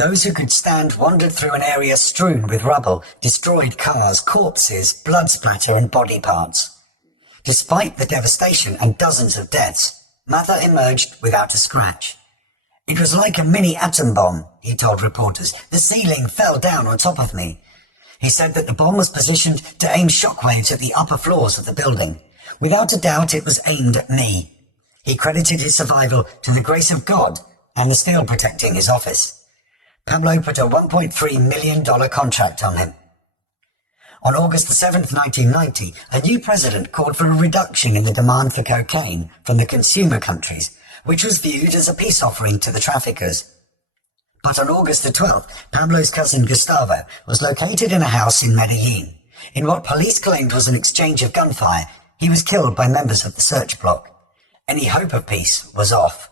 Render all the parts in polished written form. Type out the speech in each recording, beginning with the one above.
Those who could stand wandered through an area strewn with rubble, destroyed cars, corpses, blood splatter and body parts. Despite the devastation and dozens of deaths, Mather emerged without a scratch. "It was like a mini atom bomb," he told reporters. "The ceiling fell down on top of me." He said that the bomb was positioned to aim shockwaves at the upper floors of the building. "Without a doubt, it was aimed at me." He credited his survival to the grace of God and the steel protecting his office. Pablo put a $1.3 million contract on him. On August 7, 1990, a new president called for a reduction in the demand for cocaine from the consumer countries, which was viewed as a peace offering to the traffickers. But on August 12th, Pablo's cousin Gustavo was located in a house in Medellin. In what police claimed was an exchange of gunfire, he was killed by members of the search block. Any hope of peace was off.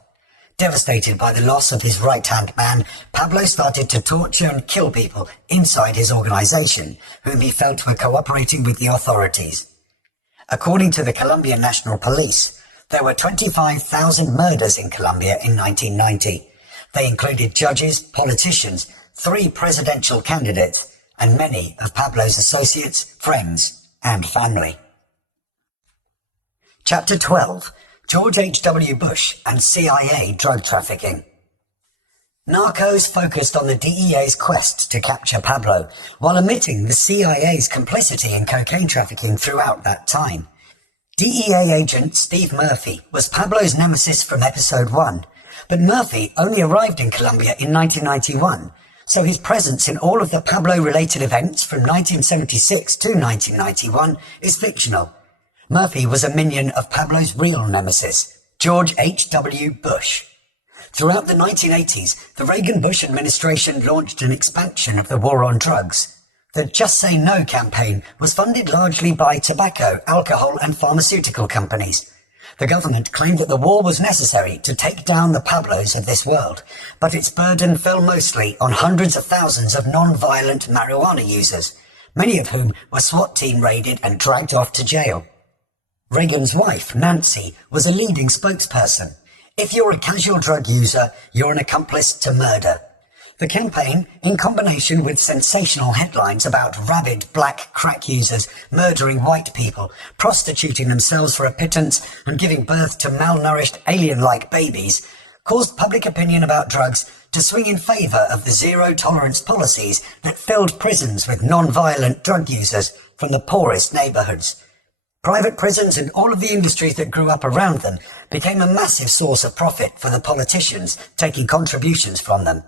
Devastated by the loss of his right-hand man, Pablo started to torture and kill people inside his organization, whom he felt were cooperating with the authorities. According to the Colombian National Police, there were 25,000 murders in Colombia in 1990. They included judges, politicians, 3 presidential candidates, and many of Pablo's associates, friends, and family. Chapter 12. George H.W. Bush and CIA drug trafficking. Narcos focused on the DEA's quest to capture Pablo, while omitting the CIA's complicity in cocaine trafficking throughout that time. DEA agent Steve Murphy was Pablo's nemesis from episode 1, but Murphy only arrived in Colombia in 1991, so his presence in all of the Pablo-related events from 1976 to 1991 is fictional. Murphy was a minion of Pablo's real nemesis, George H.W. Bush. Throughout the 1980s, the Reagan-Bush administration launched an expansion of the war on drugs. The Just Say No campaign was funded largely by tobacco, alcohol and pharmaceutical companies. The government claimed that the war was necessary to take down the Pablos of this world, but its burden fell mostly on hundreds of thousands of non-violent marijuana users, many of whom were SWAT team raided and dragged off to jail. Reagan's wife, Nancy, was a leading spokesperson. "If you're a casual drug user, you're an accomplice to murder." The campaign, in combination with sensational headlines about rabid black crack users murdering white people, prostituting themselves for a pittance and giving birth to malnourished alien-like babies, caused public opinion about drugs to swing in favour of the zero-tolerance policies that filled prisons with non-violent drug users from the poorest neighbourhoods. Private prisons and all of the industries that grew up around them became a massive source of profit for the politicians taking contributions from them.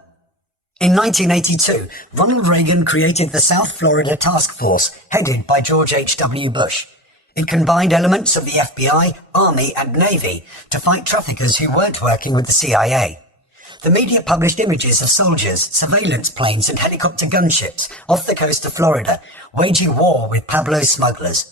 In 1982, Ronald Reagan created the South Florida Task Force, headed by George H.W. Bush. It combined elements of the FBI, Army and Navy to fight traffickers who weren't working with the CIA. The media published images of soldiers, surveillance planes and helicopter gunships off the coast of Florida, waging war with Pablo's smugglers.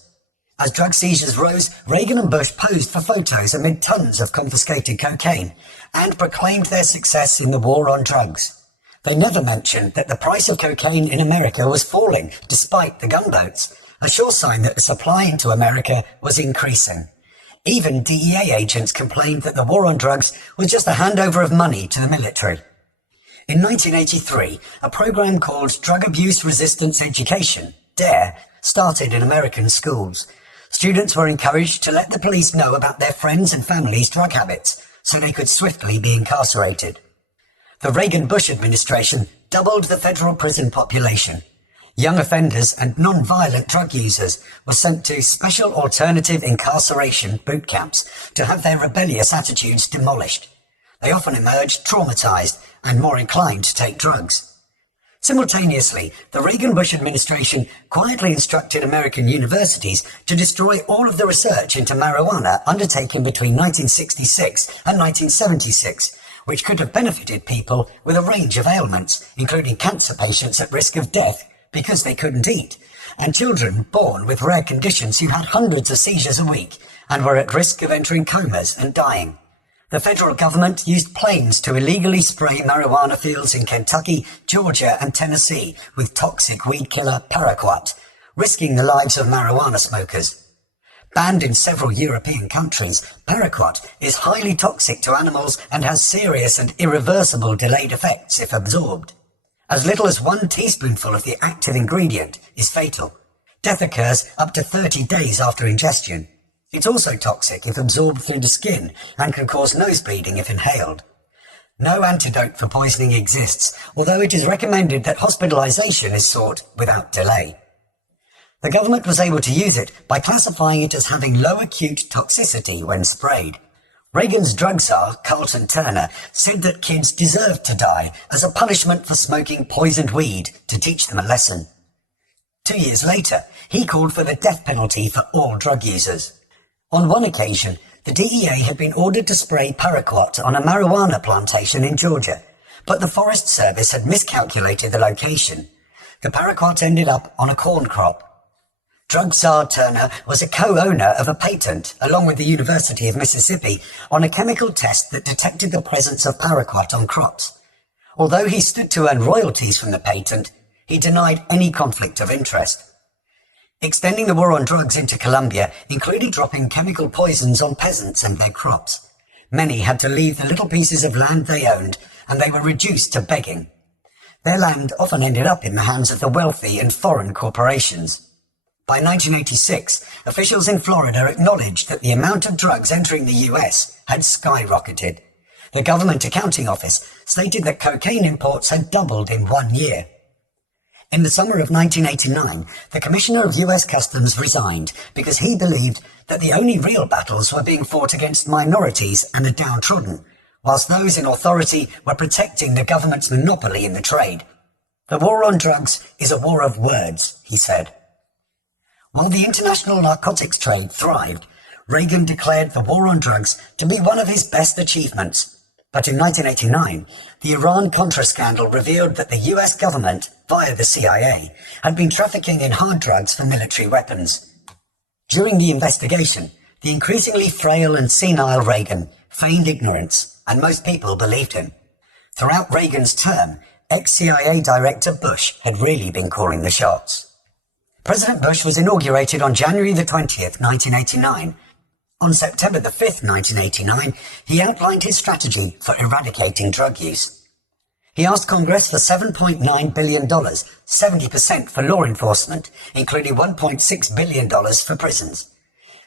As drug seizures rose, Reagan and Bush posed for photos amid tons of confiscated cocaine and proclaimed their success in the war on drugs. They never mentioned that the price of cocaine in America was falling despite the gunboats, a sure sign that the supply into America was increasing. Even DEA agents complained that the war on drugs was just a handover of money to the military. In 1983, a program called Drug Abuse Resistance Education, DARE, started in American schools. Students were encouraged to let the police know about their friends' and families' drug habits so they could swiftly be incarcerated. The Reagan-Bush administration doubled the federal prison population. Young offenders and non-violent drug users were sent to special alternative incarceration boot camps to have their rebellious attitudes demolished. They often emerged traumatized and more inclined to take drugs. Simultaneously, the Reagan-Bush administration quietly instructed American universities to destroy all of the research into marijuana undertaken between 1966 and 1976, which could have benefited people with a range of ailments, including cancer patients at risk of death because they couldn't eat, and children born with rare conditions who had hundreds of seizures a week and were at risk of entering comas and dying. The federal government used planes to illegally spray marijuana fields in Kentucky, Georgia and Tennessee with toxic weed killer paraquat, risking the lives of marijuana smokers. Banned in several European countries, paraquat is highly toxic to animals and has serious and irreversible delayed effects if absorbed. As little as 1 teaspoonful of the active ingredient is fatal. Death occurs up to 30 days after ingestion. It's also toxic if absorbed through the skin and can cause nose bleeding if inhaled. No antidote for poisoning exists, although it is recommended that hospitalization is sought without delay. The government was able to use it by classifying it as having low acute toxicity when sprayed. Reagan's drug czar, Carlton Turner, said that kids deserved to die as a punishment for smoking poisoned weed to teach them a lesson. 2 years later, he called for the death penalty for all drug users. On one occasion, the DEA had been ordered to spray paraquat on a marijuana plantation in Georgia, but the Forest Service had miscalculated the location. The paraquat ended up on a corn crop. Drug czar Turner was a co-owner of a patent, along with the University of Mississippi, on a chemical test that detected the presence of paraquat on crops. Although he stood to earn royalties from the patent, he denied any conflict of interest. Extending the war on drugs into Colombia included dropping chemical poisons on peasants and their crops. Many had to leave the little pieces of land they owned, and they were reduced to begging. Their land often ended up in the hands of the wealthy and foreign corporations. By 1986, officials in Florida acknowledged that the amount of drugs entering the US had skyrocketed. The Government Accounting Office stated that cocaine imports had doubled in 1 year. In the summer of 1989, the Commissioner of US Customs resigned because he believed that the only real battles were being fought against minorities and the downtrodden, whilst those in authority were protecting the government's monopoly in the trade. The war on drugs is a war of words, he said. While the international narcotics trade thrived, Reagan declared the war on drugs to be one of his best achievements. But in 1989, the Iran-Contra scandal revealed that the US government, via the CIA, had been trafficking in hard drugs for military weapons. During the investigation, the increasingly frail and senile Reagan feigned ignorance, and most people believed him. Throughout Reagan's term, ex-CIA Director Bush had really been calling the shots. President Bush was inaugurated on January the 20th, 1989. On September the 5th, 1989, he outlined his strategy for eradicating drug use. He asked Congress for $7.9 billion, 70% for law enforcement, including $1.6 billion for prisons.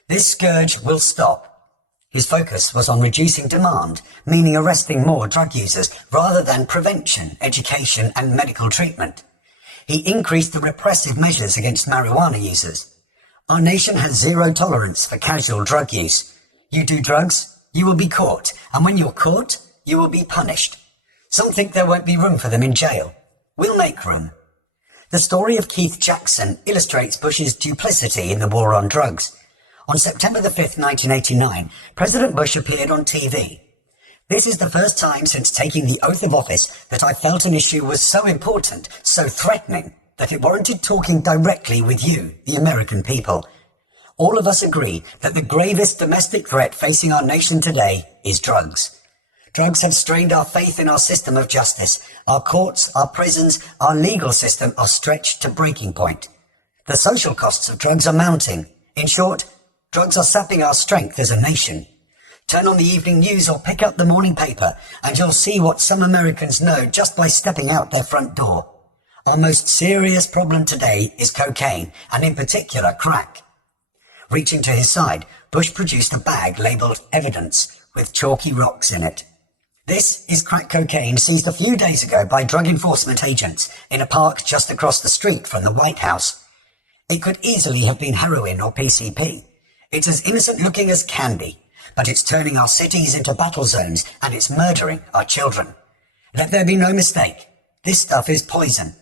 This scourge will stop. His focus was on reducing demand, meaning arresting more drug users, rather than prevention, education, and medical treatment. He increased the repressive measures against marijuana users. Our nation has zero tolerance for casual drug use. You do drugs, you will be caught, and when you're caught, you will be punished. Some think there won't be room for them in jail. We'll make room. The story of Keith Jackson illustrates Bush's duplicity in the war on drugs. On September the 5th, 1989, President Bush appeared on TV. This is the first time since taking the oath of office that I felt an issue was so important, so threatening, that it warranted talking directly with you, the American people. All of us agree that the gravest domestic threat facing our nation today is drugs. Drugs have strained our faith in our system of justice. Our courts, our prisons, our legal system are stretched to breaking point. The social costs of drugs are mounting. In short, drugs are sapping our strength as a nation. Turn on the evening news or pick up the morning paper, and you'll see what some Americans know just by stepping out their front door. Our most serious problem today is cocaine, and in particular crack. Reaching to his side, Bush produced a bag labelled Evidence with chalky rocks in it. This is crack cocaine seized a few days ago by drug enforcement agents in a park just across the street from the White House. It could easily have been heroin or PCP. It's as innocent looking as candy, but it's turning our cities into battle zones and it's murdering our children. Let there be no mistake, this stuff is poison.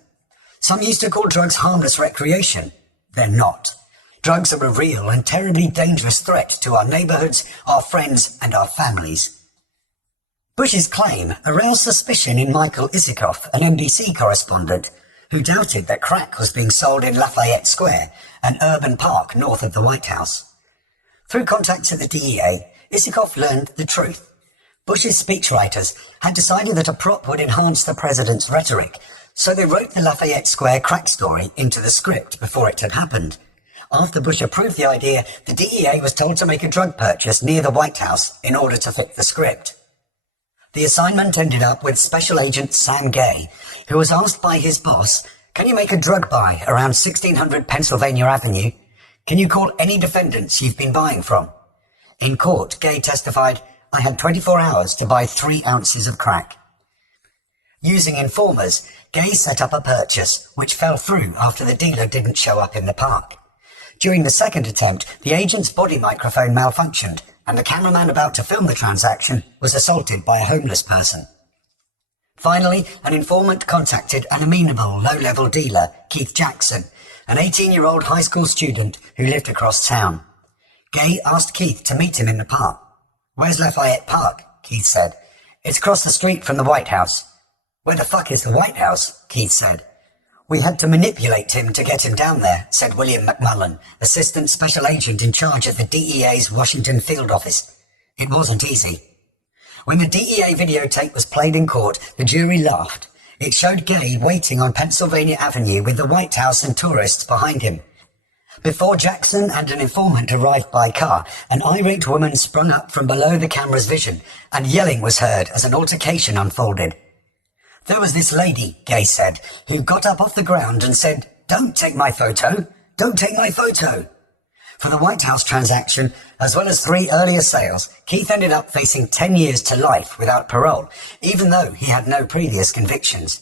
Some used to call drugs harmless recreation. They're not. Drugs are a real and terribly dangerous threat to our neighbourhoods, our friends and our families. Bush's claim aroused suspicion in Michael Isikoff, an NBC correspondent, who doubted that crack was being sold in Lafayette Square, an urban park north of the White House. Through contacts at the DEA, Isikoff learned the truth. Bush's speechwriters had decided that a prop would enhance the president's rhetoric, so they wrote the Lafayette Square crack story into the script before it had happened. After Bush approved the idea, the DEA was told to make a drug purchase near the White House in order to fit the script. The assignment ended up with Special Agent Sam Gay, who was asked by his boss, "Can you make a drug buy around 1600 Pennsylvania Avenue? Can you call any defendants you've been buying from?" In court, Gay testified, "I had 24 hours to buy 3 ounces of crack." Using informers, Gay set up a purchase, which fell through after the dealer didn't show up in the park. During the second attempt, the agent's body microphone malfunctioned, and the cameraman about to film the transaction was assaulted by a homeless person. Finally, an informant contacted an amenable, low-level dealer, Keith Jackson, an 18-year-old high school student who lived across town. Gay asked Keith to meet him in the park. "Where's Lafayette Park?" Keith said. "It's across the street from the White House." "Where the fuck is the White House?" Keith said. "We had to manipulate him to get him down there," said William McMullen, assistant special agent in charge of the DEA's Washington field office. "It wasn't easy." When the DEA videotape was played in court, the jury laughed. It showed Gay waiting on Pennsylvania Avenue with the White House and tourists behind him. Before Jackson and an informant arrived by car, an irate woman sprung up from below the camera's vision, and yelling was heard as an altercation unfolded. "There was this lady," Gay said, "who got up off the ground and said, 'Don't take my photo! Don't take my photo!' For the White House transaction, as well as 3 earlier sales, Keith ended up facing 10 years to life without parole, even though he had no previous convictions.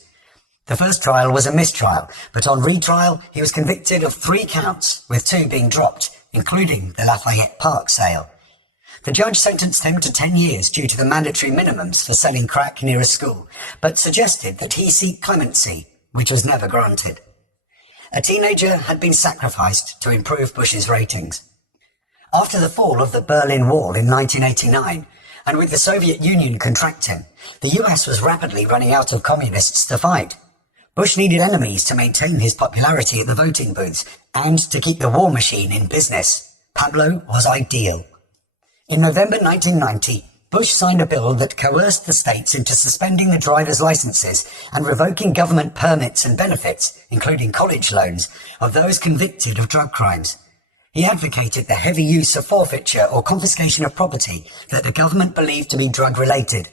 The first trial was a mistrial, but on retrial, he was convicted of 3 counts, with 2 being dropped, including the Lafayette Park sale. The judge sentenced him to 10 years due to the mandatory minimums for selling crack near a school, but suggested that he seek clemency, which was never granted. A teenager had been sacrificed to improve Bush's ratings. After the fall of the Berlin Wall in 1989, and with the Soviet Union contracting, the US was rapidly running out of communists to fight. Bush needed enemies to maintain his popularity at the voting booths and to keep the war machine in business. Pablo was ideal. In November 1990, Bush signed a bill that coerced the states into suspending the driver's licenses and revoking government permits and benefits, including college loans, of those convicted of drug crimes. He advocated the heavy use of forfeiture or confiscation of property that the government believed to be drug-related.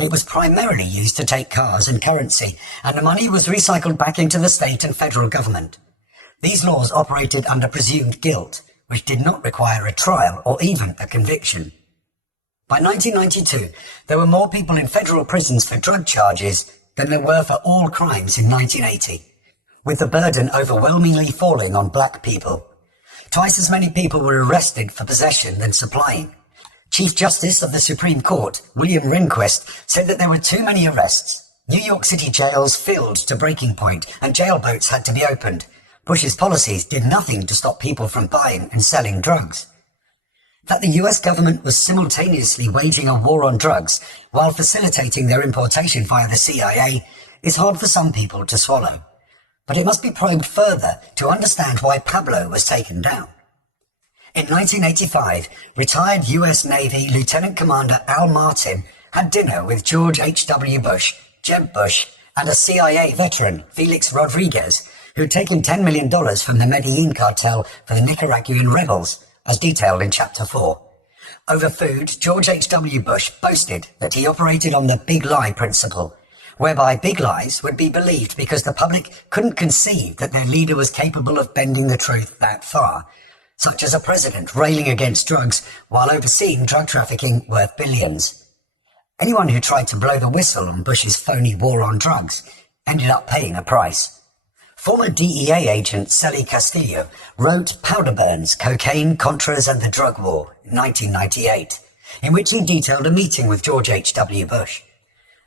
It was primarily used to take cars and currency, and the money was recycled back into the state and federal government. These laws operated under presumed guilt, which did not require a trial or even a conviction. By 1992, there were more people in federal prisons for drug charges than there were for all crimes in 1980, with the burden overwhelmingly falling on black people. Twice as many people were arrested for possession than supplying. Chief Justice of the Supreme Court, William Rehnquist, said that there were too many arrests. New York City jails filled to breaking point and jail boats had to be opened. Bush's policies did nothing to stop people from buying and selling drugs. That the US government was simultaneously waging a war on drugs while facilitating their importation via the CIA is hard for some people to swallow. But it must be probed further to understand why Pablo was taken down. In 1985, retired US Navy Lieutenant Commander Al Martin had dinner with George H.W. Bush, Jeb Bush, and a CIA veteran, Felix Rodriguez, who had taken $10 million from the Medellin cartel for the Nicaraguan rebels, as detailed in Chapter 4. Over food, George H.W. Bush boasted that he operated on the big lie principle, whereby big lies would be believed because the public couldn't conceive that their leader was capable of bending the truth that far, such as a president railing against drugs while overseeing drug trafficking worth billions. Anyone who tried to blow the whistle on Bush's phony war on drugs ended up paying a price. Former DEA agent Sally Castillo wrote Powder Burns, Cocaine, Contras and the Drug War in 1998, in which he detailed a meeting with George H.W. Bush.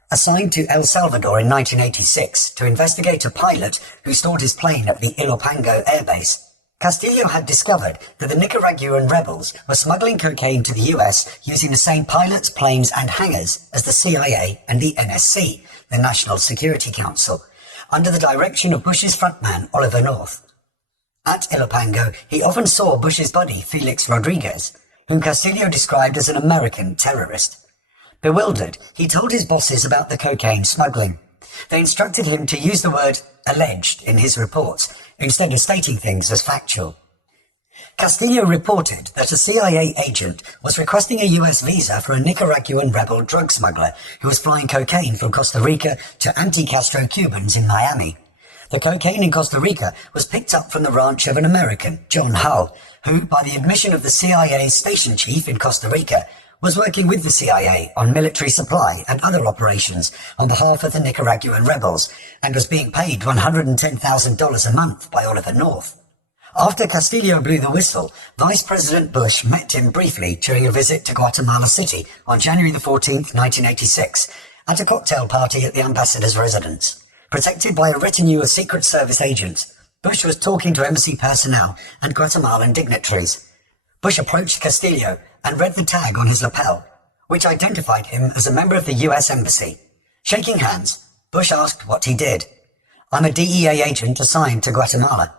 Assigned to El Salvador in 1986 to investigate a pilot who stored his plane at the Ilopango airbase, Castillo had discovered that the Nicaraguan rebels were smuggling cocaine to the US using the same pilots, planes and hangars as the CIA and the NSC, the National Security Council, under the direction of Bush's frontman Oliver North. At Ilopango, he often saw Bush's buddy Felix Rodriguez, whom Castillo described as an American terrorist. Bewildered, he told his bosses about the cocaine smuggling. They instructed him to use the word alleged in his reports, instead of stating things as factual. Castillo reported that a CIA agent was requesting a US visa for a Nicaraguan rebel drug smuggler who was flying cocaine from Costa Rica to anti-Castro Cubans in Miami. The cocaine in Costa Rica was picked up from the ranch of an American, John Hull, who, by the admission of the CIA station chief in Costa Rica, was working with the CIA on military supply and other operations on behalf of the Nicaraguan rebels, and was being paid $110,000 a month by Oliver North. After Castillo blew the whistle, Vice President Bush met him briefly during a visit to Guatemala City on January the 14th, 1986, at a cocktail party at the ambassador's residence. Protected by a retinue of Secret Service agents, Bush was talking to embassy personnel and Guatemalan dignitaries. Bush approached Castillo and read the tag on his lapel, which identified him as a member of the US Embassy. Shaking hands, Bush asked what he did. "I'm a DEA agent assigned to Guatemala."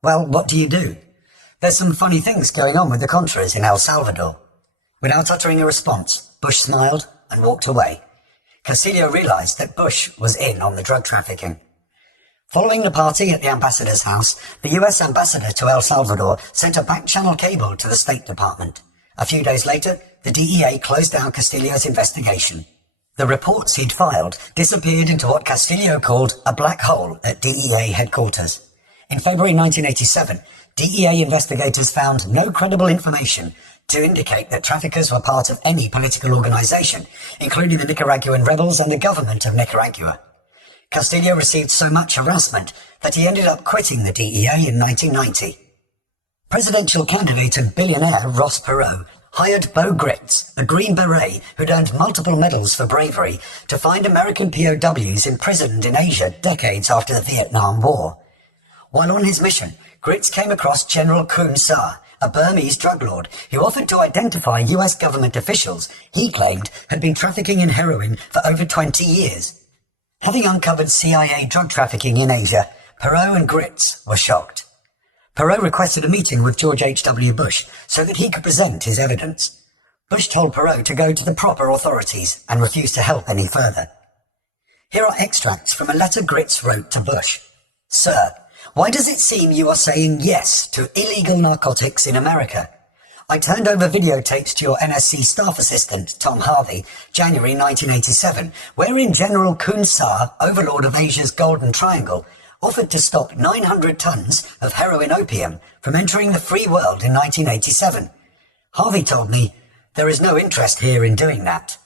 "Well, what do you do?" "There's some funny things going on with the Contras in El Salvador." Without uttering a response, Bush smiled and walked away. Castillo realized that Bush was in on the drug trafficking. Following the party at the ambassador's house, the US ambassador to El Salvador sent a back-channel cable to the State Department. A few days later, the DEA closed down Castillo's investigation. The reports he'd filed disappeared into what Castillo called a black hole at DEA headquarters. In February 1987, DEA investigators found no credible information to indicate that traffickers were part of any political organization, including the Nicaraguan rebels and the government of Nicaragua. Castillo received so much harassment that he ended up quitting the DEA in 1990. Presidential candidate and billionaire Ross Perot hired Beau Gritz, a Green Beret who'd earned multiple medals for bravery, to find American POWs imprisoned in Asia decades after the Vietnam War. While on his mission, Gritz came across General Kun Sa, a Burmese drug lord who offered to identify US government officials he claimed had been trafficking in heroin for over 20 years. Having uncovered CIA drug trafficking in Asia, Perot and Gritz were shocked. Perot requested a meeting with George H.W. Bush so that he could present his evidence. Bush told Perot to go to the proper authorities and refused to help any further. Here are extracts from a letter Gritz wrote to Bush. "Sir, why does it seem you are saying yes to illegal narcotics in America? I turned over videotapes to your NSC staff assistant, Tom Harvey, January 1987, wherein General Kun Sa, overlord of Asia's Golden Triangle, offered to stop 900 tons of heroin opium from entering the free world in 1987. Harvey told me, there is no interest here in doing that.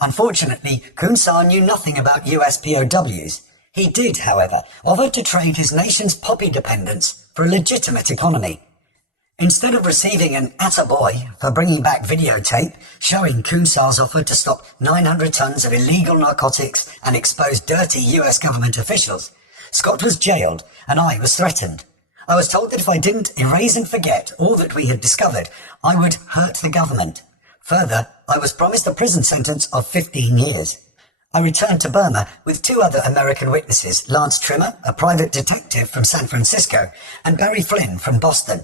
Unfortunately, Kun Sa knew nothing about US POWs. He did, however, offer to trade his nation's poppy dependence for a legitimate economy. Instead of receiving an attaboy for bringing back videotape showing Kun Sa's offer to stop 900 tons of illegal narcotics and expose dirty US government officials, Scott was jailed and I was threatened. I was told that if I didn't erase and forget all that we had discovered, I would hurt the government. Further, I was promised a prison sentence of 15 years. I returned to Burma with two other American witnesses, Lance Trimmer, a private detective from San Francisco, and Barry Flynn from Boston.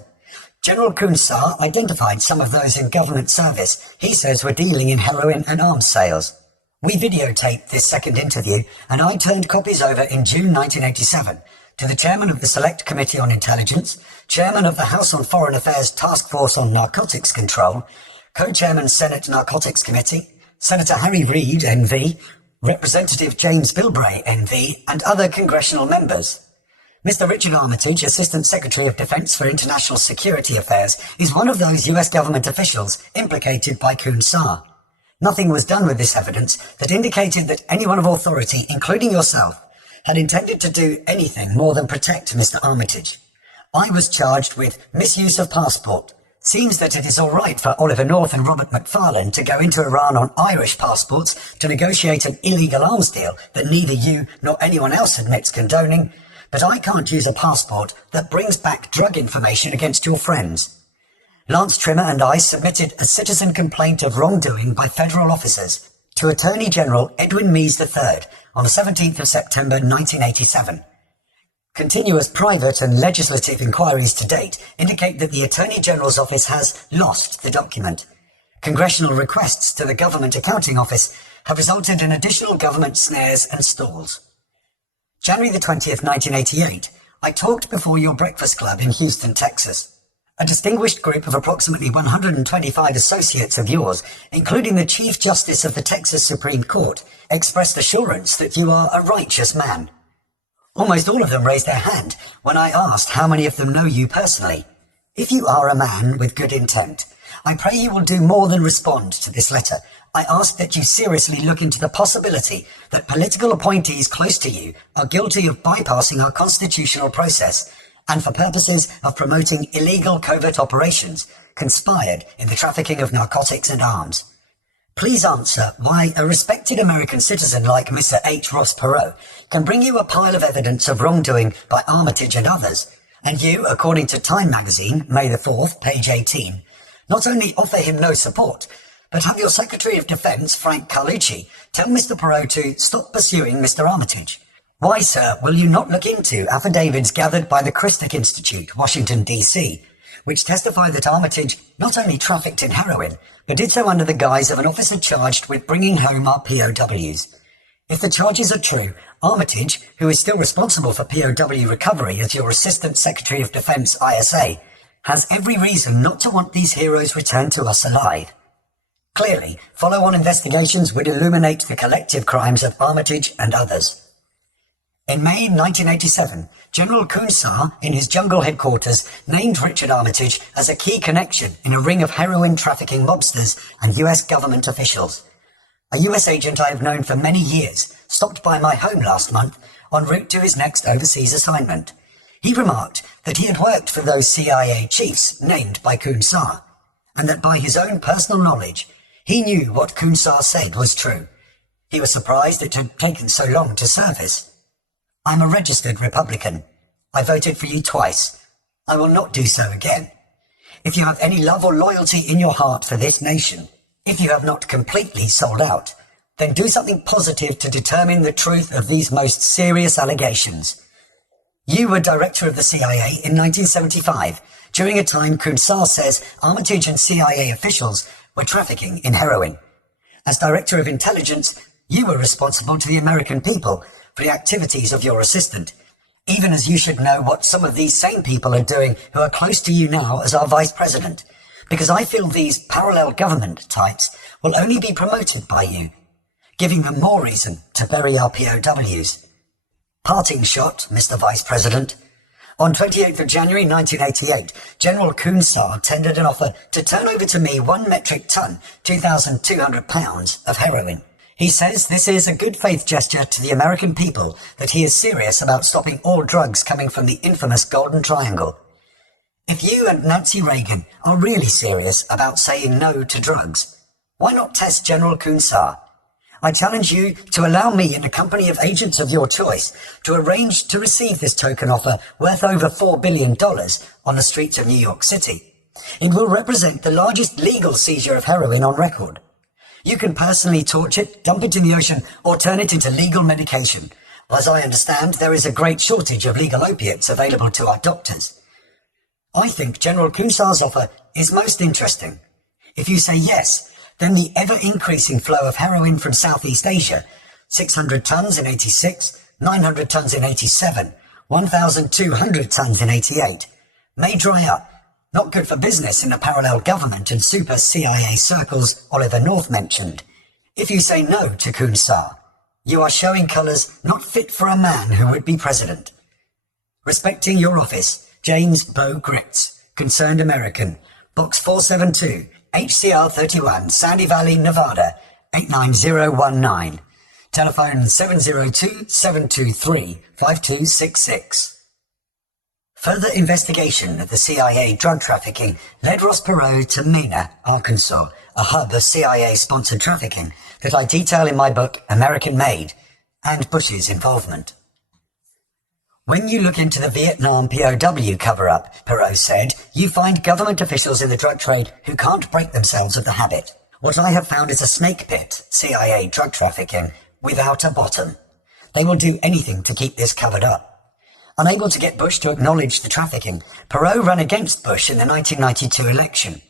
General Kun Sa identified some of those in government service he says were dealing in heroin and arms sales. We videotaped this second interview, and I turned copies over in June 1987 to the chairman of the Select Committee on Intelligence, chairman of the House on Foreign Affairs Task Force on Narcotics Control, co-chairman Senate Narcotics Committee, Senator Harry Reid, NV, Representative James Bilbray, NV, and other congressional members. Mr. Richard Armitage, Assistant Secretary of Defense for International Security Affairs, is one of those US government officials implicated by Kun Sa. Nothing was done with this evidence that indicated that anyone of authority, including yourself, had intended to do anything more than protect Mr. Armitage. I was charged with misuse of passport. Seems that it is all right for Oliver North and Robert McFarlane to go into Iran on Irish passports to negotiate an illegal arms deal that neither you nor anyone else admits condoning, but I can't use a passport that brings back drug information against your friends. Lance Trimmer and I submitted a citizen complaint of wrongdoing by federal officers to Attorney General Edwin Meese III on the 17th of September 1987. Continuous private and legislative inquiries to date indicate that the Attorney General's office has lost the document. Congressional requests to the Government Accounting Office have resulted in additional government snares and stalls. January the 20th, 1988, I talked before your breakfast club in Houston, Texas. A distinguished group of approximately 125 associates of yours, including the Chief Justice of the Texas Supreme Court, expressed assurance that you are a righteous man. Almost all of them raised their hand when I asked how many of them know you personally. If you are a man with good intent, I pray you will do more than respond to this letter. I ask that you seriously look into the possibility that political appointees close to you are guilty of bypassing our constitutional process and for purposes of promoting illegal covert operations conspired in the trafficking of narcotics and arms. Please answer why a respected American citizen like Mr. H. Ross Perot can bring you a pile of evidence of wrongdoing by Armitage and others, and you, according to Time magazine, May the 4th, page 18, not only offer him no support, but have your Secretary of Defense, Frank Carlucci, tell Mr. Perot to stop pursuing Mr. Armitage. Why, sir, will you not look into affidavits gathered by the Christic Institute, Washington, D.C., which testify that Armitage not only trafficked in heroin, but did so under the guise of an officer charged with bringing home our POWs? If the charges are true, Armitage, who is still responsible for POW recovery as your Assistant Secretary of Defense, ISA, has every reason not to want these heroes returned to us alive. Clearly, follow-on investigations would illuminate the collective crimes of Armitage and others. In May 1987, General Kunsar, in his jungle headquarters, named Richard Armitage as a key connection in a ring of heroin trafficking mobsters and US government officials. A US agent I have known for many years stopped by my home last month en route to his next overseas assignment. He remarked that he had worked for those CIA chiefs named by Kunsar, and that by his own personal knowledge, he knew what Kunsar said was true. He was surprised it had taken so long to surface. I'm a registered Republican. I voted for you twice. I will not do so again. If you have any love or loyalty in your heart for this nation, if you have not completely sold out, then do something positive to determine the truth of these most serious allegations. You were director of the CIA in 1975, during a time Kunsar says Armitage and CIA officials were trafficking in heroin. As director of intelligence, you were responsible to the American people for the activities of your assistant, even as you should know what some of these same people are doing who are close to you now as our vice president, because I feel these parallel government types will only be promoted by you, giving them more reason to bury our POWs. Parting shot, Mr. Vice President. On 28th of January 1988, General Kunsar tendered an offer to turn over to me 1 metric ton, 2,200 pounds of heroin. He says this is a good faith gesture to the American people that he is serious about stopping all drugs coming from the infamous Golden Triangle. If you and Nancy Reagan are really serious about saying no to drugs, why not test General Kunsar? I challenge you to allow me in a company of agents of your choice to arrange to receive this token offer worth over $4 billion on the streets of New York City. It will represent the largest legal seizure of heroin on record. You can personally torch it, dump it in the ocean, or turn it into legal medication. As I understand, there is a great shortage of legal opiates available to our doctors. I think General Kunsar's offer is most interesting. If you say yes, then the ever-increasing flow of heroin from Southeast Asia, 600 tons in 86, 900 tons in 87, 1,200 tons in 88, may dry up. Not good for business in the parallel government and super CIA circles Oliver North mentioned. If you say no to Kunsar, you are showing colours not fit for a man who would be president. Respecting your office, James Bo Gritz, Concerned American, Box 472, HCR 31, Sandy Valley, Nevada, 89019. Telephone 702-723-5266. Further investigation of the CIA drug trafficking led Ross Perot to Mena, Arkansas, a hub of CIA-sponsored trafficking that I detail in my book American Made, and Bush's involvement. When you look into the Vietnam POW cover-up, Perot said, you find government officials in the drug trade who can't break themselves of the habit. What I have found is a snake pit, CIA drug trafficking, without a bottom. They will do anything to keep this covered up. Unable to get Bush to acknowledge the trafficking, Perot ran against Bush in the 1992 election.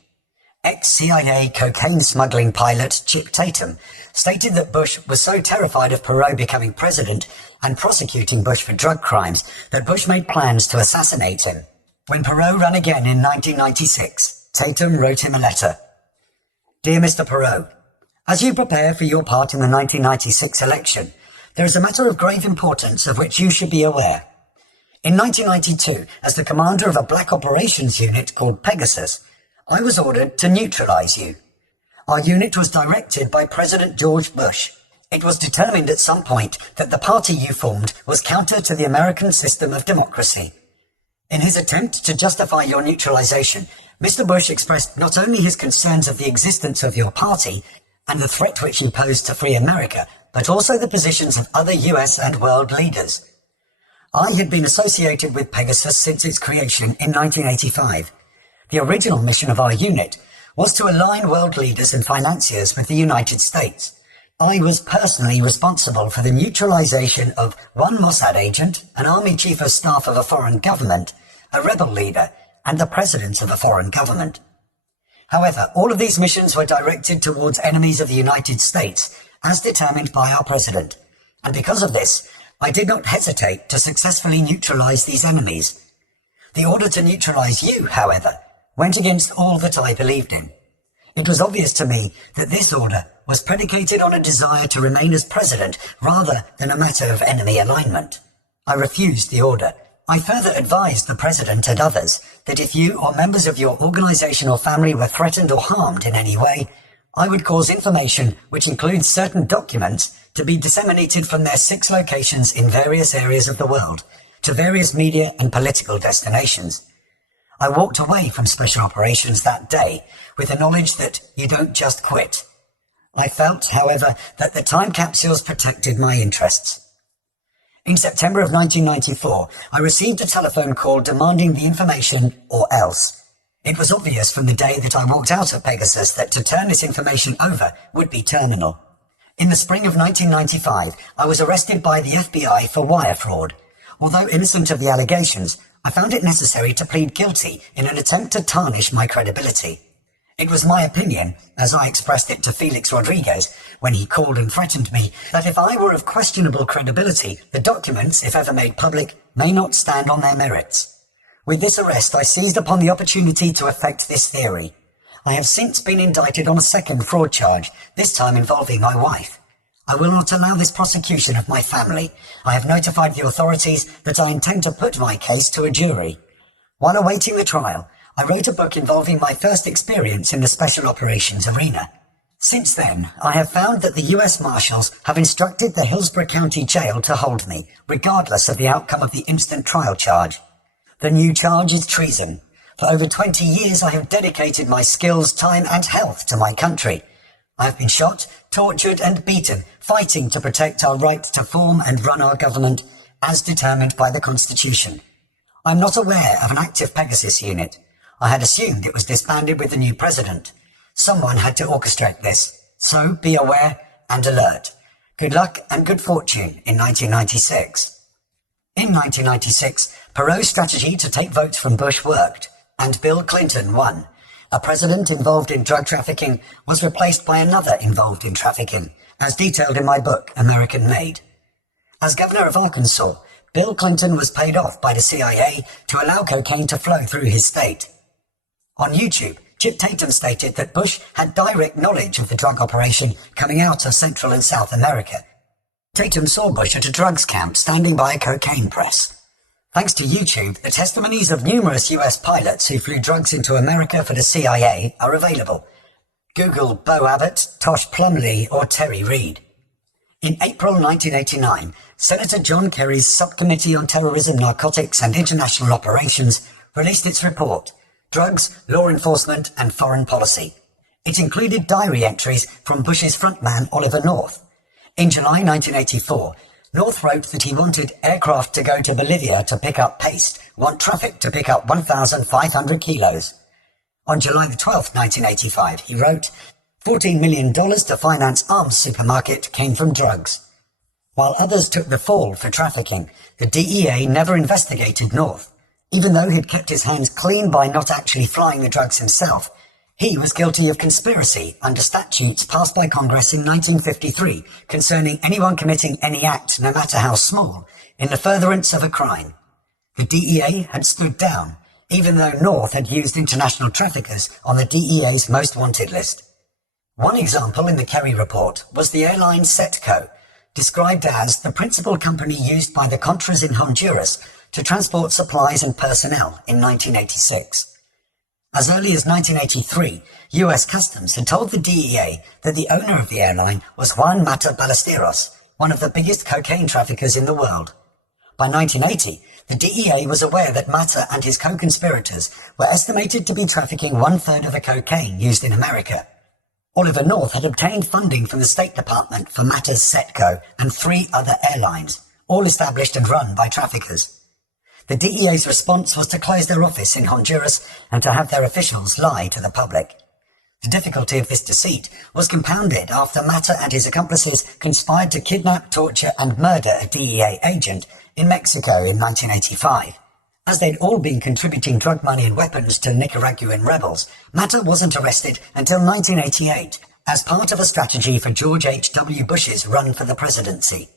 Ex-CIA cocaine smuggling pilot Chip Tatum stated that Bush was so terrified of Perot becoming president and prosecuting Bush for drug crimes that Bush made plans to assassinate him. When Perot ran again in 1996, Tatum wrote him a letter. Dear Mr. Perot, as you prepare for your part in the 1996 election, there is a matter of grave importance of which you should be aware. In 1992, as the commander of a black operations unit called Pegasus, I was ordered to neutralize you. Our unit was directed by President George Bush. It was determined at some point that the party you formed was counter to the American system of democracy. In his attempt to justify your neutralization, Mr. Bush expressed not only his concerns of the existence of your party and the threat which you posed to free America, but also the positions of other US and world leaders. I had been associated with Pegasus since its creation in 1985. The original mission of our unit was to align world leaders and financiers with the United States. I was personally responsible for the neutralization of one Mossad agent, an army chief of staff of a foreign government, a rebel leader, and the president of a foreign government. However, all of these missions were directed towards enemies of the United States, as determined by our president. And because of this, I did not hesitate to successfully neutralize these enemies. The order to neutralize you, however, went against all that I believed in. It was obvious to me that this order was predicated on a desire to remain as president rather than a matter of enemy alignment. I refused the order. I further advised the president and others that if you or members of your organization or family were threatened or harmed in any way, I would cause information, which includes certain documents, to be disseminated from their 6 locations in various areas of the world to various media and political destinations. I walked away from special operations that day with the knowledge that you don't just quit. I felt, however, that the time capsules protected my interests. In September of 1994, I received a telephone call demanding the information or else. It was obvious from the day that I walked out of Pegasus that to turn this information over would be terminal. In the spring of 1995, I was arrested by the FBI for wire fraud. Although innocent of the allegations, I found it necessary to plead guilty in an attempt to tarnish my credibility. It was my opinion, as I expressed it to Felix Rodriguez when he called and threatened me, that if I were of questionable credibility, the documents, if ever made public, may not stand on their merits. With this arrest, I seized upon the opportunity to effect this theory. I have since been indicted on a second fraud charge, this time involving my wife. I will not allow this prosecution of my family. I have notified the authorities that I intend to put my case to a jury. While awaiting the trial, I wrote a book involving my first experience in the special operations arena. Since then, I have found that the US Marshals have instructed the Hillsborough County Jail to hold me, regardless of the outcome of the instant trial charge. The new charge is treason. For over 20 years, I have dedicated my skills, time, and health to my country. I have been shot, tortured, and beaten, fighting to protect our right to form and run our government, as determined by the Constitution. I am not aware of an active Pegasus unit. I had assumed it was disbanded with the new president. Someone had to orchestrate this, so be aware and alert. Good luck and good fortune in 1996. In 1996, Perot's strategy to take votes from Bush worked, and Bill Clinton won. A president involved in drug trafficking was replaced by another involved in trafficking, as detailed in my book, American Made. As governor of Arkansas, Bill Clinton was paid off by the CIA to allow cocaine to flow through his state. On YouTube, Chip Tatum stated that Bush had direct knowledge of the drug operation coming out of Central and South America. Tatum saw Bush at a drugs camp standing by a cocaine press. Thanks to YouTube, the testimonies of numerous US pilots who flew drugs into America for the CIA are available. Google Bo Abbott, Tosh Plumlee, or Terry Reid. In April 1989, Senator John Kerry's Subcommittee on Terrorism, Narcotics and International Operations released its report, Drugs, Law Enforcement and Foreign Policy. It included diary entries from Bush's frontman Oliver North. In July 1984, North wrote that he wanted aircraft to go to Bolivia to pick up paste, want traffic to pick up 1,500 kilos. On July 12, 1985, he wrote, $14 million to finance arms supermarket came from drugs. While others took the fall for trafficking, the DEA never investigated North. Even though he'd kept his hands clean by not actually flying the drugs himself, he was guilty of conspiracy under statutes passed by Congress in 1953 concerning anyone committing any act, no matter how small, in the furtherance of a crime. The DEA had stood down. even though North had used international traffickers on the DEA's most wanted list. One example in the Kerry report was the airline Setco, described as the principal company used by the Contras in Honduras to transport supplies and personnel in 1986. As early as 1983, US Customs had told the DEA that the owner of the airline was Juan Mata Ballesteros, one of the biggest cocaine traffickers in the world. By 1980, the DEA was aware that Mata and his co-conspirators were estimated to be trafficking 1/3 of the cocaine used in America. Oliver North had obtained funding from the State Department for Mata's Setco and 3 other airlines, all established and run by traffickers. The DEA's response was to close their office in Honduras and to have their officials lie to the public. The difficulty of this deceit was compounded after Mata and his accomplices conspired to kidnap, torture and murder a DEA agent in Mexico in 1985. As they'd all been contributing drug money and weapons to Nicaraguan rebels, Mata wasn't arrested until 1988 as part of a strategy for George H.W. Bush's run for the presidency.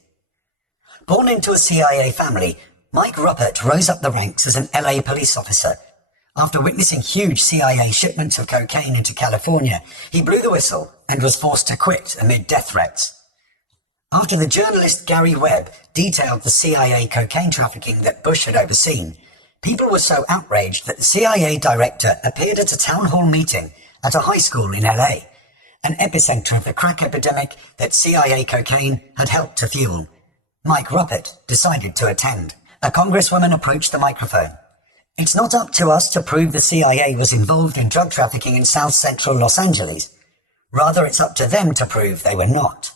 Born into a CIA family, Mike Ruppert rose up the ranks as an LA police officer. After witnessing huge CIA shipments of cocaine into California, he blew the whistle and was forced to quit amid death threats. After the journalist Gary Webb detailed the CIA cocaine trafficking that Bush had overseen, people were so outraged that the CIA director appeared at a town hall meeting at a high school in LA, an epicenter of the crack epidemic that CIA cocaine had helped to fuel. Mike Ruppert decided to attend. A congresswoman approached the microphone. "It's not up to us to prove the CIA was involved in drug trafficking in South Central Los Angeles. Rather, it's up to them to prove they were not."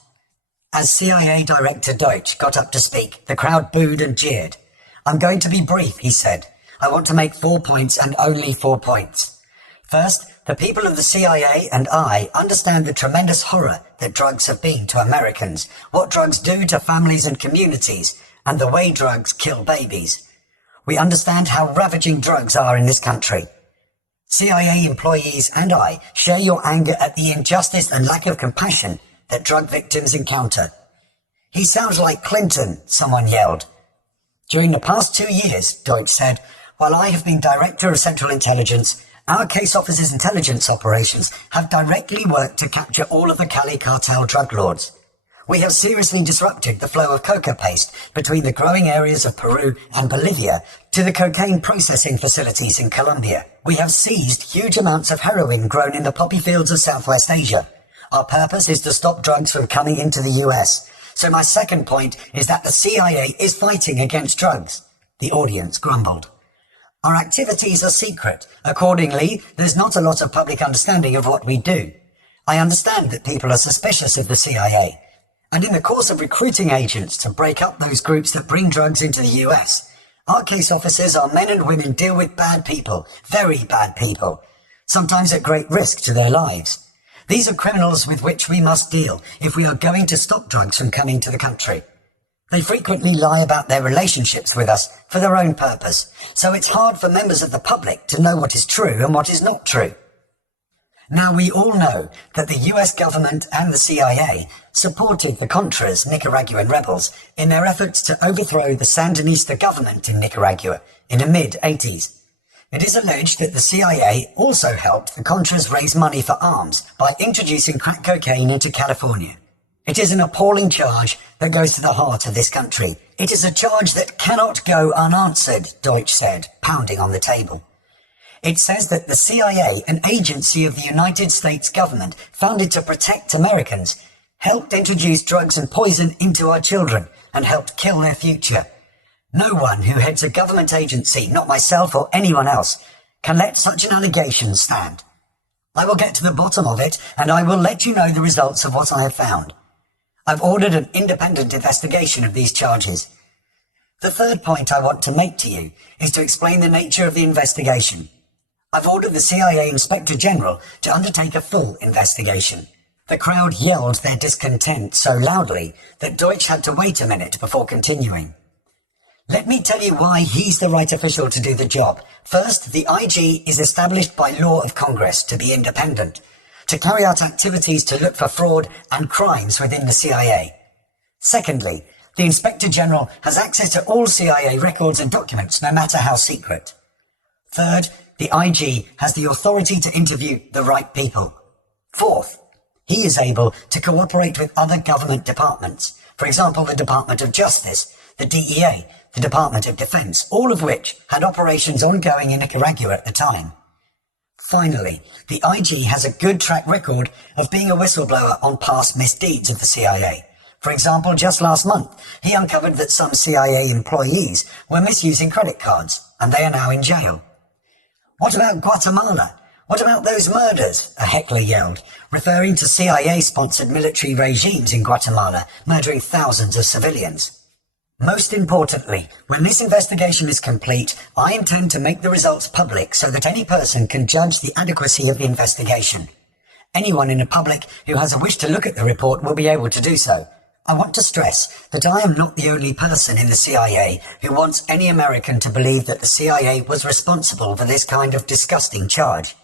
As CIA Director Deutsch got up to speak, the crowd booed and jeered. "I'm going to be brief," he said. "I want to make 4 points and only 4 points. First, the people of the CIA and I understand the tremendous horror that drugs have been to Americans, what drugs do to families and communities, and the way drugs kill babies. We understand how ravaging drugs are in this country. CIA employees and I share your anger at the injustice and lack of compassion that drug victims encounter." "He sounds like Clinton," someone yelled. "During the past 2 years," Deutsch said, "while I have been Director of Central Intelligence, our case office's intelligence operations have directly worked to capture all of the Cali cartel drug lords. We have seriously disrupted the flow of coca paste between the growing areas of Peru and Bolivia to the cocaine processing facilities in Colombia. We have seized huge amounts of heroin grown in the poppy fields of Southwest Asia. Our purpose is to stop drugs from coming into the US. So my second point is that the CIA is fighting against drugs." The audience grumbled. "Our activities are secret. Accordingly, there's not a lot of public understanding of what we do. I understand that people are suspicious of the CIA. And in the course of recruiting agents to break up those groups that bring drugs into the US, our case officers, our men and women, deal with bad people, very bad people, sometimes at great risk to their lives. These are criminals with which we must deal if we are going to stop drugs from coming to the country. They frequently lie about their relationships with us for their own purpose, so it's hard for members of the public to know what is true and what is not true. Now, we all know that the US government and the CIA supported the Contras, Nicaraguan rebels, in their efforts to overthrow the Sandinista government in Nicaragua in the mid-80s. It is alleged that the CIA also helped the Contras raise money for arms by introducing crack cocaine into California. It is an appalling charge that goes to the heart of this country. "It is a charge that cannot go unanswered," Deutsch said, pounding on the table. "It says that the CIA, an agency of the United States government founded to protect Americans, helped introduce drugs and poison into our children and helped kill their future. No one who heads a government agency, not myself or anyone else, can let such an allegation stand. I will get to the bottom of it, and I will let you know the results of what I have found. I've ordered an independent investigation of these charges. The third point I want to make to you is to explain the nature of the investigation. I've ordered the CIA Inspector General to undertake a full investigation." The crowd yelled their discontent so loudly that Deutsch had to wait a minute before continuing. "Let me tell you why he's the right official to do the job. First, the IG is established by law of Congress to be independent, to carry out activities to look for fraud and crimes within the CIA. Secondly, the Inspector General has access to all CIA records and documents, no matter how secret. Third, the IG has the authority to interview the right people. Fourth, he is able to cooperate with other government departments, for example the Department of Justice, the DEA, the Department of Defense, all of which had operations ongoing in Nicaragua at the time. Finally, the IG has a good track record of being a whistleblower on past misdeeds of the CIA. For example, just last month, he uncovered that some CIA employees were misusing credit cards, and they are now in jail. What about Guatemala? What about those murders? A heckler yelled, referring to CIA-sponsored military regimes in Guatemala, murdering thousands of civilians. Most importantly, when this investigation is complete, I intend to make the results public so that any person can judge the adequacy of the investigation. Anyone in the public who has a wish to look at the report will be able to do so. I want to stress that I am not the only person in the CIA who wants any American to believe that the CIA was responsible for this kind of disgusting charge.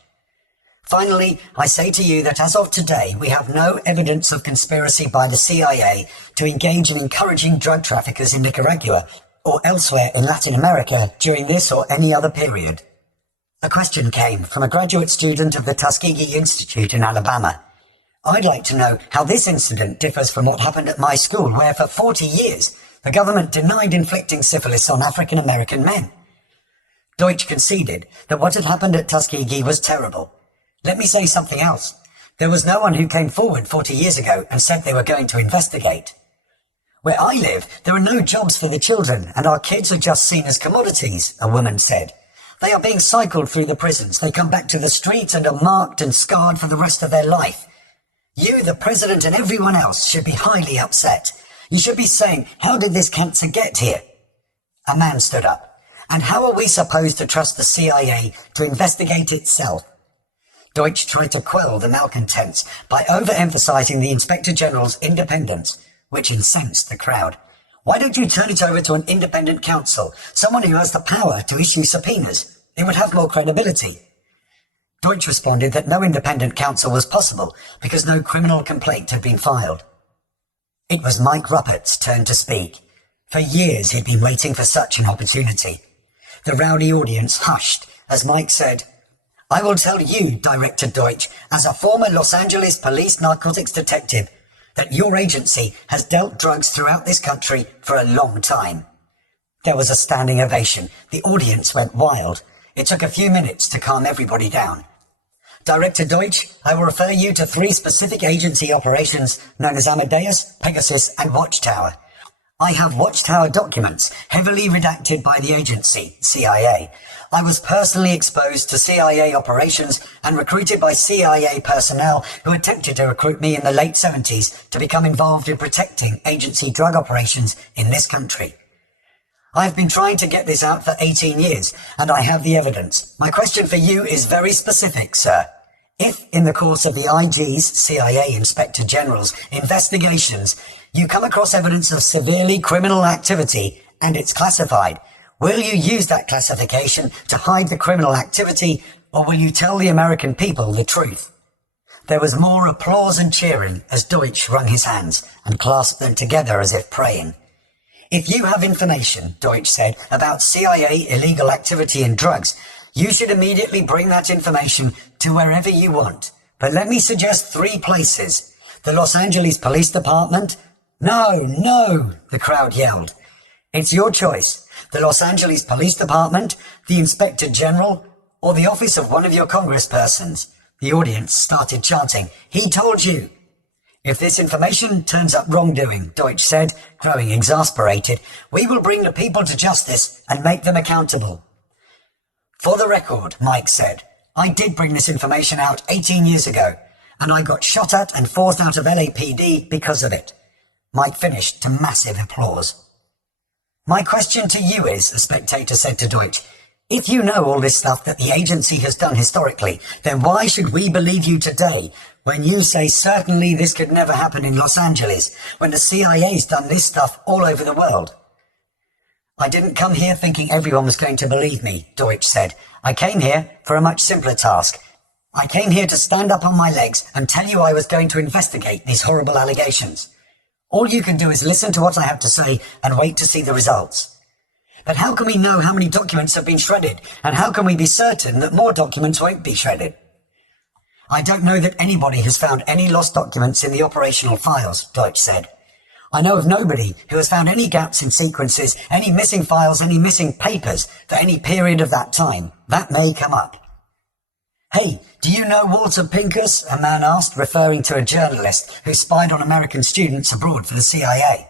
Finally, I say to you that as of today, we have no evidence of conspiracy by the CIA to engage in encouraging drug traffickers in Nicaragua or elsewhere in Latin America during this or any other period. A question came from a graduate student of the Tuskegee Institute in Alabama. I'd like to know how this incident differs from what happened at my school, where for 40 years the government denied inflicting syphilis on African American men. Deutsch conceded that what had happened at Tuskegee was terrible. Let me say something else. There was no one who came forward 40 years ago and said they were going to investigate. Where I live, there are no jobs for the children, and our kids are just seen as commodities, a woman said. They are being cycled through the prisons. They come back to the streets and are marked and scarred for the rest of their life. You, the president, and everyone else should be highly upset. You should be saying, how did this cancer get here? A man stood up. And how are we supposed to trust the CIA to investigate itself? Deutsch tried to quell the malcontents by overemphasizing the Inspector General's independence, which incensed the crowd. Why don't you turn it over to an independent counsel, someone who has the power to issue subpoenas? It would have more credibility. Deutsch responded that no independent counsel was possible because no criminal complaint had been filed. It was Mike Ruppert's turn to speak. For years he'd been waiting for such an opportunity. The rowdy audience hushed as Mike said, I will tell you, Director Deutsch, as a former Los Angeles police narcotics detective, that your agency has dealt drugs throughout this country for a long time. There was a standing ovation. The audience went wild. It took a few minutes to calm everybody down. Director Deutsch, I will refer you to 3 specific agency operations known as Amadeus, Pegasus, and Watchtower. I have Watchtower documents, heavily redacted by the agency, CIA. I was personally exposed to CIA operations and recruited by CIA personnel who attempted to recruit me in the late 70s to become involved in protecting agency drug operations in this country. I have been trying to get this out for 18 years, and I have the evidence. My question for you is very specific, sir. If, in the course of the IG's, CIA Inspector General's, investigations, you come across evidence of severely criminal activity and it's classified, will you use that classification to hide the criminal activity, or will you tell the American people the truth? There was more applause and cheering as Deutsch wrung his hands and clasped them together as if praying. If you have information, Deutsch said, about CIA illegal activity and drugs, you should immediately bring that information to wherever you want. But let me suggest 3 places. The Los Angeles Police Department? No, the crowd yelled. It's your choice. The Los Angeles Police Department, the Inspector General, or the office of one of your congresspersons. The audience started chanting, he told you. If this information turns up wrongdoing, Deutsch said, growing exasperated, we will bring the people to justice and make them accountable. For the record, Mike said, I did bring this information out 18 years ago, and I got shot at and forced out of LAPD because of it. Mike finished to massive applause. My question to you is, a spectator said to Deutsch, if you know all this stuff that the agency has done historically, then why should we believe you today when you say certainly this could never happen in Los Angeles, when the CIA's done this stuff all over the world? I didn't come here thinking everyone was going to believe me, Deutsch said. I came here for a much simpler task. I came here to stand up on my legs and tell you I was going to investigate these horrible allegations. All you can do is listen to what I have to say and wait to see the results. But how can we know how many documents have been shredded? And how can we be certain that more documents won't be shredded? I don't know that anybody has found any lost documents in the operational files, Deutsch said. I know of nobody who has found any gaps in sequences, any missing files, any missing papers for any period of that time. That may come up. Hey, do you know Walter Pincus? A man asked, referring to a journalist who spied on American students abroad for the CIA.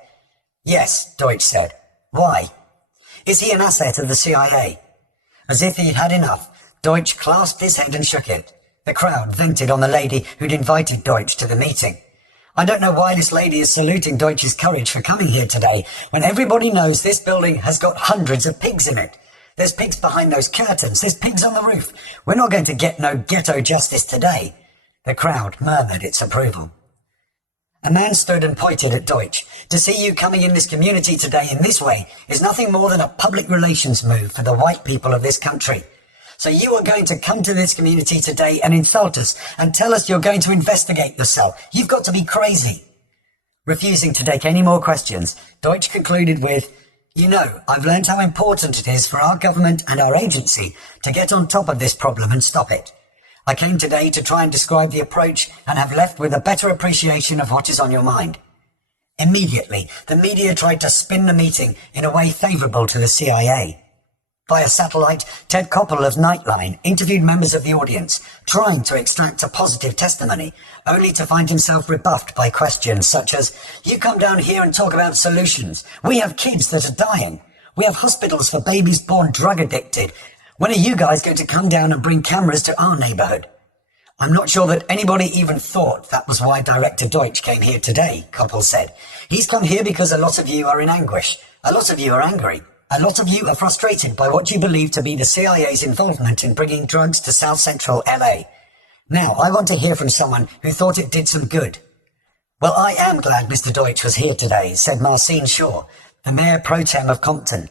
Yes, Deutsch said. Why? Is he an asset of the CIA? As if he'd had enough, Deutsch clasped his head and shook it. The crowd vented on the lady who'd invited Deutsch to the meeting. I don't know why this lady is saluting Deutsch's courage for coming here today, when everybody knows this building has got hundreds of pigs in it. There's pigs behind those curtains. There's pigs on the roof. We're not going to get no ghetto justice today. The crowd murmured its approval. A man stood and pointed at Deutsch. To see you coming in this community today in this way is nothing more than a public relations move for the white people of this country. So you are going to come to this community today and insult us and tell us you're going to investigate yourself. You've got to be crazy. Refusing to take any more questions, Deutsch concluded with, you know, I've learned how important it is for our government and our agency to get on top of this problem and stop it. I came today to try and describe the approach and have left with a better appreciation of what is on your mind. Immediately, the media tried to spin the meeting in a way favourable to the CIA. Via satellite, Ted Koppel of Nightline interviewed members of the audience, trying to extract a positive testimony, only to find himself rebuffed by questions such as, you come down here and talk about solutions. We have kids that are dying. We have hospitals for babies born drug addicted. When are you guys going to come down and bring cameras to our neighbourhood? I'm not sure that anybody even thought that was why Director Deutsch came here today, Koppel said. He's come here because a lot of you are in anguish. A lot of you are angry. A lot of you are frustrated by what you believe to be the CIA's involvement in bringing drugs to South Central LA. Now, I want to hear from someone who thought it did some good. Well, I am glad Mr. Deutsch was here today, said Marcine Shaw, the Mayor Pro Tem of Compton.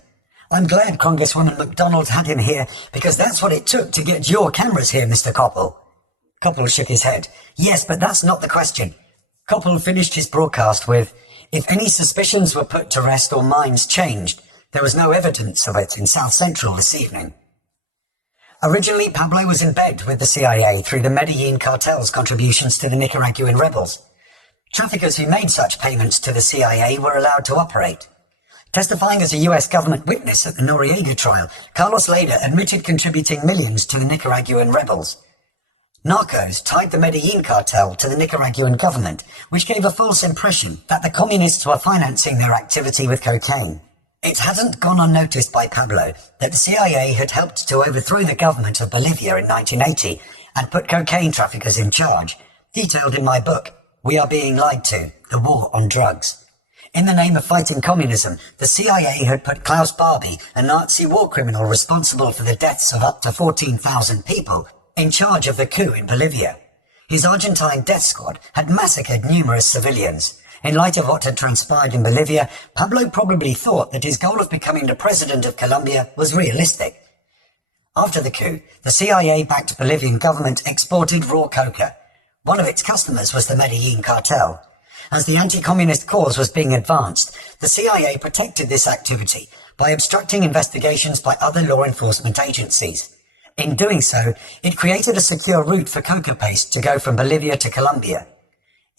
I'm glad Congresswoman McDonald had him here because that's what it took to get your cameras here, Mr. Koppel. Koppel shook his head. Yes, but that's not the question. Koppel finished his broadcast with, if any suspicions were put to rest or minds changed, there was no evidence of it in South Central this evening. Originally, Pablo was in bed with the CIA through the Medellin cartel's contributions to the Nicaraguan rebels. Traffickers who made such payments to the CIA were allowed to operate. Testifying as a US government witness at the Noriega trial, Carlos Leda admitted contributing millions to the Nicaraguan rebels. Narcos tied the Medellin cartel to the Nicaraguan government, which gave a false impression that the communists were financing their activity with cocaine. It hadn't gone unnoticed by Pablo that the CIA had helped to overthrow the government of Bolivia in 1980 and put cocaine traffickers in charge, detailed in my book, We Are Being Lied To, The War on Drugs. In the name of fighting communism, the CIA had put Klaus Barbie, a Nazi war criminal responsible for the deaths of up to 14,000 people, in charge of the coup in Bolivia. His Argentine death squad had massacred numerous civilians. In light of what had transpired in Bolivia, Pablo probably thought that his goal of becoming the president of Colombia was realistic. After the coup, the CIA-backed Bolivian government exported raw coca. One of its customers was the Medellin cartel. As the anti-communist cause was being advanced, the CIA protected this activity by obstructing investigations by other law enforcement agencies. In doing so, it created a secure route for coca paste to go from Bolivia to Colombia.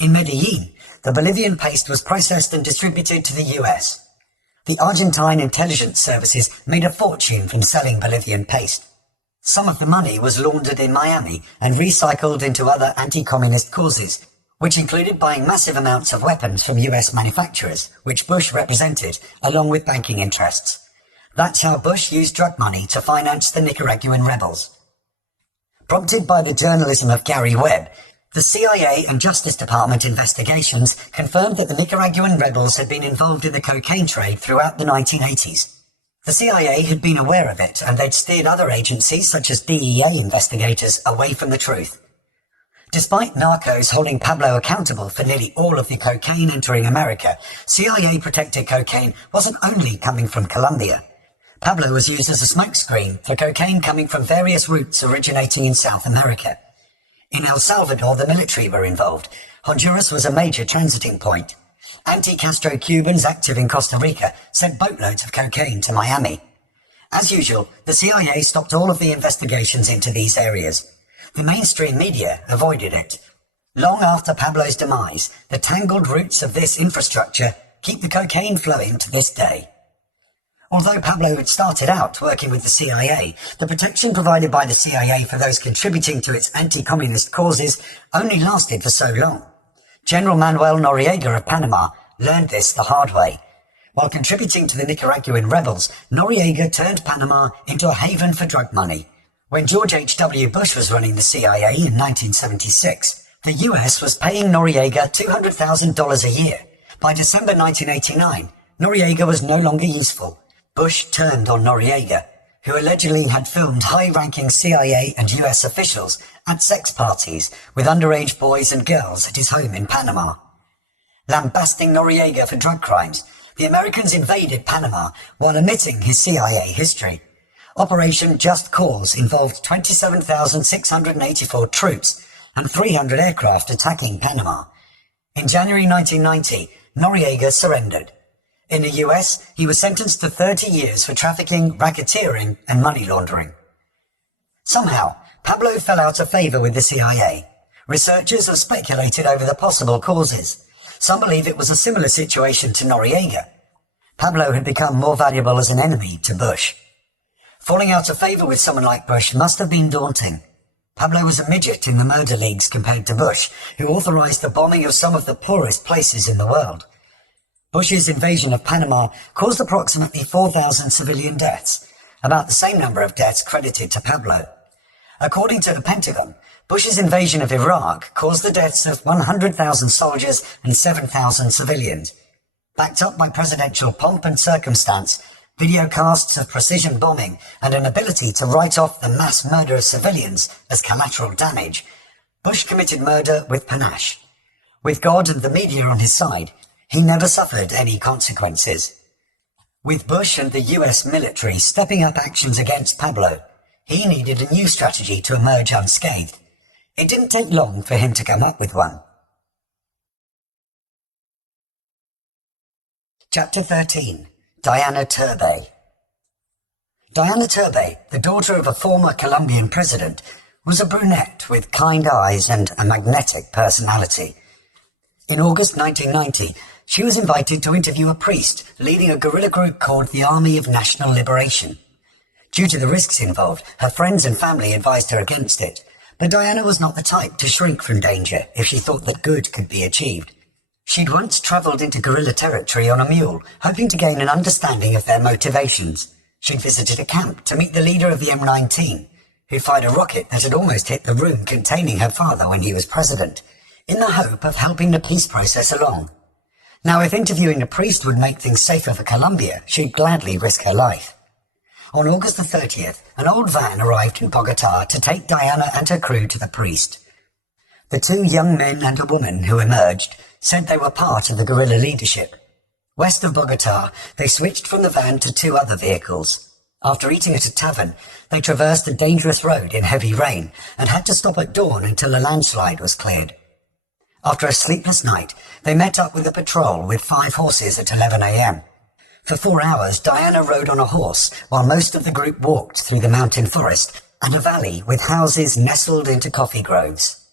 In Medellin, the Bolivian paste was processed and distributed to the US. The Argentine intelligence services made a fortune from selling Bolivian paste. Some of the money was laundered in Miami and recycled into other anti-communist causes, which included buying massive amounts of weapons from US manufacturers, which Bush represented, along with banking interests. That's how Bush used drug money to finance the Nicaraguan rebels. Prompted by the journalism of Gary Webb, the CIA and Justice Department investigations confirmed that the Nicaraguan rebels had been involved in the cocaine trade throughout the 1980s. The CIA had been aware of it, and they'd steered other agencies, such as DEA investigators, away from the truth. Despite Narcos holding Pablo accountable for nearly all of the cocaine entering America, CIA-protected cocaine wasn't only coming from Colombia. Pablo was used as a smokescreen for cocaine coming from various routes originating in South America. In El Salvador, the military were involved. Honduras was a major transiting point. Anti-Castro Cubans active in Costa Rica sent boatloads of cocaine to Miami. As usual, the CIA stopped all of the investigations into these areas. The mainstream media avoided it. Long after Pablo's demise, the tangled roots of this infrastructure keep the cocaine flowing to this day. Although Pablo had started out working with the CIA, the protection provided by the CIA for those contributing to its anti-communist causes only lasted for so long. General Manuel Noriega of Panama learned this the hard way. While contributing to the Nicaraguan rebels, Noriega turned Panama into a haven for drug money. When George H.W. Bush was running the CIA in 1976, the US was paying Noriega $200,000 a year. By December 1989, Noriega was no longer useful. Bush turned on Noriega, who allegedly had filmed high-ranking CIA and US officials at sex parties with underage boys and girls at his home in Panama. Lambasting Noriega for drug crimes, the Americans invaded Panama while omitting his CIA history. Operation Just Cause involved 27,684 troops and 300 aircraft attacking Panama. In January 1990, Noriega surrendered. In the US, he was sentenced to 30 years for trafficking, racketeering, and money laundering. Somehow, Pablo fell out of favor with the CIA. Researchers have speculated over the possible causes. Some believe it was a similar situation to Noriega. Pablo had become more valuable as an enemy to Bush. Falling out of favor with someone like Bush must have been daunting. Pablo was a midget in the murder leagues compared to Bush, who authorized the bombing of some of the poorest places in the world. Bush's invasion of Panama caused approximately 4,000 civilian deaths, about the same number of deaths credited to Pablo. According to the Pentagon, Bush's invasion of Iraq caused the deaths of 100,000 soldiers and 7,000 civilians. Backed up by presidential pomp and circumstance, videocasts of precision bombing, and an ability to write off the mass murder of civilians as collateral damage, Bush committed murder with panache. With God and the media on his side, he never suffered any consequences. With Bush and the US military stepping up actions against Pablo, he needed a new strategy to emerge unscathed. It didn't take long for him to come up with one. Chapter 13. Diana Turbay. Diana Turbay, the daughter of a former Colombian president, was a brunette with kind eyes and a magnetic personality. In August 1990, she was invited to interview a priest leading a guerrilla group called the Army of National Liberation. Due to the risks involved, her friends and family advised her against it, but Diana was not the type to shrink from danger if she thought that good could be achieved. She'd once travelled into guerrilla territory on a mule, hoping to gain an understanding of their motivations. She'd visited a camp to meet the leader of the M19, who fired a rocket that had almost hit the room containing her father when he was president, in the hope of helping the peace process along. Now, if interviewing a priest would make things safer for Colombia, she'd gladly risk her life. On August the 30th, an old van arrived in Bogotá to take Diana and her crew to the priest. The two young men and a woman who emerged said they were part of the guerrilla leadership. West of Bogotá, they switched from the van to two other vehicles. After eating at a tavern, they traversed a dangerous road in heavy rain and had to stop at dawn until a landslide was cleared. After a sleepless night, they met up with a patrol with 5 horses at 11 a.m. For 4 hours, Diana rode on a horse, while most of the group walked through the mountain forest and a valley with houses nestled into coffee groves.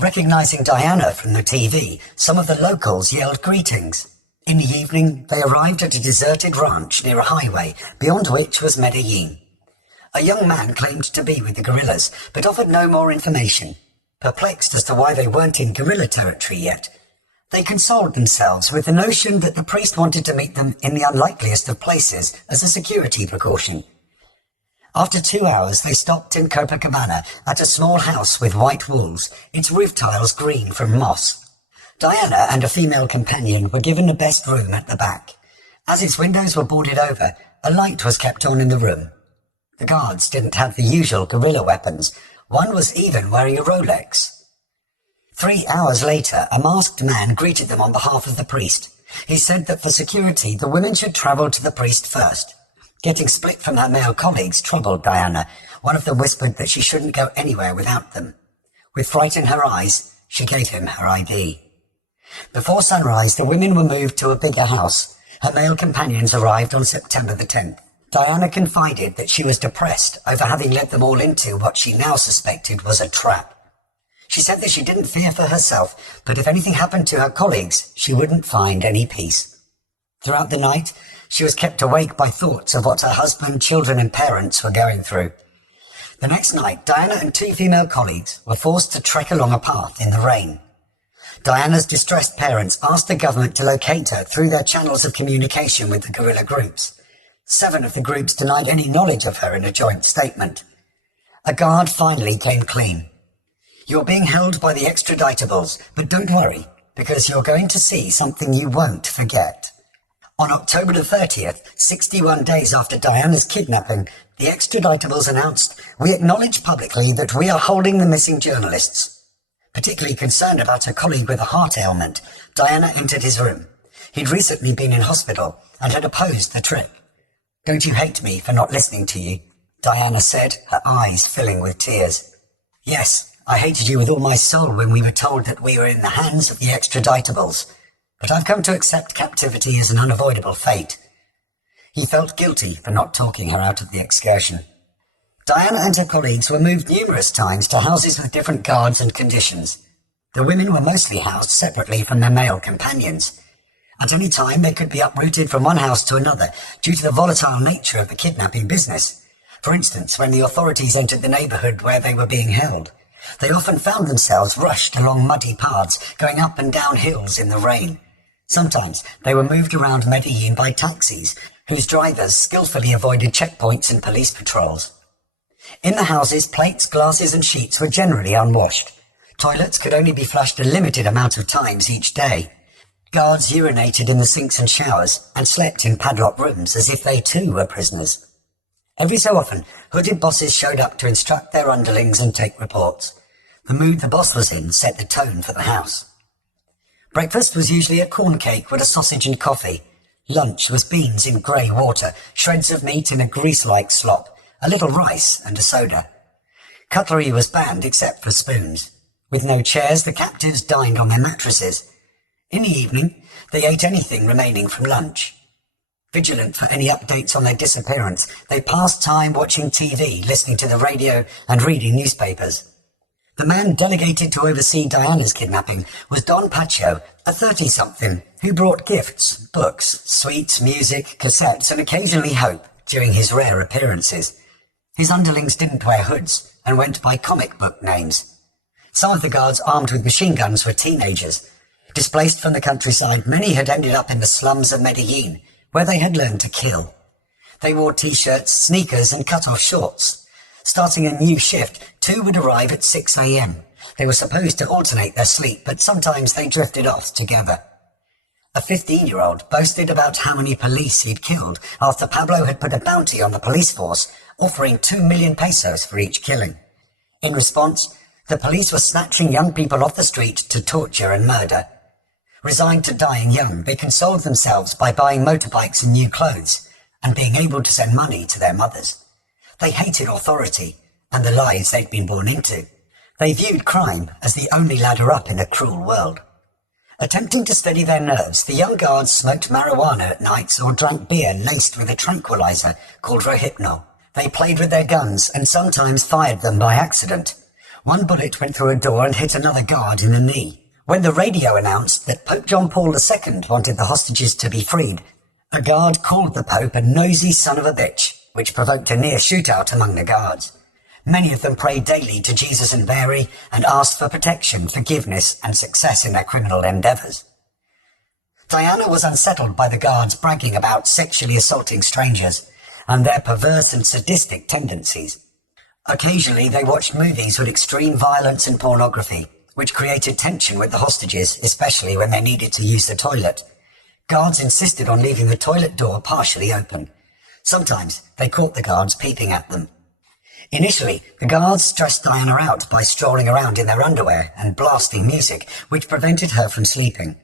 Recognizing Diana from the TV, some of the locals yelled greetings. In the evening, they arrived at a deserted ranch near a highway, beyond which was Medellin. A young man claimed to be with the guerrillas, but offered no more information. Perplexed as to why they weren't in guerrilla territory yet, they consoled themselves with the notion that the priest wanted to meet them in the unlikeliest of places as a security precaution. After 2 hours, they stopped in Copacabana at a small house with white walls, its roof tiles green from moss. Diana and a female companion were given the best room at the back. As its windows were boarded over, a light was kept on in the room. The guards didn't have the usual guerrilla weapons. One was even wearing a Rolex. 3 hours later, a masked man greeted them on behalf of the priest. He said that for security, the women should travel to the priest first. Getting split from her male colleagues troubled Diana. One of them whispered that she shouldn't go anywhere without them. With fright in her eyes, she gave him her ID. Before sunrise, the women were moved to a bigger house. Her male companions arrived on September the 10th. Diana confided that she was depressed over having led them all into what she now suspected was a trap. She said that she didn't fear for herself, but if anything happened to her colleagues, she wouldn't find any peace. Throughout the night, she was kept awake by thoughts of what her husband, children and parents were going through. The next night, Diana and 2 female colleagues were forced to trek along a path in the rain. Diana's distressed parents asked the government to locate her through their channels of communication with the guerrilla groups. 7 of the groups denied any knowledge of her in a joint statement. A guard finally came clean. "You're being held by the extraditables, but don't worry, because you're going to see something you won't forget." On October the 30th, 61 days after Diana's kidnapping, the extraditables announced, "We acknowledge publicly that we are holding the missing journalists." Particularly concerned about her colleague with a heart ailment, Diana entered his room. He'd recently been in hospital and had opposed the trip. "Don't you hate me for not listening to you?" Diana said, her eyes filling with tears. "Yes, I hated you with all my soul when we were told that we were in the hands of the extraditables. But I've come to accept captivity as an unavoidable fate." He felt guilty for not talking her out of the excursion. Diana and her colleagues were moved numerous times to houses with different guards and conditions. The women were mostly housed separately from their male companions. At any time, they could be uprooted from one house to another due to the volatile nature of the kidnapping business. For instance, when the authorities entered the neighborhood where they were being held, they often found themselves rushed along muddy paths, going up and down hills in the rain. Sometimes they were moved around Medellin by taxis, whose drivers skillfully avoided checkpoints and police patrols. In the houses, plates, glasses and sheets were generally unwashed. Toilets could only be flushed a limited amount of times each day. Guards urinated in the sinks and showers and slept in padlocked rooms as if they too were prisoners. Every so often, hooded bosses showed up to instruct their underlings and take reports. The mood the boss was in set the tone for the house. Breakfast was usually a corn cake with a sausage and coffee. Lunch was beans in grey water, shreds of meat in a grease-like slop, a little rice and a soda. Cutlery was banned except for spoons. With no chairs, the captives dined on their mattresses. In the evening, they ate anything remaining from lunch. Vigilant for any updates on their disappearance, they passed time watching TV, listening to the radio and reading newspapers. The man delegated to oversee Diana's kidnapping was Don Pacho, a 30-something, who brought gifts, books, sweets, music, cassettes and occasionally hope during his rare appearances. His underlings didn't wear hoods and went by comic book names. Some of the guards armed with machine guns were teenagers. Displaced from the countryside, many had ended up in the slums of Medellin, where they had learned to kill. They wore t-shirts, sneakers and cut-off shorts. Starting a new shift, 2 would arrive at 6 a.m. They were supposed to alternate their sleep, but sometimes they drifted off together. A 15-year-old boasted about how many police he'd killed after Pablo had put a bounty on the police force, offering 2 million pesos for each killing. In response, the police were snatching young people off the street to torture and murder. Resigned to dying young, they consoled themselves by buying motorbikes and new clothes, and being able to send money to their mothers. They hated authority and the lies they'd been born into. They viewed crime as the only ladder up in a cruel world. Attempting to steady their nerves, the young guards smoked marijuana at nights or drank beer laced with a tranquilizer called rohypnol. They played with their guns and sometimes fired them by accident. One bullet went through a door and hit another guard in the knee. When the radio announced that Pope John Paul II wanted the hostages to be freed, a guard called the Pope a nosy son of a bitch, which provoked a near shootout among the guards. Many of them prayed daily to Jesus and Mary and asked for protection, forgiveness and success in their criminal endeavours. Diana was unsettled by the guards bragging about sexually assaulting strangers and their perverse and sadistic tendencies. Occasionally they watched movies with extreme violence and pornography, which created tension with the hostages, especially when they needed to use the toilet. Guards insisted on leaving the toilet door partially open. Sometimes they caught the guards peeping at them. Initially, the guards stressed Diana out by strolling around in their underwear and blasting music, which prevented her from sleeping.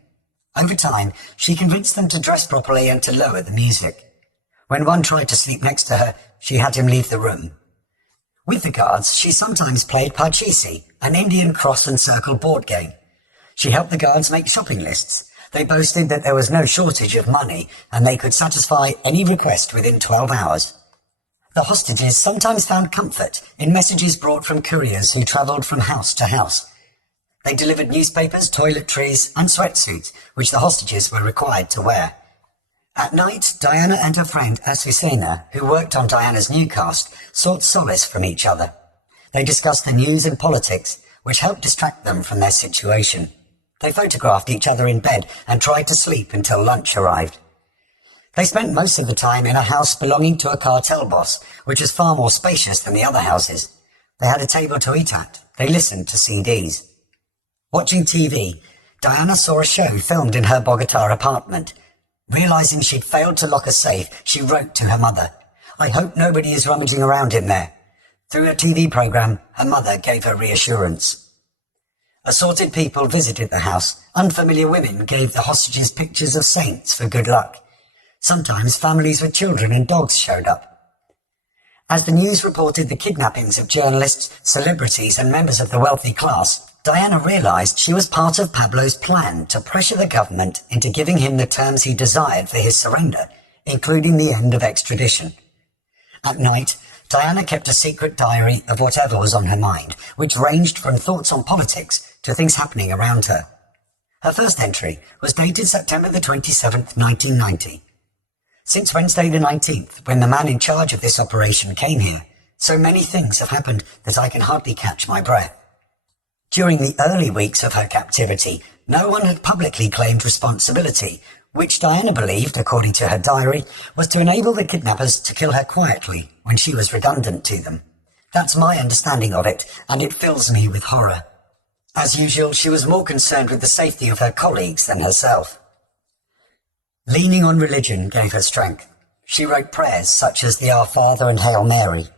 Over time, she convinced them to dress properly and to lower the music. When one tried to sleep next to her, she had him leave the room. With the guards, she sometimes played Parcheesi, an Indian cross and circle board game. She helped the guards make shopping lists. They boasted that there was no shortage of money and they could satisfy any request within 12 hours. The hostages sometimes found comfort in messages brought from couriers who travelled from house to house. They delivered newspapers, toiletries and sweatsuits, which the hostages were required to wear. At night, Diana and her friend Azucena, who worked on Diana's new cast, sought solace from each other. They discussed the news and politics, which helped distract them from their situation. They photographed each other in bed and tried to sleep until lunch arrived. They spent most of the time in a house belonging to a cartel boss, which was far more spacious than the other houses. They had a table to eat at. They listened to CDs. Watching TV, Diana saw a show filmed in her Bogota apartment. Realizing she'd failed to lock a safe, she wrote to her mother, "I hope nobody is rummaging around in there." Through a TV program, her mother gave her reassurance. Assorted people visited the house. Unfamiliar women gave the hostages pictures of saints for good luck. Sometimes families with children and dogs showed up. As the news reported the kidnappings of journalists, celebrities and members of the wealthy class, Diana realized she was part of Pablo's plan to pressure the government into giving him the terms he desired for his surrender, including the end of extradition. At night, Diana kept a secret diary of whatever was on her mind, which ranged from thoughts on politics to things happening around her. Her first entry was dated September the 27th, 1990. Since Wednesday the 19th, when the man in charge of this operation came here, so many things have happened that I can hardly catch my breath. During the early weeks of her captivity, no one had publicly claimed responsibility, which Diana believed, according to her diary, was to enable the kidnappers to kill her quietly when she was redundant to them. That's my understanding of it, and it fills me with horror. As usual, she was more concerned with the safety of her colleagues than herself. Leaning on religion gave her strength. She wrote prayers such as the Our Father and Hail Mary.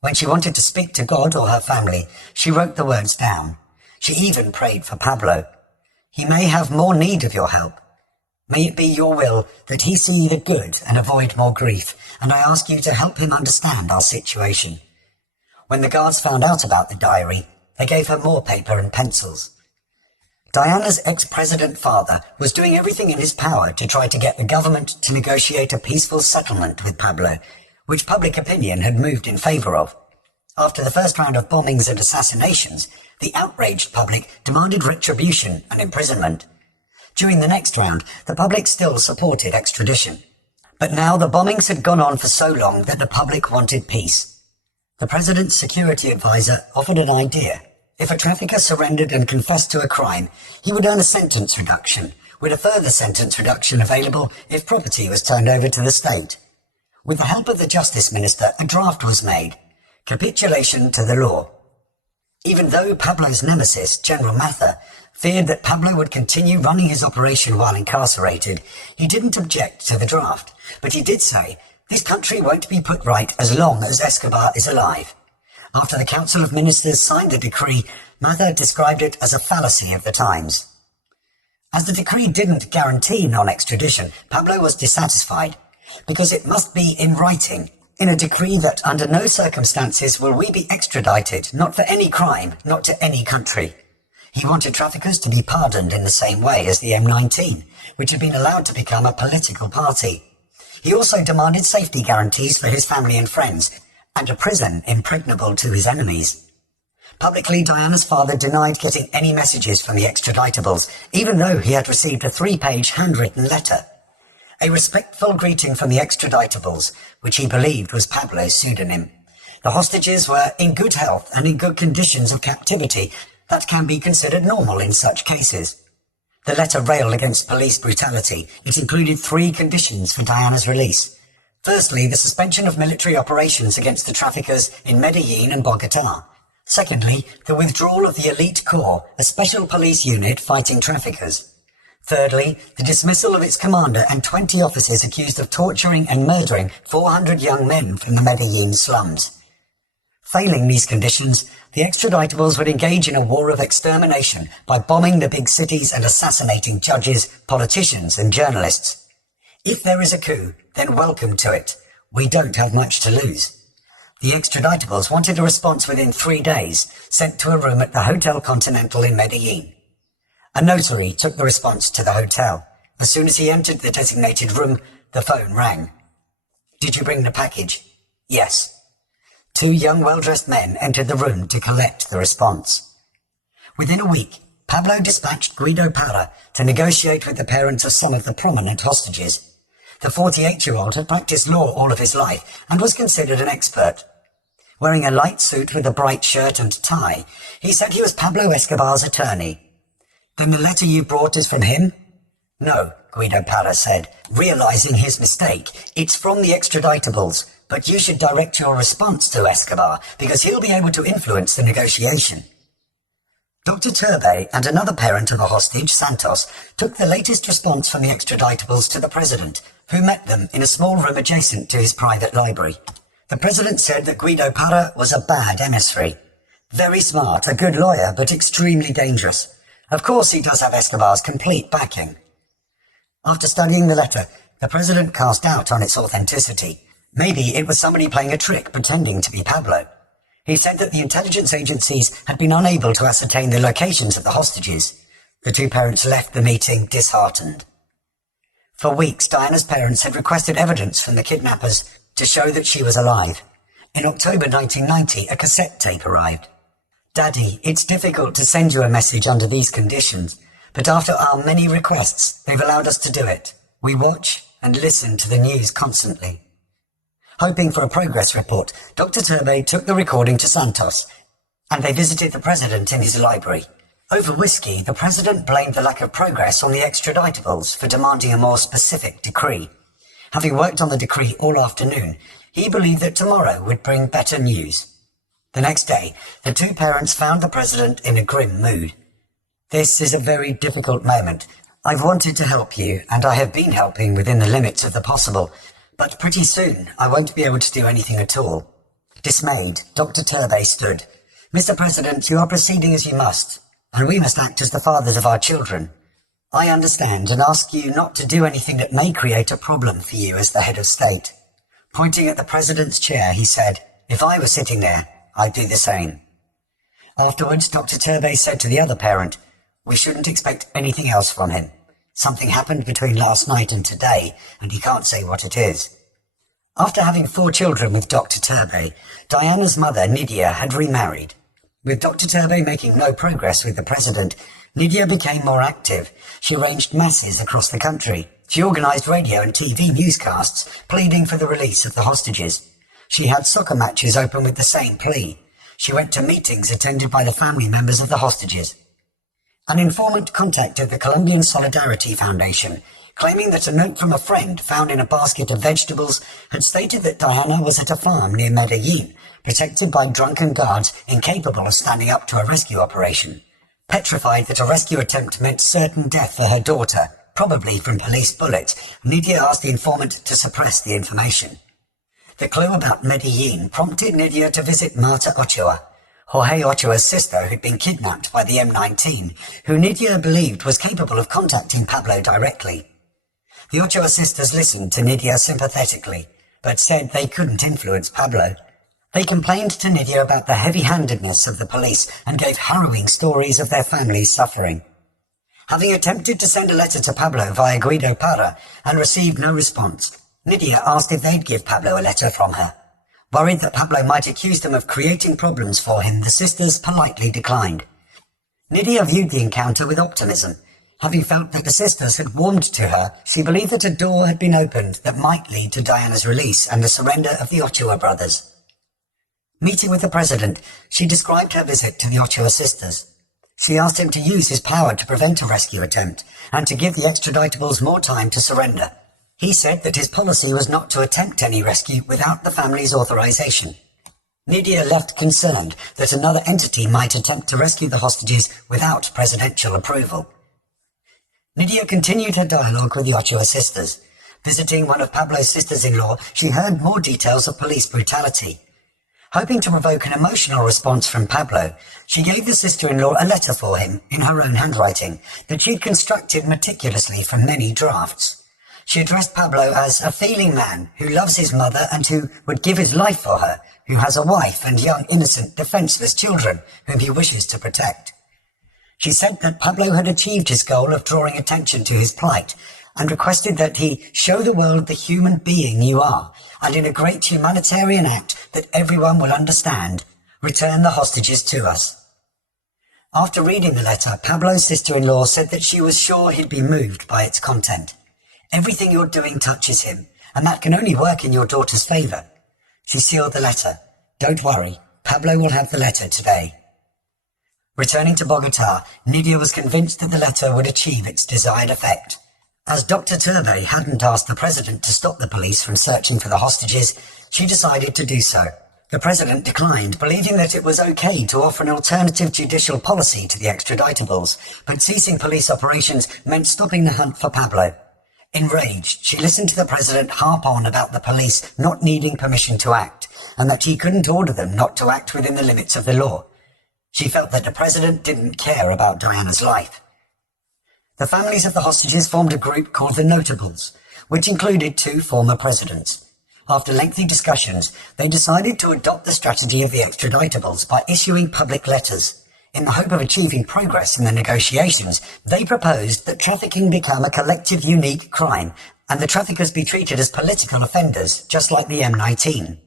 When she wanted to speak to God or her family, she wrote the words down. She even prayed for Pablo. "He may have more need of your help. May it be your will that he see the good and avoid more grief, and I ask you to help him understand our situation." When the guards found out about the diary, they gave her more paper and pencils. Diana's ex-president father was doing everything in his power to try to get the government to negotiate a peaceful settlement with Pablo, which public opinion had moved in favor of. After the first round of bombings and assassinations, the outraged public demanded retribution and imprisonment. During the next round, the public still supported extradition. But now the bombings had gone on for so long that the public wanted peace. The president's security advisor offered an idea. If a trafficker surrendered and confessed to a crime, he would earn a sentence reduction, with a further sentence reduction available if property was turned over to the state. With the help of the justice minister, a draft was made. Capitulation to the law. Even though Pablo's nemesis, General Mather, feared that Pablo would continue running his operation while incarcerated, he didn't object to the draft, but he did say, "This country won't be put right as long as Escobar is alive." After the Council of Ministers signed the decree, Mather described it as a fallacy of the times. As the decree didn't guarantee non-extradition, Pablo was dissatisfied, because it must be in writing, in a decree that under no circumstances will we be extradited, not for any crime, not to any country. He wanted traffickers to be pardoned in the same way as the M19, which had been allowed to become a political party. He also demanded safety guarantees for his family and friends, and a prison impregnable to his enemies. Publicly, Diana's father denied getting any messages from the extraditables, even though he had received a 3-page handwritten letter. A respectful greeting from the extraditables, which he believed was Pablo's pseudonym. The hostages were in good health and in good conditions of captivity that can be considered normal in such cases. The letter railed against police brutality. It included 3 conditions for Diana's release. Firstly, the suspension of military operations against the traffickers in Medellin and Bogota. Secondly, the withdrawal of the elite corps, a special police unit fighting traffickers. Thirdly, the dismissal of its commander and 20 officers accused of torturing and murdering 400 young men from the Medellin slums. Failing these conditions, the extraditables would engage in a war of extermination by bombing the big cities and assassinating judges, politicians and journalists. If there is a coup, then welcome to it. We don't have much to lose. The extraditables wanted a response within 3 days, sent to a room at the Hotel Continental in Medellin. A notary took the response to the hotel. As soon as he entered the designated room, the phone rang. "Did you bring the package?" "Yes." Two young, well-dressed men entered the room to collect the response. Within a week, Pablo dispatched Guido Parra to negotiate with the parents of some of the prominent hostages. The 48-year-old had practiced law all of his life and was considered an expert. Wearing a light suit with a bright shirt and tie, he said he was Pablo Escobar's attorney. "Then the letter you brought is from him?" "No," Guido Parra said, realizing his mistake. "It's from the extraditables, but you should direct your response to Escobar because he'll be able to influence the negotiation." Dr. Turbay and another parent of a hostage, Santos, took the latest response from the extraditables to the president, who met them in a small room adjacent to his private library. The president said that Guido Parra was a bad emissary. Very smart, a good lawyer, but extremely dangerous. Of course he does have Escobar's complete backing. After studying the letter, the president cast doubt on its authenticity. Maybe it was somebody playing a trick pretending to be Pablo. He said that the intelligence agencies had been unable to ascertain the locations of the hostages. The two parents left the meeting disheartened. For weeks, Diana's parents had requested evidence from the kidnappers to show that she was alive. In October 1990, a cassette tape arrived. "Daddy, it's difficult to send you a message under these conditions, but after our many requests, they've allowed us to do it. We watch and listen to the news constantly." Hoping for a progress report, Dr. Turbay took the recording to Santos, and they visited the president in his library. Over whiskey, the president blamed the lack of progress on the extraditables for demanding a more specific decree. Having worked on the decree all afternoon, he believed that tomorrow would bring better news. The next day, the two parents found the president in a grim mood. "This is a very difficult moment. I've wanted to help you, and I have been helping within the limits of the possible. But pretty soon, I won't be able to do anything at all." Dismayed, Dr. Turbay stood. "Mr. President, you are proceeding as you must, and we must act as the fathers of our children. I understand and ask you not to do anything that may create a problem for you as the head of state." Pointing at the president's chair, he said, "If I were sitting there, I'd do the same." Afterwards, Dr. Turbay said to the other parent, "We shouldn't expect anything else from him. Something happened between last night and today, and he can't say what it is." After having 4 children with Dr. Turbay, Diana's mother, Nydia, had remarried. With Dr. Turbay making no progress with the president, Nydia became more active. She arranged masses across the country. She organized radio and TV newscasts, pleading for the release of the hostages. She had soccer matches open with the same plea. She went to meetings attended by the family members of the hostages. An informant contacted the Colombian Solidarity Foundation, claiming that a note from a friend found in a basket of vegetables had stated that Diana was at a farm near Medellin, protected by drunken guards incapable of standing up to a rescue operation. Petrified that a rescue attempt meant certain death for her daughter, probably from police bullets, Nydia asked the informant to suppress the information. The clue about Medellin prompted Nydia to visit Marta Ochoa, Jorge Ochoa's sister who'd been kidnapped by the M19, who Nydia believed was capable of contacting Pablo directly. The Ochoa sisters listened to Nydia sympathetically, but said they couldn't influence Pablo. They complained to Nydia about the heavy-handedness of the police and gave harrowing stories of their family's suffering. Having attempted to send a letter to Pablo via Guido Parra and received no response, Nydia asked if they'd give Pablo a letter from her. Worried that Pablo might accuse them of creating problems for him, the sisters politely declined. Nydia viewed the encounter with optimism. Having felt that the sisters had warmed to her, she believed that a door had been opened that might lead to Diana's release and the surrender of the Ochoa brothers. Meeting with the president, she described her visit to the Ochoa sisters. She asked him to use his power to prevent a rescue attempt and to give the extraditables more time to surrender. He said that his policy was not to attempt any rescue without the family's authorization. Nydia left concerned that another entity might attempt to rescue the hostages without presidential approval. Nydia continued her dialogue with the Ochoa sisters. Visiting one of Pablo's sisters-in-law, she heard more details of police brutality. Hoping to provoke an emotional response from Pablo, she gave the sister-in-law a letter for him in her own handwriting that she'd constructed meticulously from many drafts. She addressed Pablo as a feeling man who loves his mother and who would give his life for her, who has a wife and young, innocent, defenseless children whom he wishes to protect. She said that Pablo had achieved his goal of drawing attention to his plight and requested that he show the world the human being you are, and in a great humanitarian act that everyone will understand, return the hostages to us. After reading the letter, Pablo's sister-in-law said that she was sure he'd be moved by its content. Everything you're doing touches him, and that can only work in your daughter's favour. She sealed the letter. Don't worry, Pablo will have the letter today. Returning to Bogota, Nidia was convinced that the letter would achieve its desired effect. As Dr. Turbay hadn't asked the president to stop the police from searching for the hostages, she decided to do so. The president declined, believing that it was okay to offer an alternative judicial policy to the extraditables, but ceasing police operations meant stopping the hunt for Pablo. Enraged, she listened to the president harp on about the police not needing permission to act, and that he couldn't order them not to act within the limits of the law. She felt that the president didn't care about Diana's life. The families of the hostages formed a group called the Notables, which included 2 former presidents. After lengthy discussions, they decided to adopt the strategy of the extraditables by issuing public letters. In the hope of achieving progress in the negotiations, they proposed that trafficking become a collective unique crime and the traffickers be treated as political offenders, just like the M19.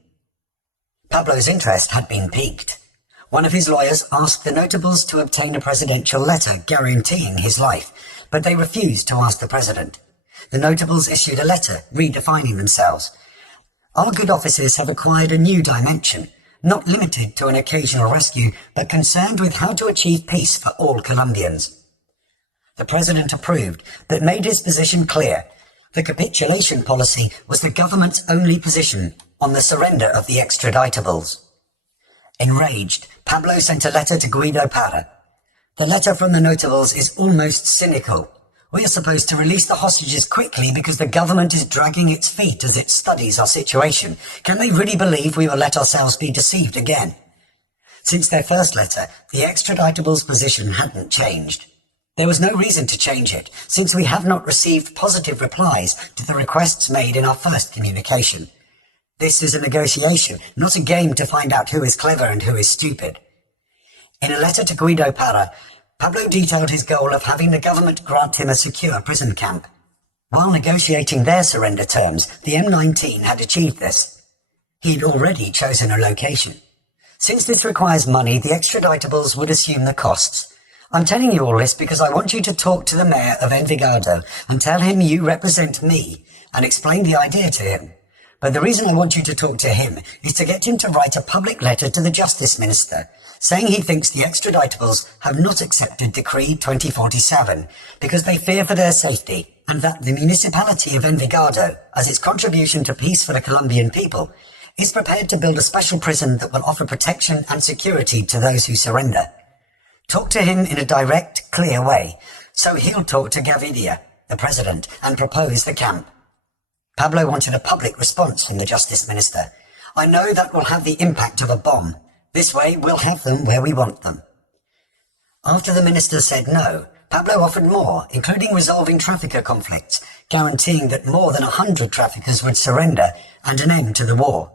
Pablo's interest had been piqued. One of his lawyers asked the Notables to obtain a presidential letter guaranteeing his life, but they refused to ask the president. The Notables issued a letter redefining themselves. Our good offices have acquired a new dimension, not limited to an occasional rescue, but concerned with how to achieve peace for all Colombians. The president approved, but made his position clear. The capitulation policy was the government's only position on the surrender of the extraditables. Enraged, Pablo sent a letter to Guido Parra. The letter from the Notables is almost cynical. We are supposed to release the hostages quickly because the government is dragging its feet as it studies our situation. Can they really believe we will let ourselves be deceived again? Since their first letter, the extraditable's position hadn't changed. There was no reason to change it, since we have not received positive replies to the requests made in our first communication. This is a negotiation, not a game to find out who is clever and who is stupid. In a letter to Guido Parra, Pablo detailed his goal of having the government grant him a secure prison camp. While negotiating their surrender terms, the M19 had achieved this. He had already chosen a location. Since this requires money, the extraditables would assume the costs. I'm telling you all this because I want you to talk to the mayor of Envigado and tell him you represent me and explain the idea to him. But the reason I want you to talk to him is to get him to write a public letter to the Justice Minister, saying he thinks the extraditables have not accepted Decree 2047 because they fear for their safety, and that the municipality of Envigado, as its contribution to peace for the Colombian people, is prepared to build a special prison that will offer protection and security to those who surrender. Talk to him in a direct, clear way, so he'll talk to Gaviria, the president, and propose the camp. Pablo wanted a public response from the Justice Minister. I know that will have the impact of a bomb. This way, we'll have them where we want them. After the minister said no, Pablo offered more, including resolving trafficker conflicts, guaranteeing that more than 100 traffickers would surrender and an end to the war.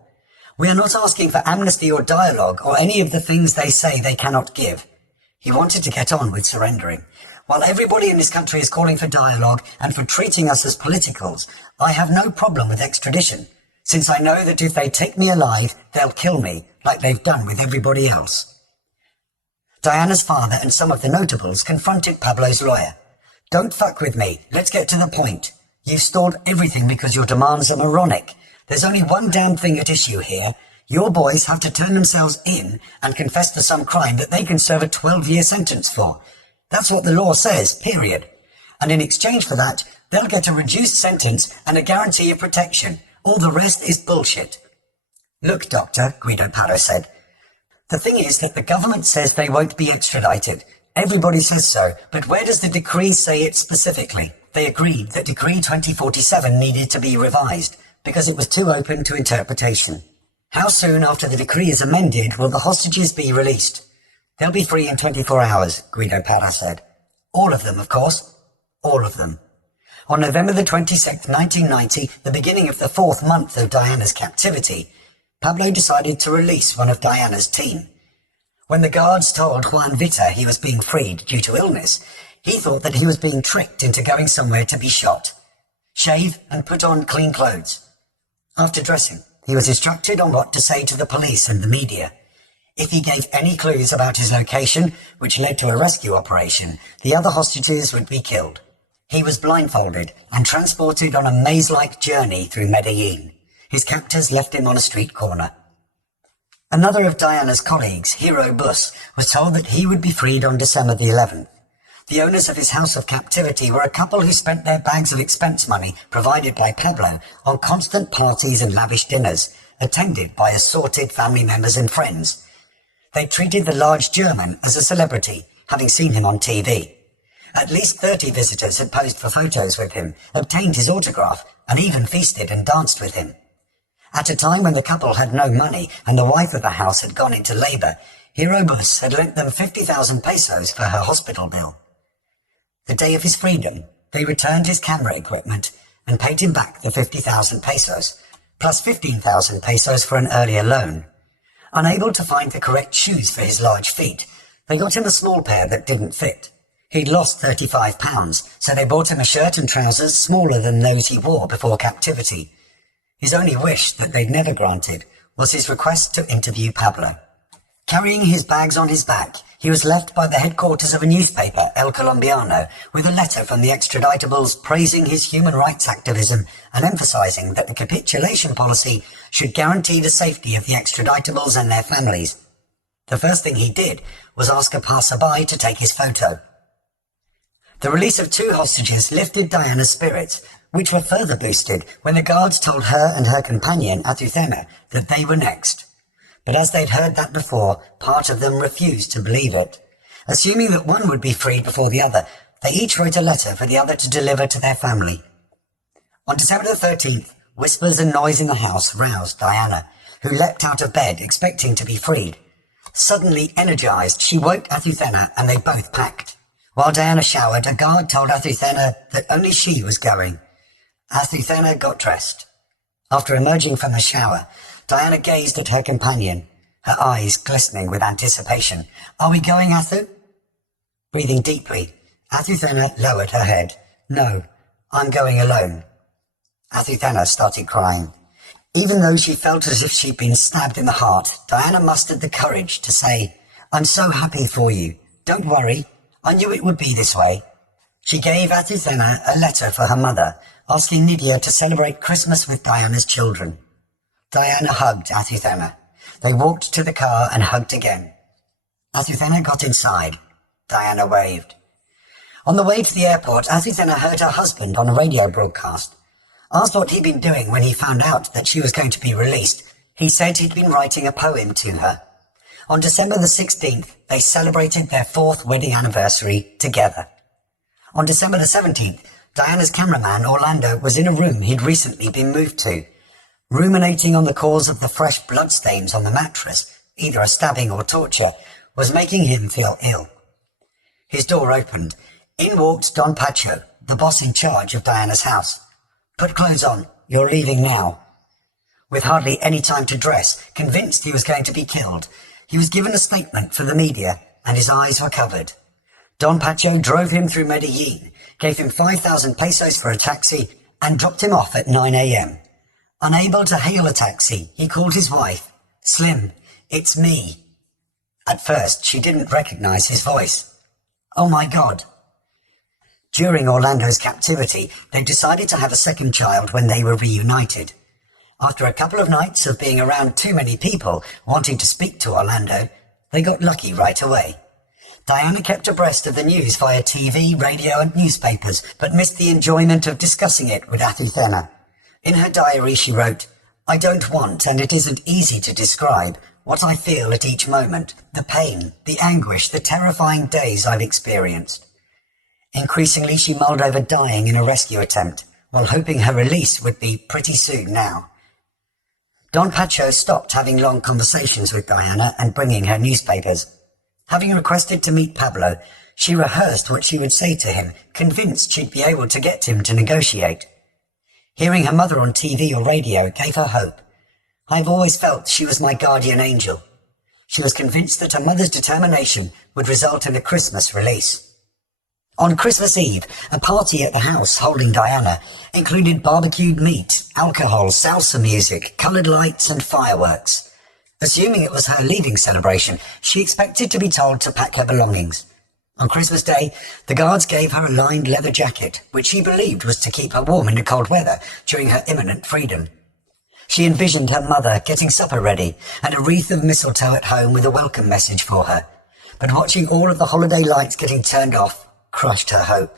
We are not asking for amnesty or dialogue or any of the things they say they cannot give. He wanted to get on with surrendering. While everybody in this country is calling for dialogue and for treating us as politicals, I have no problem with extradition, since I know that if they take me alive, they'll kill me, like they've done with everybody else. Diana's father and some of the Notables confronted Pablo's lawyer. Don't fuck with me, let's get to the point. You've stalled everything because your demands are moronic. There's only one damn thing at issue here. Your boys have to turn themselves in and confess to some crime that they can serve a 12-year sentence for. That's what the law says, period. And in exchange for that, they'll get a reduced sentence and a guarantee of protection. All the rest is bullshit. Look, Doctor, Guido Parra said. The thing is that the government says they won't be extradited. Everybody says so, but where does the decree say it specifically? They agreed that Decree 2047 needed to be revised because it was too open to interpretation. How soon after the decree is amended will the hostages be released? They'll be free in 24 hours, Guido Parra said. All of them, of course. All of them. On November the 26th, 1990, the beginning of the 4th month of Diana's captivity, Pablo decided to release one of Diana's team. When the guards told Juan Vita he was being freed due to illness, he thought that he was being tricked into going somewhere to be shot. shave and put on clean clothes. After dressing, he was instructed on what to say to the police and the media. If he gave any clues about his location, which led to a rescue operation, the other hostages would be killed. He was blindfolded and transported on a maze-like journey through Medellin. His captors left him on a street corner. Another of Diana's colleagues, Hero Bus, was told that he would be freed on December the 11th. The owners of his house of captivity were a couple who spent their bags of expense money provided by Pablo on constant parties and lavish dinners, attended by assorted family members and friends. They treated the large German as a celebrity, having seen him on TV. At least 30 visitors had posed for photos with him, obtained his autograph, and even feasted and danced with him. At a time when the couple had no money and the wife of the house had gone into labour, Hero Bus had lent them 50,000 pesos for her hospital bill. The day of his freedom, they returned his camera equipment and paid him back the 50,000 pesos, plus 15,000 pesos for an earlier loan. Unable to find the correct shoes for his large feet, they got him a small pair that didn't fit. He'd lost 35 pounds, so they bought him a shirt and trousers smaller than those he wore before captivity. His only wish that they'd never granted was his request to interview Pablo. Carrying his bags on his back, he was left by the headquarters of a newspaper, El Colombiano, with a letter from the extraditables praising his human rights activism and emphasizing that the capitulation policy should guarantee the safety of the extraditables and their families. The first thing he did was ask a passerby to take his photo. The release of 2 hostages lifted Diana's spirits, which were further boosted when the guards told her and her companion, Azucena, that they were next. But as they'd heard that before, part of them refused to believe it. Assuming that one would be freed before the other, they each wrote a letter for the other to deliver to their family. On December the 13th, whispers and noise in the house roused Diana, who leapt out of bed expecting to be freed. Suddenly energized, she woke Azucena and they both packed. While Diana showered, a guard told Azucena that only she was going. Azucena got dressed. After emerging from the shower, Diana gazed at her companion, her eyes glistening with anticipation. "Are we going, Azu?" Breathing deeply, Azucena lowered her head. "No, I'm going alone." Azucena started crying. Even though she felt as if she'd been stabbed in the heart, Diana mustered the courage to say, "I'm so happy for you. Don't worry. I knew it would be this way." She gave Azucena a letter for her mother, asking Nidia to celebrate Christmas with Diana's children. Diana hugged Azucena. They walked to the car and hugged again. Azucena got inside. Diana waved. On the way to the airport, Azucena heard her husband on a radio broadcast. Asked what he'd been doing when he found out that she was going to be released, he said he'd been writing a poem to her. On December the 16th, they celebrated their 4th wedding anniversary together. On December the 17th, Diana's cameraman, Orlando, was in a room he'd recently been moved to. Ruminating on the cause of the fresh bloodstains on the mattress, either a stabbing or torture, was making him feel ill. His door opened. In walked Don Pacho, the boss in charge of Diana's house. "Put clothes on. You're leaving now." With hardly any time to dress, convinced he was going to be killed, he was given a statement for the media, and his eyes were covered. Don Pacho drove him through Medellin, gave him 5,000 pesos for a taxi, and dropped him off at 9 a.m. Unable to hail a taxi, he called his wife. "Slim, it's me." At first, she didn't recognize his voice. "Oh my God." During Orlando's captivity, they decided to have a second child when they were reunited. After a couple of nights of being around too many people wanting to speak to Orlando, they got lucky right away. Diana kept abreast of the news via TV, radio and newspapers, but missed the enjoyment of discussing it with Azucena. In her diary she wrote, "I don't want, and it isn't easy to describe, what I feel at each moment, the pain, the anguish, the terrifying days I've experienced." Increasingly she mulled over dying in a rescue attempt, while hoping her release would be pretty soon now. Don Pacho stopped having long conversations with Diana and bringing her newspapers. Having requested to meet Pablo, she rehearsed what she would say to him, convinced she'd be able to get him to negotiate. Hearing her mother on TV or radio gave her hope. "I've always felt she was my guardian angel." She was convinced that her mother's determination would result in a Christmas release. On Christmas Eve, a party at the house holding Diana included barbecued meat, alcohol, salsa music, coloured lights and fireworks. Assuming it was her leaving celebration, she expected to be told to pack her belongings. On Christmas Day, the guards gave her a lined leather jacket, which she believed was to keep her warm in the cold weather during her imminent freedom. She envisioned her mother getting supper ready and a wreath of mistletoe at home with a welcome message for her. But watching all of the holiday lights getting turned off crushed her hope.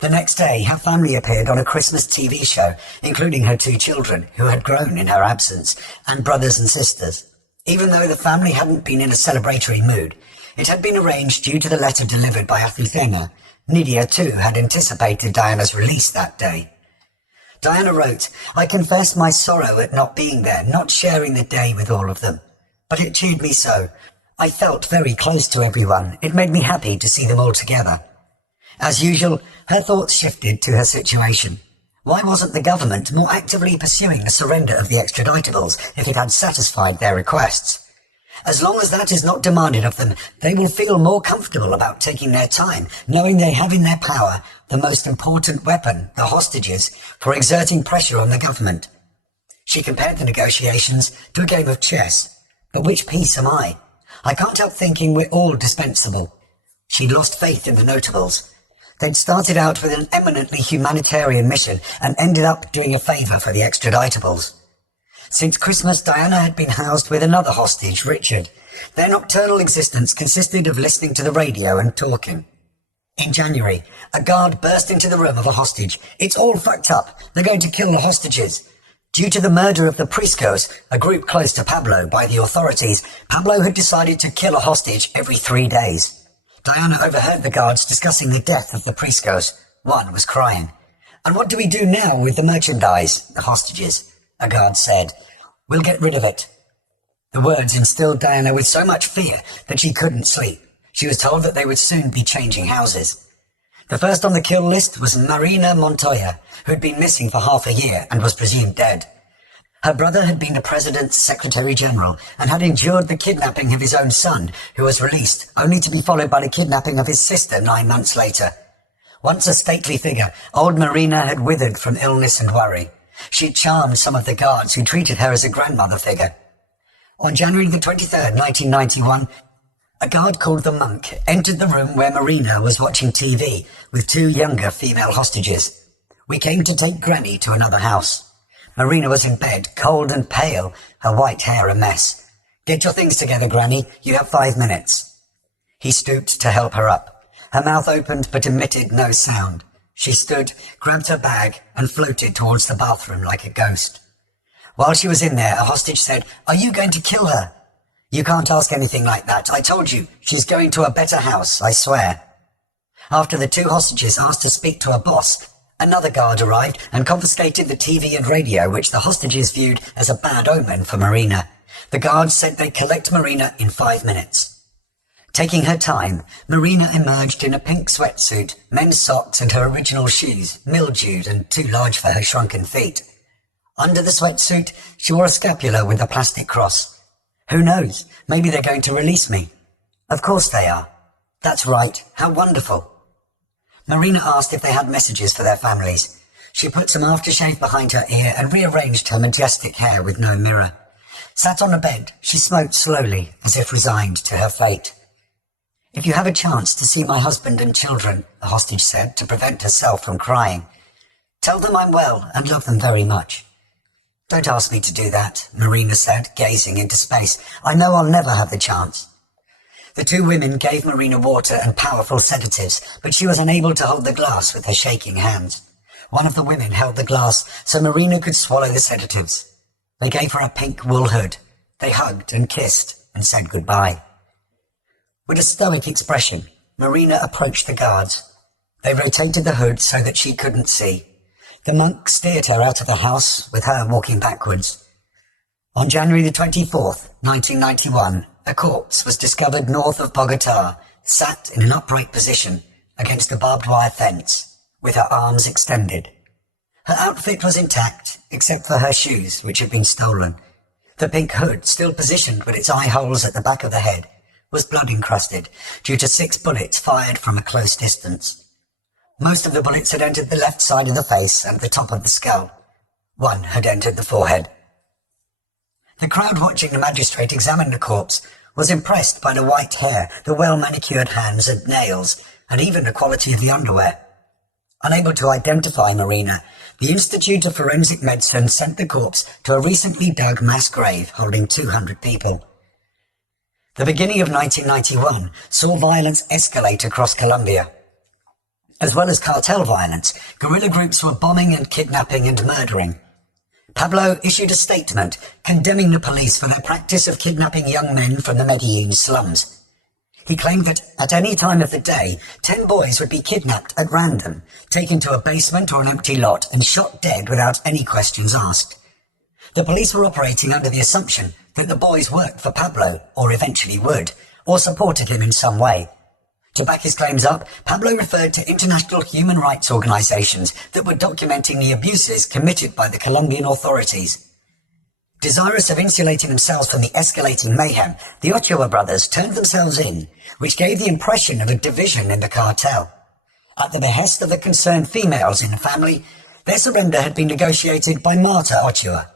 The next day, her family appeared on a Christmas TV show, including her 2 children, who had grown in her absence, and brothers and sisters. Even though the family hadn't been in a celebratory mood, it had been arranged due to the letter delivered by Azucena. Nydia too had anticipated Diana's release that day. Diana wrote, "I confess my sorrow at not being there, not sharing the day with all of them. But it cheered me so. I felt very close to everyone. It made me happy to see them all together." As usual, her thoughts shifted to her situation. Why wasn't the government more actively pursuing the surrender of the extraditables if it had satisfied their requests? As long as that is not demanded of them, they will feel more comfortable about taking their time, knowing they have in their power the most important weapon, the hostages, for exerting pressure on the government. She compared the negotiations to a game of chess. But which piece am I? I can't help thinking we're all dispensable. She'd lost faith in the notables. They'd started out with an eminently humanitarian mission and ended up doing a favour for the extraditables. Since Christmas, Diana had been housed with another hostage, Richard. Their nocturnal existence consisted of listening to the radio and talking. In January, a guard burst into the room of a hostage. "It's all fucked up. They're going to kill the hostages." Due to the murder of the Priscos, a group close to Pablo, by the authorities, Pablo had decided to kill a hostage every 3 days. Diana overheard the guards discussing the death of the Priscos. One was crying. "And what do we do now with the merchandise, the hostages?" a guard said. "We'll get rid of it." The words instilled Diana with so much fear that she couldn't sleep. She was told that they would soon be changing houses. The first on the kill list was Marina Montoya, who had been missing for half a year and was presumed dead. Her brother had been the president's secretary general and had endured the kidnapping of his own son, who was released, only to be followed by the kidnapping of his sister 9 months later. Once a stately figure, old Marina had withered from illness and worry. She'd charmed some of the guards who treated her as a grandmother figure. On January the 23rd, 1991, a guard called the Monk entered the room where Marina was watching TV with 2 younger female hostages. "We came to take Granny to another house." Marina was in bed, cold and pale, her white hair a mess. "Get your things together, Granny. You have 5 minutes. He stooped to help her up. Her mouth opened but emitted no sound. She stood, grabbed her bag, and floated towards the bathroom like a ghost. While she was in there, a hostage said, "Are you going to kill her?" "You can't ask anything like that. I told you, she's going to a better house, I swear." After the 2 hostages asked to speak to a boss, another guard arrived and confiscated the TV and radio, which the hostages viewed as a bad omen for Marina. The guards said they'd collect Marina in 5 minutes. Taking her time, Marina emerged in a pink sweatsuit, men's socks and her original shoes, mildewed and too large for her shrunken feet. Under the sweatsuit, she wore a scapular with a plastic cross. Who knows? Maybe they're going to release me. Of course they are. That's right. How wonderful. Marina asked if they had messages for their families. She put some aftershave behind her ear and rearranged her majestic hair with no mirror. Sat on a bed, she smoked slowly, as if resigned to her fate. "If you have a chance to see my husband and children," the hostage said, to prevent herself from crying, "tell them I'm well and love them very much." "Don't ask me to do that," Marina said, gazing into space. "I know I'll never have the chance." The 2 women gave Marina water and powerful sedatives, but she was unable to hold the glass with her shaking hands. One of the women held the glass so Marina could swallow the sedatives. They gave her a pink wool hood. They hugged and kissed and said goodbye. With a stoic expression, Marina approached the guards. They rotated the hood so that she couldn't see. The monk steered her out of the house, with her walking backwards. On January the 24th, 1991, a corpse was discovered north of Bogota, sat in an upright position against a barbed wire fence, with her arms extended. Her outfit was intact, except for her shoes, which had been stolen. The pink hood, still positioned with its eye holes at the back of the head, was blood-encrusted due to 6 bullets fired from a close distance. Most of the bullets had entered the left side of the face and the top of the skull. One had entered the forehead. The crowd watching the magistrate examine the corpse was impressed by the white hair, the well-manicured hands and nails, and even the quality of the underwear. Unable to identify Marina, the Institute of Forensic Medicine sent the corpse to a recently dug mass grave holding 200 people. The beginning of 1991 saw violence escalate across Colombia. As well as cartel violence, guerrilla groups were bombing and kidnapping and murdering. Pablo issued a statement condemning the police for their practice of kidnapping young men from the Medellin slums. He claimed that at any time of the day, 10 boys would be kidnapped at random, taken to a basement or an empty lot and shot dead without any questions asked. The police were operating under the assumption that the boys worked for Pablo, or eventually would, or supported him in some way. To back his claims up, Pablo referred to international human rights organizations that were documenting the abuses committed by the Colombian authorities. Desirous of insulating themselves from the escalating mayhem, the Ochoa brothers turned themselves in, which gave the impression of a division in the cartel. At the behest of the concerned females in the family, their surrender had been negotiated by Marta Ochoa.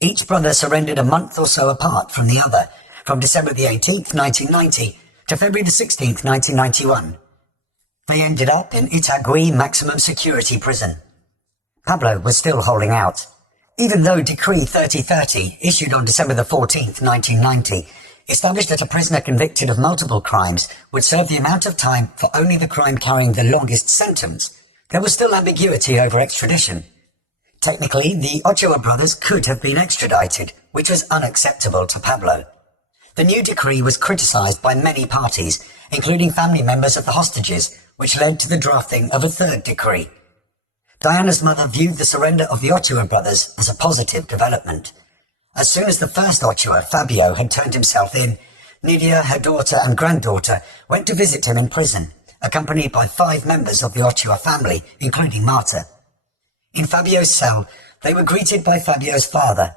Each brother surrendered a month or so apart from the other, from December the 18th, 1990 to February the 16th, 1991. They ended up in Itagüí Maximum Security Prison. Pablo was still holding out. Even though Decree 3030, issued on December the 14th, 1990, established that a prisoner convicted of multiple crimes would serve the amount of time for only the crime carrying the longest sentence, there was still ambiguity over extradition. Technically, the Ochoa brothers could have been extradited, which was unacceptable to Pablo. The new decree was criticized by many parties, including family members of the hostages, which led to the drafting of a third decree. Diana's mother viewed the surrender of the Ochoa brothers as a positive development. As soon as the first Ochoa, Fabio, had turned himself in, Nidia, her daughter and granddaughter, went to visit him in prison, accompanied by 5 members of the Ochoa family, including Marta. In Fabio's cell, they were greeted by Fabio's father.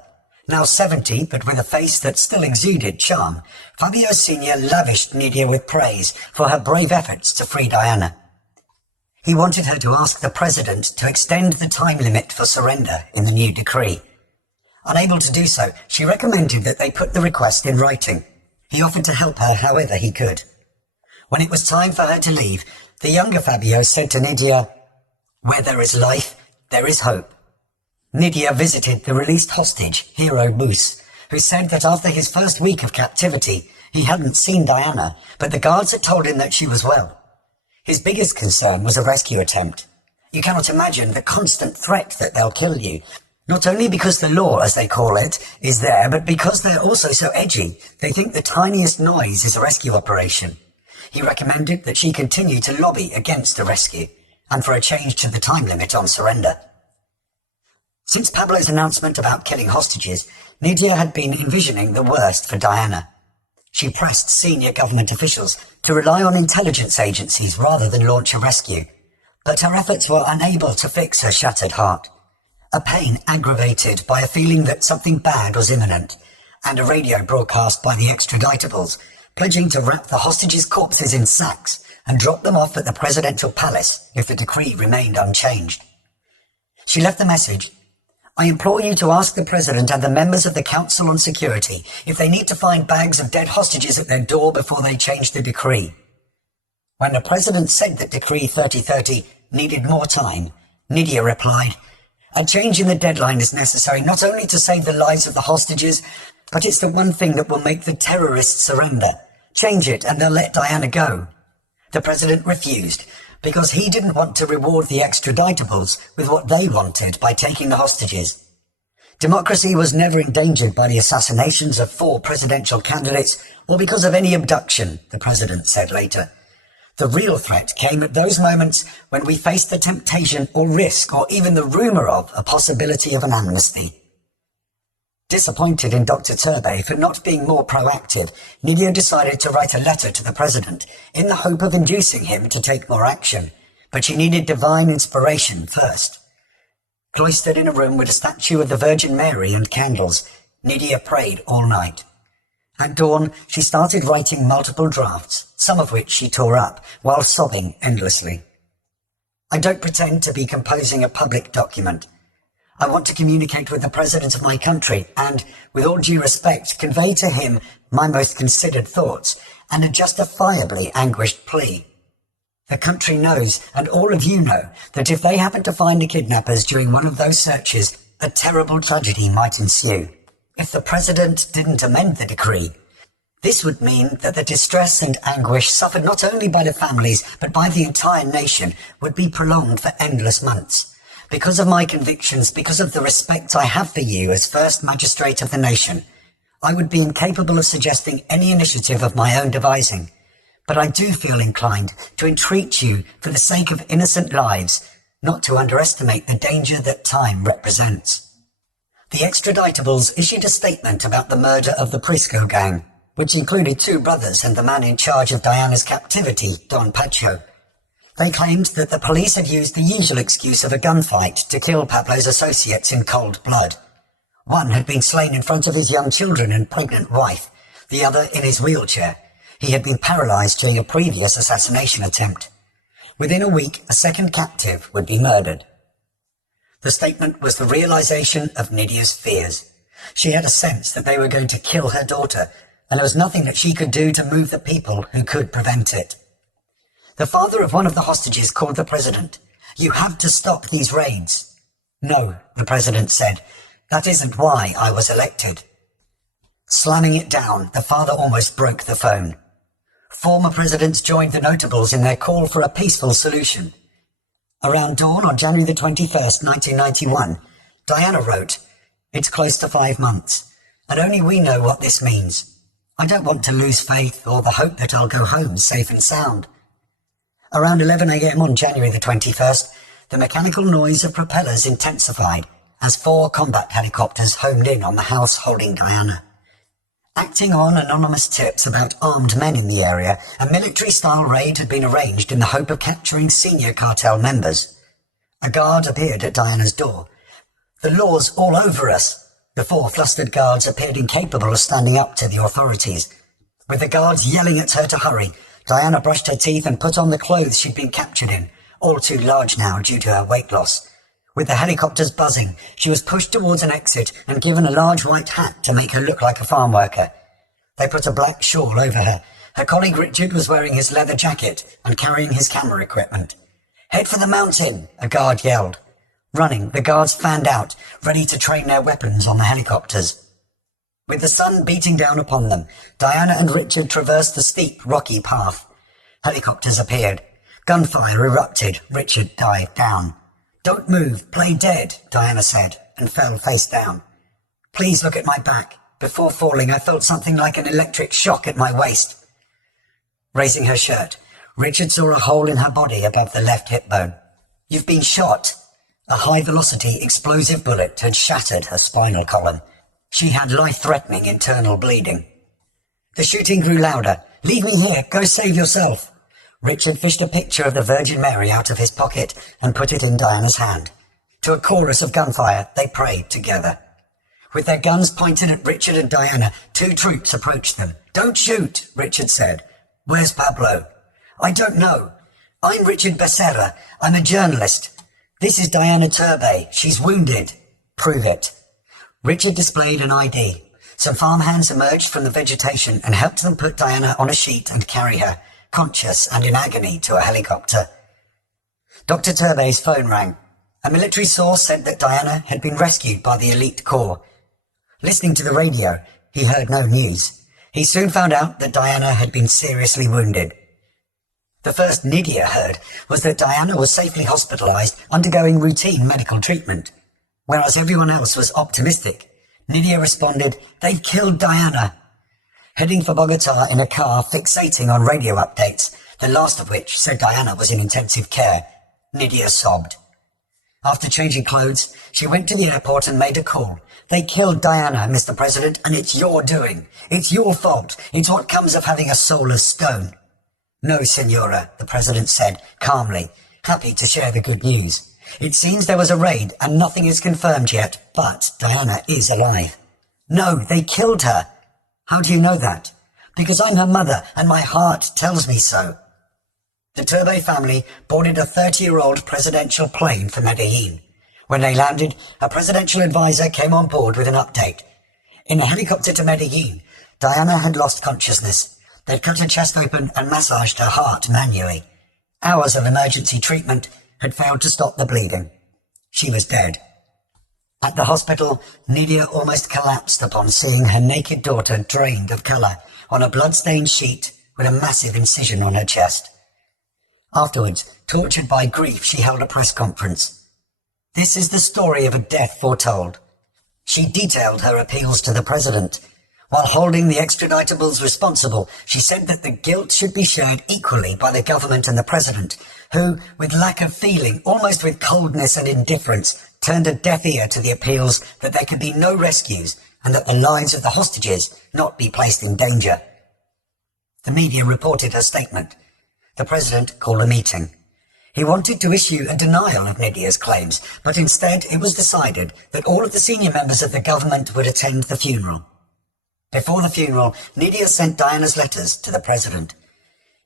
Now 70, but with a face that still exuded charm, Fabio Sr. lavished Nidia with praise for her brave efforts to free Diana. He wanted her to ask the president to extend the time limit for surrender in the new decree. Unable to do so, she recommended that they put the request in writing. He offered to help her however he could. When it was time for her to leave, the younger Fabio said to Nidia, "Where there is life, there is hope." Nidia visited the released hostage, Hero Moose, who said that after his first week of captivity, he hadn't seen Diana, but the guards had told him that she was well. His biggest concern was a rescue attempt. You cannot imagine the constant threat that they'll kill you, not only because the law, as they call it, is there, but because they're also so edgy. They think the tiniest noise is a rescue operation. He recommended that she continue to lobby against the rescue, and for a change to the time limit on surrender. Since Pablo's announcement about killing hostages, Nidia had been envisioning the worst for Diana. She pressed senior government officials to rely on intelligence agencies rather than launch a rescue, but her efforts were unable to fix her shattered heart. A pain aggravated by a feeling that something bad was imminent, and a radio broadcast by the extraditables, pledging to wrap the hostages' corpses in sacks and drop them off at the presidential palace if the decree remained unchanged. She left the message, "I implore you to ask the President and the members of the Council on Security if they need to find bags of dead hostages at their door before they change the decree." When the President said that Decree 3030 needed more time, Nidia replied, "A change in the deadline is necessary not only to save the lives of the hostages, but it's the one thing that will make the terrorists surrender. Change it and they'll let Diana go." The President refused, because he didn't want to reward the extraditables with what they wanted by taking the hostages. Democracy was never endangered by the assassinations of 4 presidential candidates or because of any abduction, the President said later. The real threat came at those moments when we faced the temptation or risk or even the rumor of a possibility of an amnesty. Disappointed in Dr. Turbay for not being more proactive, Nidia decided to write a letter to the President in the hope of inducing him to take more action, but she needed divine inspiration first. Cloistered in a room with a statue of the Virgin Mary and candles, Nidia prayed all night. At dawn, she started writing multiple drafts, some of which she tore up, while sobbing endlessly. I don't pretend to be composing a public document. I want to communicate with the President of my country and, with all due respect, convey to him my most considered thoughts and a justifiably anguished plea. The country knows, and all of you know, that if they happen to find the kidnappers during one of those searches, a terrible tragedy might ensue. If the President didn't amend the decree, this would mean that the distress and anguish suffered not only by the families but by the entire nation would be prolonged for endless months. Because of my convictions, because of the respect I have for you as First Magistrate of the nation, I would be incapable of suggesting any initiative of my own devising. But I do feel inclined to entreat you, for the sake of innocent lives, not to underestimate the danger that time represents. The extraditables issued a statement about the murder of the Prisco gang, which included 2 brothers and the man in charge of Diana's captivity, Don Pacho. They claimed that the police had used the usual excuse of a gunfight to kill Pablo's associates in cold blood. One had been slain in front of his young children and pregnant wife, the other in his wheelchair. He had been paralyzed during a previous assassination attempt. Within a week, a second captive would be murdered. The statement was the realization of Nydia's fears. She had a sense that they were going to kill her daughter, and there was nothing that she could do to move the people who could prevent it. The father of one of the hostages called the President. "You have to stop these raids." "No," the President said. "That isn't why I was elected." Slamming it down, the father almost broke the phone. Former presidents joined the notables in their call for a peaceful solution. Around dawn on January the 21st, 1991, Diana wrote, "It's close to 5 months, and only we know what this means. I don't want to lose faith or the hope that I'll go home safe and sound." Around 11 a.m. on January the 21st, the mechanical noise of propellers intensified as 4 combat helicopters homed in on the house holding Diana. Acting on anonymous tips about armed men in the area, a military-style raid had been arranged in the hope of capturing senior cartel members. A guard appeared at Diana's door. "The law's all over us." The 4 flustered guards appeared incapable of standing up to the authorities. With the guards yelling at her to hurry, Diana brushed her teeth and put on the clothes she'd been captured in, all too large now due to her weight loss. With the helicopters buzzing, she was pushed towards an exit and given a large white hat to make her look like a farm worker. They put a black shawl over her. Her colleague Richard was wearing his leather jacket and carrying his camera equipment. "Head for the mountain," a guard yelled. Running, the guards fanned out, ready to train their weapons on the helicopters. With the sun beating down upon them, Diana and Richard traversed the steep, rocky path. Helicopters appeared. Gunfire erupted. Richard dived down. "Don't move, play dead," Diana said, and fell face down. "Please look at my back. Before falling, I felt something like an electric shock at my waist." Raising her shirt, Richard saw a hole in her body above the left hip bone. "You've been shot." A high-velocity explosive bullet had shattered her spinal column. She had life-threatening internal bleeding. The shooting grew louder. "Leave me here. Go save yourself." Richard fished a picture of the Virgin Mary out of his pocket and put it in Diana's hand. To a chorus of gunfire, they prayed together. With their guns pointed at Richard and Diana, 2 troops approached them. "Don't shoot," Richard said. "Where's Pablo?" "I don't know." "I'm Richard Becerra. I'm a journalist." "This is Diana Turbay. She's wounded." "Prove it." Richard displayed an ID. Some farmhands emerged from the vegetation and helped them put Diana on a sheet and carry her, conscious and in agony, to a helicopter. Dr. Turbay's phone rang. A military source said that Diana had been rescued by the elite corps. Listening to the radio, he heard no news. He soon found out that Diana had been seriously wounded. The first Nydia heard was that Diana was safely hospitalized, undergoing routine medical treatment. Whereas everyone else was optimistic, Nydia responded, "They've killed Diana." Heading for Bogota in a car, fixating on radio updates, the last of which said Diana was in intensive care, Nydia sobbed. After changing clothes, she went to the airport and made a call. "They killed Diana, Mr. President, and it's your doing. It's your fault. It's what comes of having a soulless stone." "No, Senora," the President said, calmly, happy to share the good news. "It seems there was a raid and nothing is confirmed yet, but Diana is alive." "No, they killed her." "How do you know that?" "Because I'm her mother and my heart tells me so." The Turbay family boarded a 30-year-old presidential plane for Medellin. When they landed, a presidential advisor came on board with an update. In a helicopter to Medellin, Diana had lost consciousness. They'd cut her chest open and massaged her heart manually. Hours of emergency treatment had failed to stop the bleeding. She was dead. At the hospital, Nidia almost collapsed upon seeing her naked daughter drained of colour on a blood-stained sheet with a massive incision on her chest. Afterwards, tortured by grief, she held a press conference. This is the story of a death foretold. She detailed her appeals to the president. While holding the extraditables responsible, she said that the guilt should be shared equally by the government and the president, who, with lack of feeling, almost with coldness and indifference, turned a deaf ear to the appeals that there could be no rescues and that the lives of the hostages not be placed in danger. The media reported her statement. The president called a meeting. He wanted to issue a denial of Nidia's claims, but instead it was decided that all of the senior members of the government would attend the funeral. Before the funeral, Nidia sent Diana's letters to the president.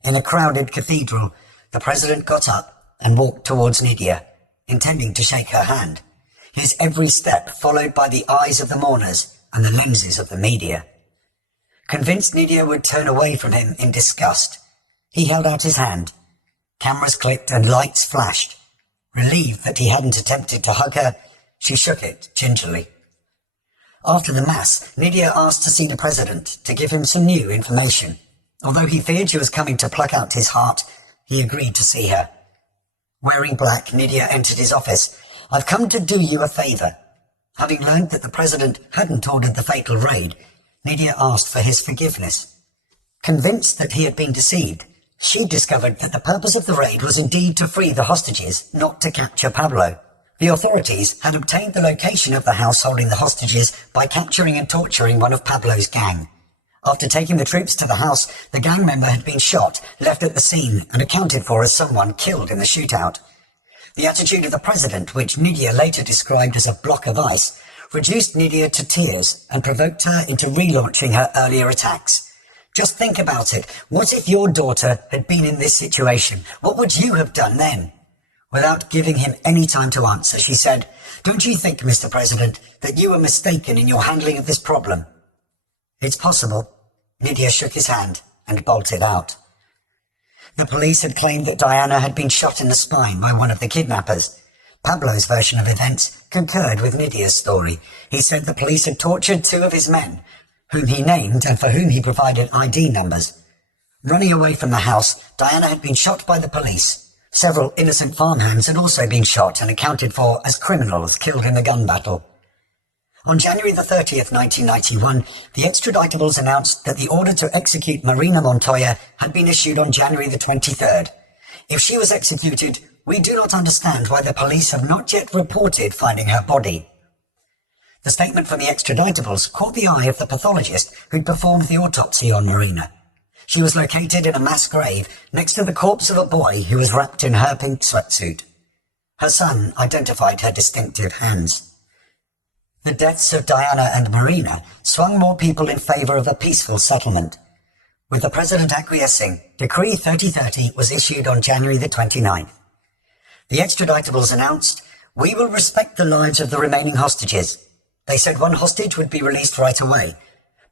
In a crowded cathedral, the president got up and walked towards Nidia, intending to shake her hand, his every step followed by the eyes of the mourners and the lenses of the media. Convinced Nidia would turn away from him in disgust, he held out his hand. Cameras clicked and lights flashed. Relieved that he hadn't attempted to hug her, she shook it gingerly. After the mass, Nidia asked to see the president to give him some new information. Although he feared she was coming to pluck out his heart, he agreed to see her. Wearing black, Nidia entered his office. "I've come to do you a favour." Having learned that the president hadn't ordered the fatal raid, Nidia asked for his forgiveness. Convinced that he had been deceived, she discovered that the purpose of the raid was indeed to free the hostages, not to capture Pablo. The authorities had obtained the location of the house holding the hostages by capturing and torturing one of Pablo's gang. After taking the troops to the house, the gang member had been shot, left at the scene, and accounted for as someone killed in the shootout. The attitude of the president, which Nidia later described as a block of ice, reduced Nidia to tears and provoked her into relaunching her earlier attacks. Just think about it. What if your daughter had been in this situation? What would you have done then? Without giving him any time to answer, she said, "Don't you think, Mr. President, that you were mistaken in your handling of this problem?" "It's possible." Nidia shook his hand and bolted out. The police had claimed that Diana had been shot in the spine by one of the kidnappers. Pablo's version of events concurred with Nidia's story. He said the police had tortured two of his men, whom he named and for whom he provided ID numbers. Running away from the house, Diana had been shot by the police. Several innocent farmhands had also been shot and accounted for as criminals killed in the gun battle. On January the 30th, 1991, the extraditables announced that the order to execute Marina Montoya had been issued on January the 23rd. If she was executed, we do not understand why the police have not yet reported finding her body. The statement from the extraditables caught the eye of the pathologist who'd performed the autopsy on Marina. She was located in a mass grave next to the corpse of a boy who was wrapped in her pink sweatsuit. Her son identified her distinctive hands. The deaths of Diana and Marina swung more people in favour of a peaceful settlement. With the president acquiescing, Decree 3030 was issued on January the 29th. The extraditables announced, "We will respect the lives of the remaining hostages." They said one hostage would be released right away,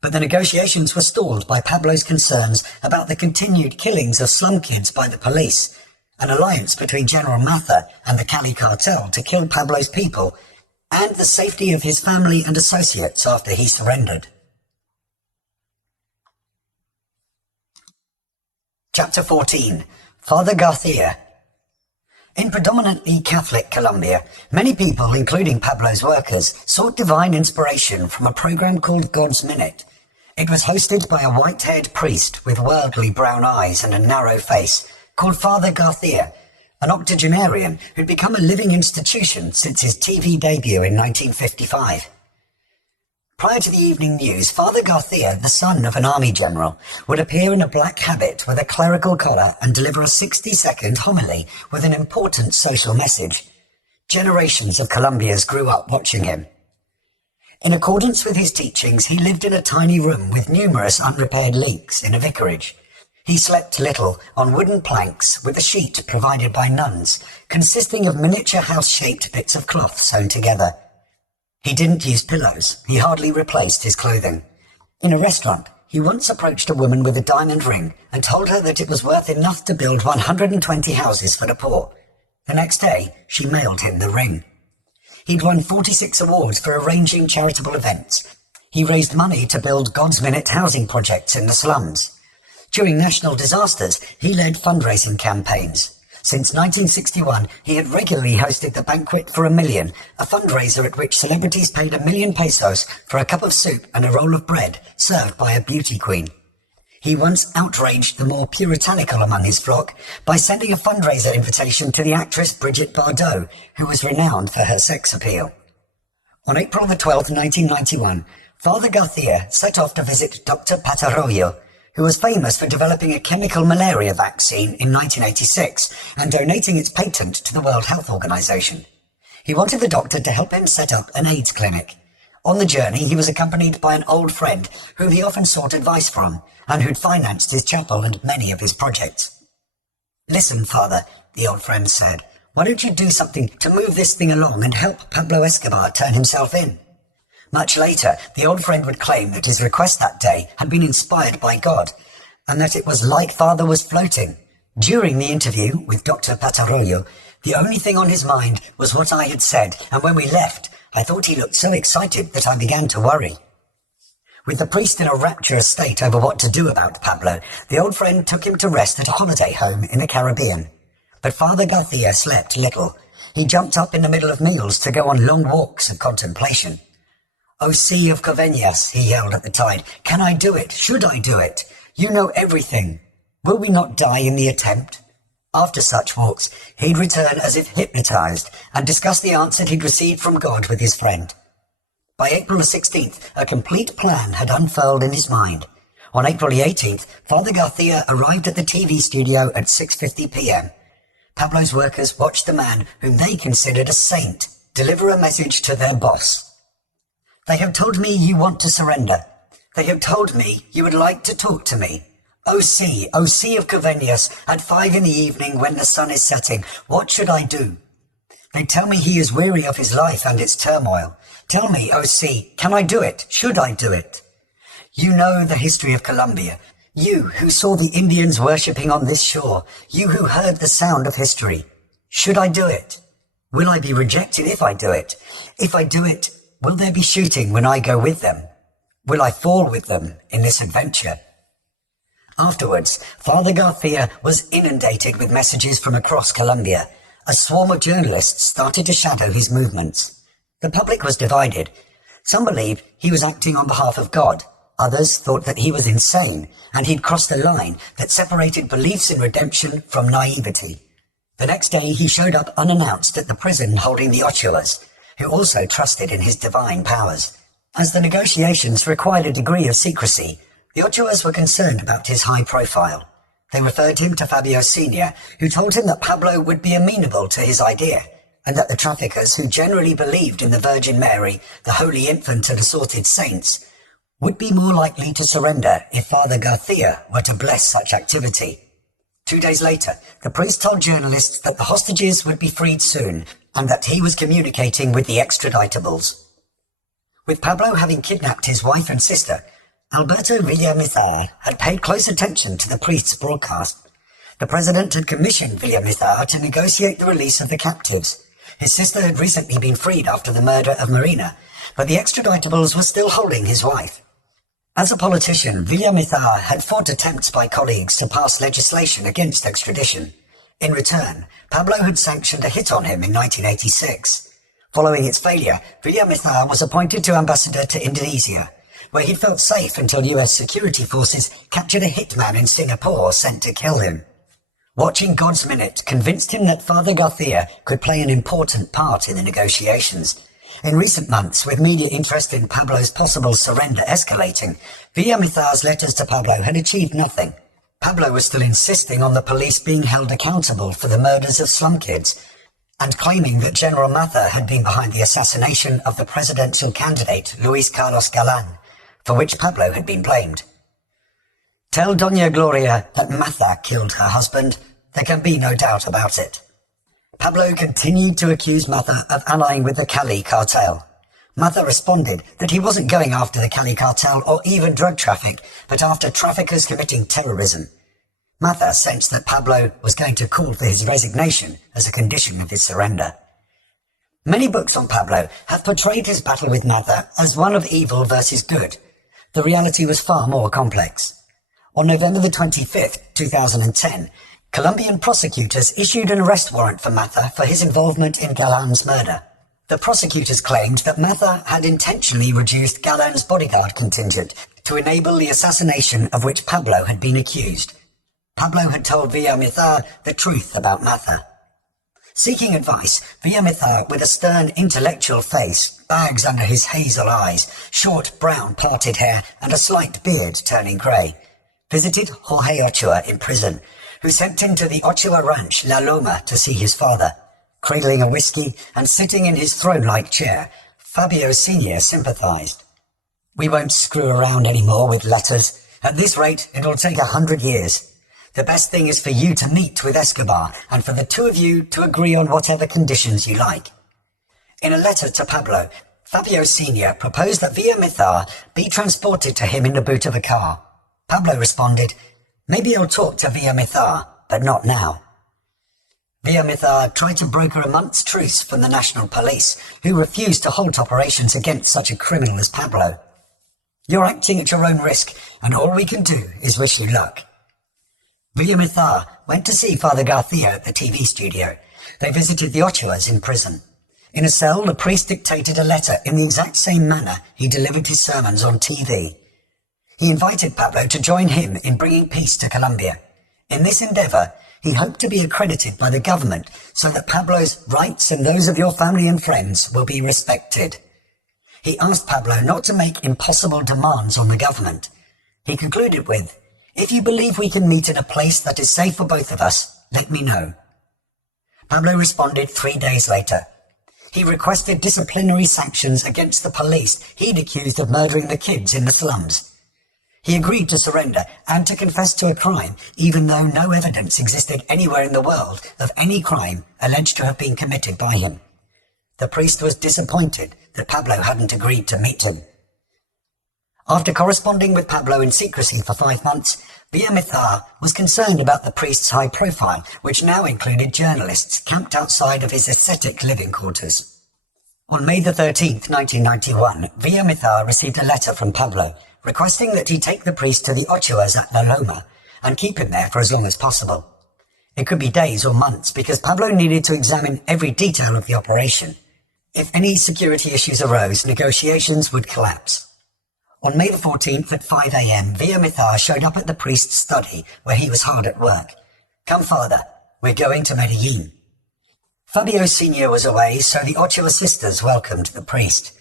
but the negotiations were stalled by Pablo's concerns about the continued killings of slum kids by the police, an alliance between General Matha and the Cali cartel to kill Pablo's people, and the safety of his family and associates after he surrendered. Chapter 14. Father Garcia. In predominantly Catholic Colombia, many people, including Pablo's workers, sought divine inspiration from a program called God's Minute. It was hosted by a white-haired priest with worldly brown eyes and a narrow face, called Father Garcia, an octogenarian who'd become a living institution since his TV debut in 1955. Prior to the evening news, Father Garcia, the son of an army general, would appear in a black habit with a clerical collar and deliver a 60-second homily with an important social message. Generations of Colombians grew up watching him. In accordance with his teachings, he lived in a tiny room with numerous unrepaired leaks in a vicarage. He slept little on wooden planks with a sheet provided by nuns, consisting of miniature house-shaped bits of cloth sewn together. He didn't use pillows. He hardly replaced his clothing. In a restaurant, he once approached a woman with a diamond ring and told her that it was worth enough to build 120 houses for the poor. The next day, she mailed him the ring. He'd won 46 awards for arranging charitable events. He raised money to build God's Minute housing projects in the slums. During national disasters, he led fundraising campaigns. Since 1961, he had regularly hosted the Banquet for a Million, a fundraiser at which celebrities paid 1,000,000 pesos for a cup of soup and a roll of bread served by a beauty queen. He once outraged the more puritanical among his flock by sending a fundraiser invitation to the actress Brigitte Bardot, who was renowned for her sex appeal. On April the 12th, 1991, Father Garcia set off to visit Dr. Patarroyo, who was famous for developing a chemical malaria vaccine in 1986 and donating its patent to the World Health Organization. He wanted the doctor to help him set up an AIDS clinic. On the journey, he was accompanied by an old friend whom he often sought advice from and who'd financed his chapel and many of his projects. "Listen, Father," the old friend said, "why don't you do something to move this thing along and help Pablo Escobar turn himself in?" Much later, the old friend would claim that his request that day had been inspired by God, and that it was like Father was floating. During the interview with Dr. Patarroyo, the only thing on his mind was what I had said, and when we left, I thought he looked so excited that I began to worry. With the priest in a rapturous state over what to do about Pablo, the old friend took him to rest at a holiday home in the Caribbean. But Father Garcia slept little. He jumped up in the middle of meals to go on long walks of contemplation. "O Sea of Coveñas," he yelled at the tide, "can I do it? Should I do it? You know everything. Will we not die in the attempt?" After such walks, he'd return as if hypnotized and discuss the answer he'd received from God with his friend. By April the 16th, a complete plan had unfurled in his mind. On April the 18th, Father Garcia arrived at the TV studio at 6:50 p.m. Pablo's workers watched the man whom they considered a saint deliver a message to their boss. "They have told me you want to surrender. They have told me you would like to talk to me. O sea of Coveñas, at 5 in the evening when the sun is setting, what should I do? They tell me he is weary of his life and its turmoil. Tell me, O sea, can I do it? Should I do it? You know the history of Colombia. You who saw the Indians worshipping on this shore. You who heard the sound of history. Should I do it? Will I be rejected if I do it? If I do it, will there be shooting when I go with them? Will I fall with them in this adventure?" Afterwards, Father Garcia was inundated with messages from across Colombia. A swarm of journalists started to shadow his movements. The public was divided. Some believed he was acting on behalf of God. Others thought that he was insane, and he'd crossed a line that separated beliefs in redemption from naivety. The next day, he showed up unannounced at the prison holding the Ochoas, who also trusted in his divine powers. As the negotiations required a degree of secrecy, the Ochoas were concerned about his high profile. They referred him to Fabio Sr., who told him that Pablo would be amenable to his idea, and that the traffickers who generally believed in the Virgin Mary, the Holy Infant and assorted saints, would be more likely to surrender if Father Garcia were to bless such activity. 2 days later, the priest told journalists that the hostages would be freed soon, and that he was communicating with the extraditables. With Pablo having kidnapped his wife and sister, Alberto Villamizar had paid close attention to the priest's broadcast. The president had commissioned Villamizar to negotiate the release of the captives. His sister had recently been freed after the murder of Marina, but the extraditables were still holding his wife. As a politician, Villamizar had fought attempts by colleagues to pass legislation against extradition. In return, Pablo had sanctioned a hit on him in 1986. Following its failure, Villamizar was appointed to ambassador to Indonesia, where he felt safe until US security forces captured a hitman in Singapore sent to kill him. Watching God's Minute convinced him that Father Garcia could play an important part in the negotiations. In recent months, with media interest in Pablo's possible surrender escalating, Villamizar's letters to Pablo had achieved nothing. Pablo was still insisting on the police being held accountable for the murders of slum kids, and claiming that General Matha had been behind the assassination of the presidential candidate Luis Carlos Galán, for which Pablo had been blamed. Tell Doña Gloria that Martha killed her husband. There can be no doubt about it. Pablo continued to accuse Martha of allying with the Cali cartel. Martha responded that he wasn't going after the Cali cartel or even drug traffic, but after traffickers committing terrorism. Martha sensed that Pablo was going to call for his resignation as a condition of his surrender. Many books on Pablo have portrayed his battle with Martha as one of evil versus good. The reality was far more complex. On November the 25th, 2010, Colombian prosecutors issued an arrest warrant for Martha for his involvement in Galan's murder. The prosecutors claimed that Martha had intentionally reduced Galan's bodyguard contingent to enable the assassination of which Pablo had been accused. Pablo had told Villamizar the truth about Martha. Seeking advice, Villamizar, with a stern intellectual face, bags under his hazel eyes, short brown parted hair and a slight beard turning grey, visited Jorge Ochoa in prison, who sent him to the Ochoa ranch La Loma to see his father. Cradling a whiskey and sitting in his throne-like chair, Fabio Sr. sympathized. "We won't screw around anymore with letters. At this rate, it'll take 100 years. The best thing is for you to meet with Escobar and for the two of you to agree on whatever conditions you like." In a letter to Pablo, Fabio Sr. proposed that Villamizar be transported to him in the boot of a car. Pablo responded, "Maybe I'll talk to Villamizar, but not now." Villamizar tried to broker a month's truce from the National Police, who refused to halt operations against such a criminal as Pablo. "You're acting at your own risk, and all we can do is wish you luck." Villamizar went to see Father Garcia at the TV studio. They visited the Ochoas in prison. In a cell, the priest dictated a letter in the exact same manner he delivered his sermons on TV. He invited Pablo to join him in bringing peace to Colombia. In this endeavor, he hoped to be accredited by the government so that Pablo's rights and those of your family and friends will be respected. He asked Pablo not to make impossible demands on the government. He concluded with, "If you believe we can meet in a place that is safe for both of us, let me know." Pablo responded 3 days later. He requested disciplinary sanctions against the police he'd accused of murdering the kids in the slums. He agreed to surrender and to confess to a crime, even though no evidence existed anywhere in the world of any crime alleged to have been committed by him. The priest was disappointed that Pablo hadn't agreed to meet him. After corresponding with Pablo in secrecy for 5 months, Villamizar was concerned about the priest's high profile, which now included journalists camped outside of his ascetic living quarters. On May the 13th, 1991, Villamizar received a letter from Pablo, requesting that he take the priest to the Ochoas at La Loma and keep him there for as long as possible. It could be days or months because Pablo needed to examine every detail of the operation. If any security issues arose, negotiations would collapse. On May the 14th at 5 a.m, Villamizar showed up at the priest's study where he was hard at work. "Come, Father, we're going to Medellin." Fabio Sr. was away, so the Ochoa sisters welcomed the priest.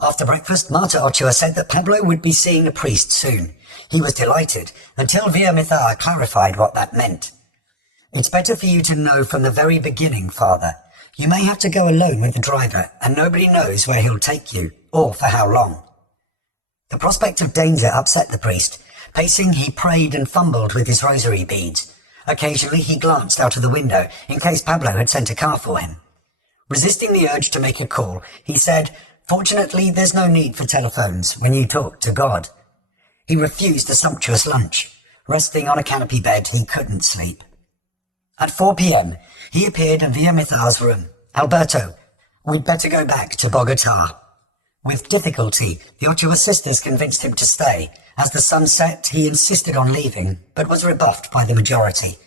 After breakfast, Marta Ochoa said that Pablo would be seeing the priest soon. He was delighted, until Villamizar clarified what that meant. "It's better for you to know from the very beginning, Father. You may have to go alone with the driver, and nobody knows where he'll take you, or for how long." The prospect of danger upset the priest. Pacing, he prayed and fumbled with his rosary beads. Occasionally, he glanced out of the window in case Pablo had sent a car for him. Resisting the urge to make a call, he said, "Fortunately, there's no need for telephones when you talk to God." He refused a sumptuous lunch. Resting on a canopy bed, he couldn't sleep. At 4 p.m, he appeared in Villamizar's room. "Alberto, we'd better go back to Bogotá." With difficulty, the Ochoa sisters convinced him to stay. As the sun set, he insisted on leaving, but was rebuffed by the majority.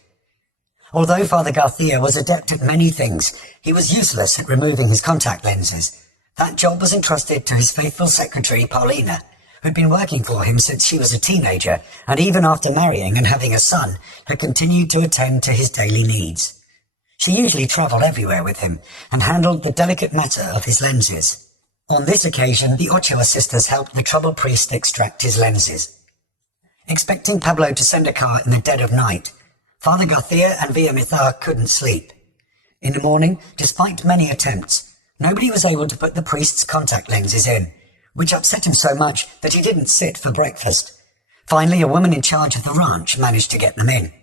Although Father Garcia was adept at many things, he was useless at removing his contact lenses. That job was entrusted to his faithful secretary, Paulina, who'd been working for him since she was a teenager, and even after marrying and having a son, had continued to attend to his daily needs. She usually travelled everywhere with him, and handled the delicate matter of his lenses. On this occasion, the Ochoa sisters helped the troubled priest extract his lenses. Expecting Pablo to send a car in the dead of night, Father Garcia and Villamizar couldn't sleep. In the morning, despite many attempts, nobody was able to put the priest's contact lenses in, which upset him so much that he didn't sit for breakfast. Finally, a woman in charge of the ranch managed to get them in.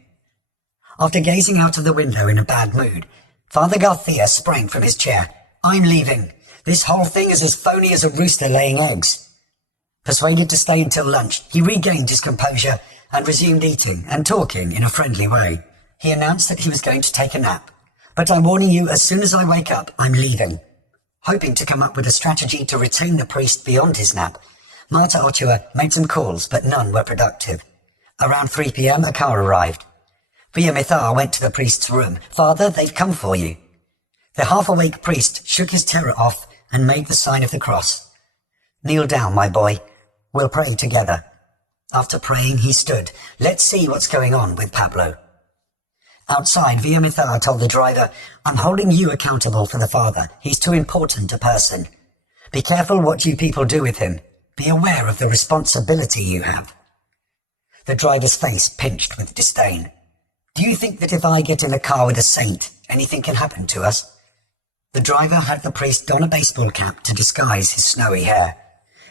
After gazing out of the window in a bad mood, Father Garcia sprang from his chair. "I'm leaving. This whole thing is as phony as a rooster laying eggs." Persuaded to stay until lunch, he regained his composure and resumed eating and talking in a friendly way. He announced that he was going to take a nap. "But I'm warning you, as soon as I wake up, I'm leaving." Hoping to come up with a strategy to retain the priest beyond his nap, Marta Ochoa made some calls, but none were productive. Around 3 p.m, a car arrived. Villamizar went to the priest's room. "Father, they've come for you." The half-awake priest shook his terror off and made the sign of the cross. "Kneel down, my boy. We'll pray together." After praying, he stood. "Let's see what's going on with Pablo." Outside, Villamizar told the driver, "I'm holding you accountable for the father. He's too important a person. Be careful what you people do with him. Be aware of the responsibility you have." The driver's face pinched with disdain. "Do you think that if I get in a car with a saint, anything can happen to us?" The driver had the priest don a baseball cap to disguise his snowy hair.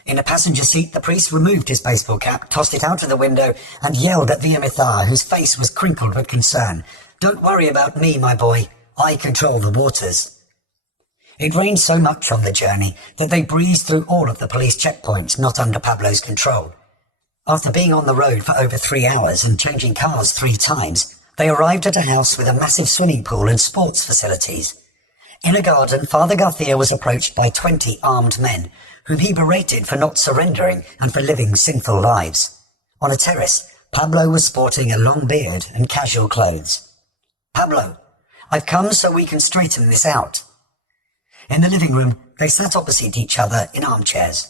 In a passenger seat, the priest removed his baseball cap, tossed it out of the window, and yelled at Villamizar, whose face was crinkled with concern. "Don't worry about me, my boy. I control the waters." It rained so much on the journey that they breezed through all of the police checkpoints not under Pablo's control. After being on the road for over 3 hours and changing cars 3 times, they arrived at a house with a massive swimming pool and sports facilities. In a garden, Father Garcia was approached by 20 armed men, whom he berated for not surrendering and for living sinful lives. On a terrace, Pablo was sporting a long beard and casual clothes. "Pablo, I've come so we can straighten this out." In the living room, they sat opposite each other in armchairs.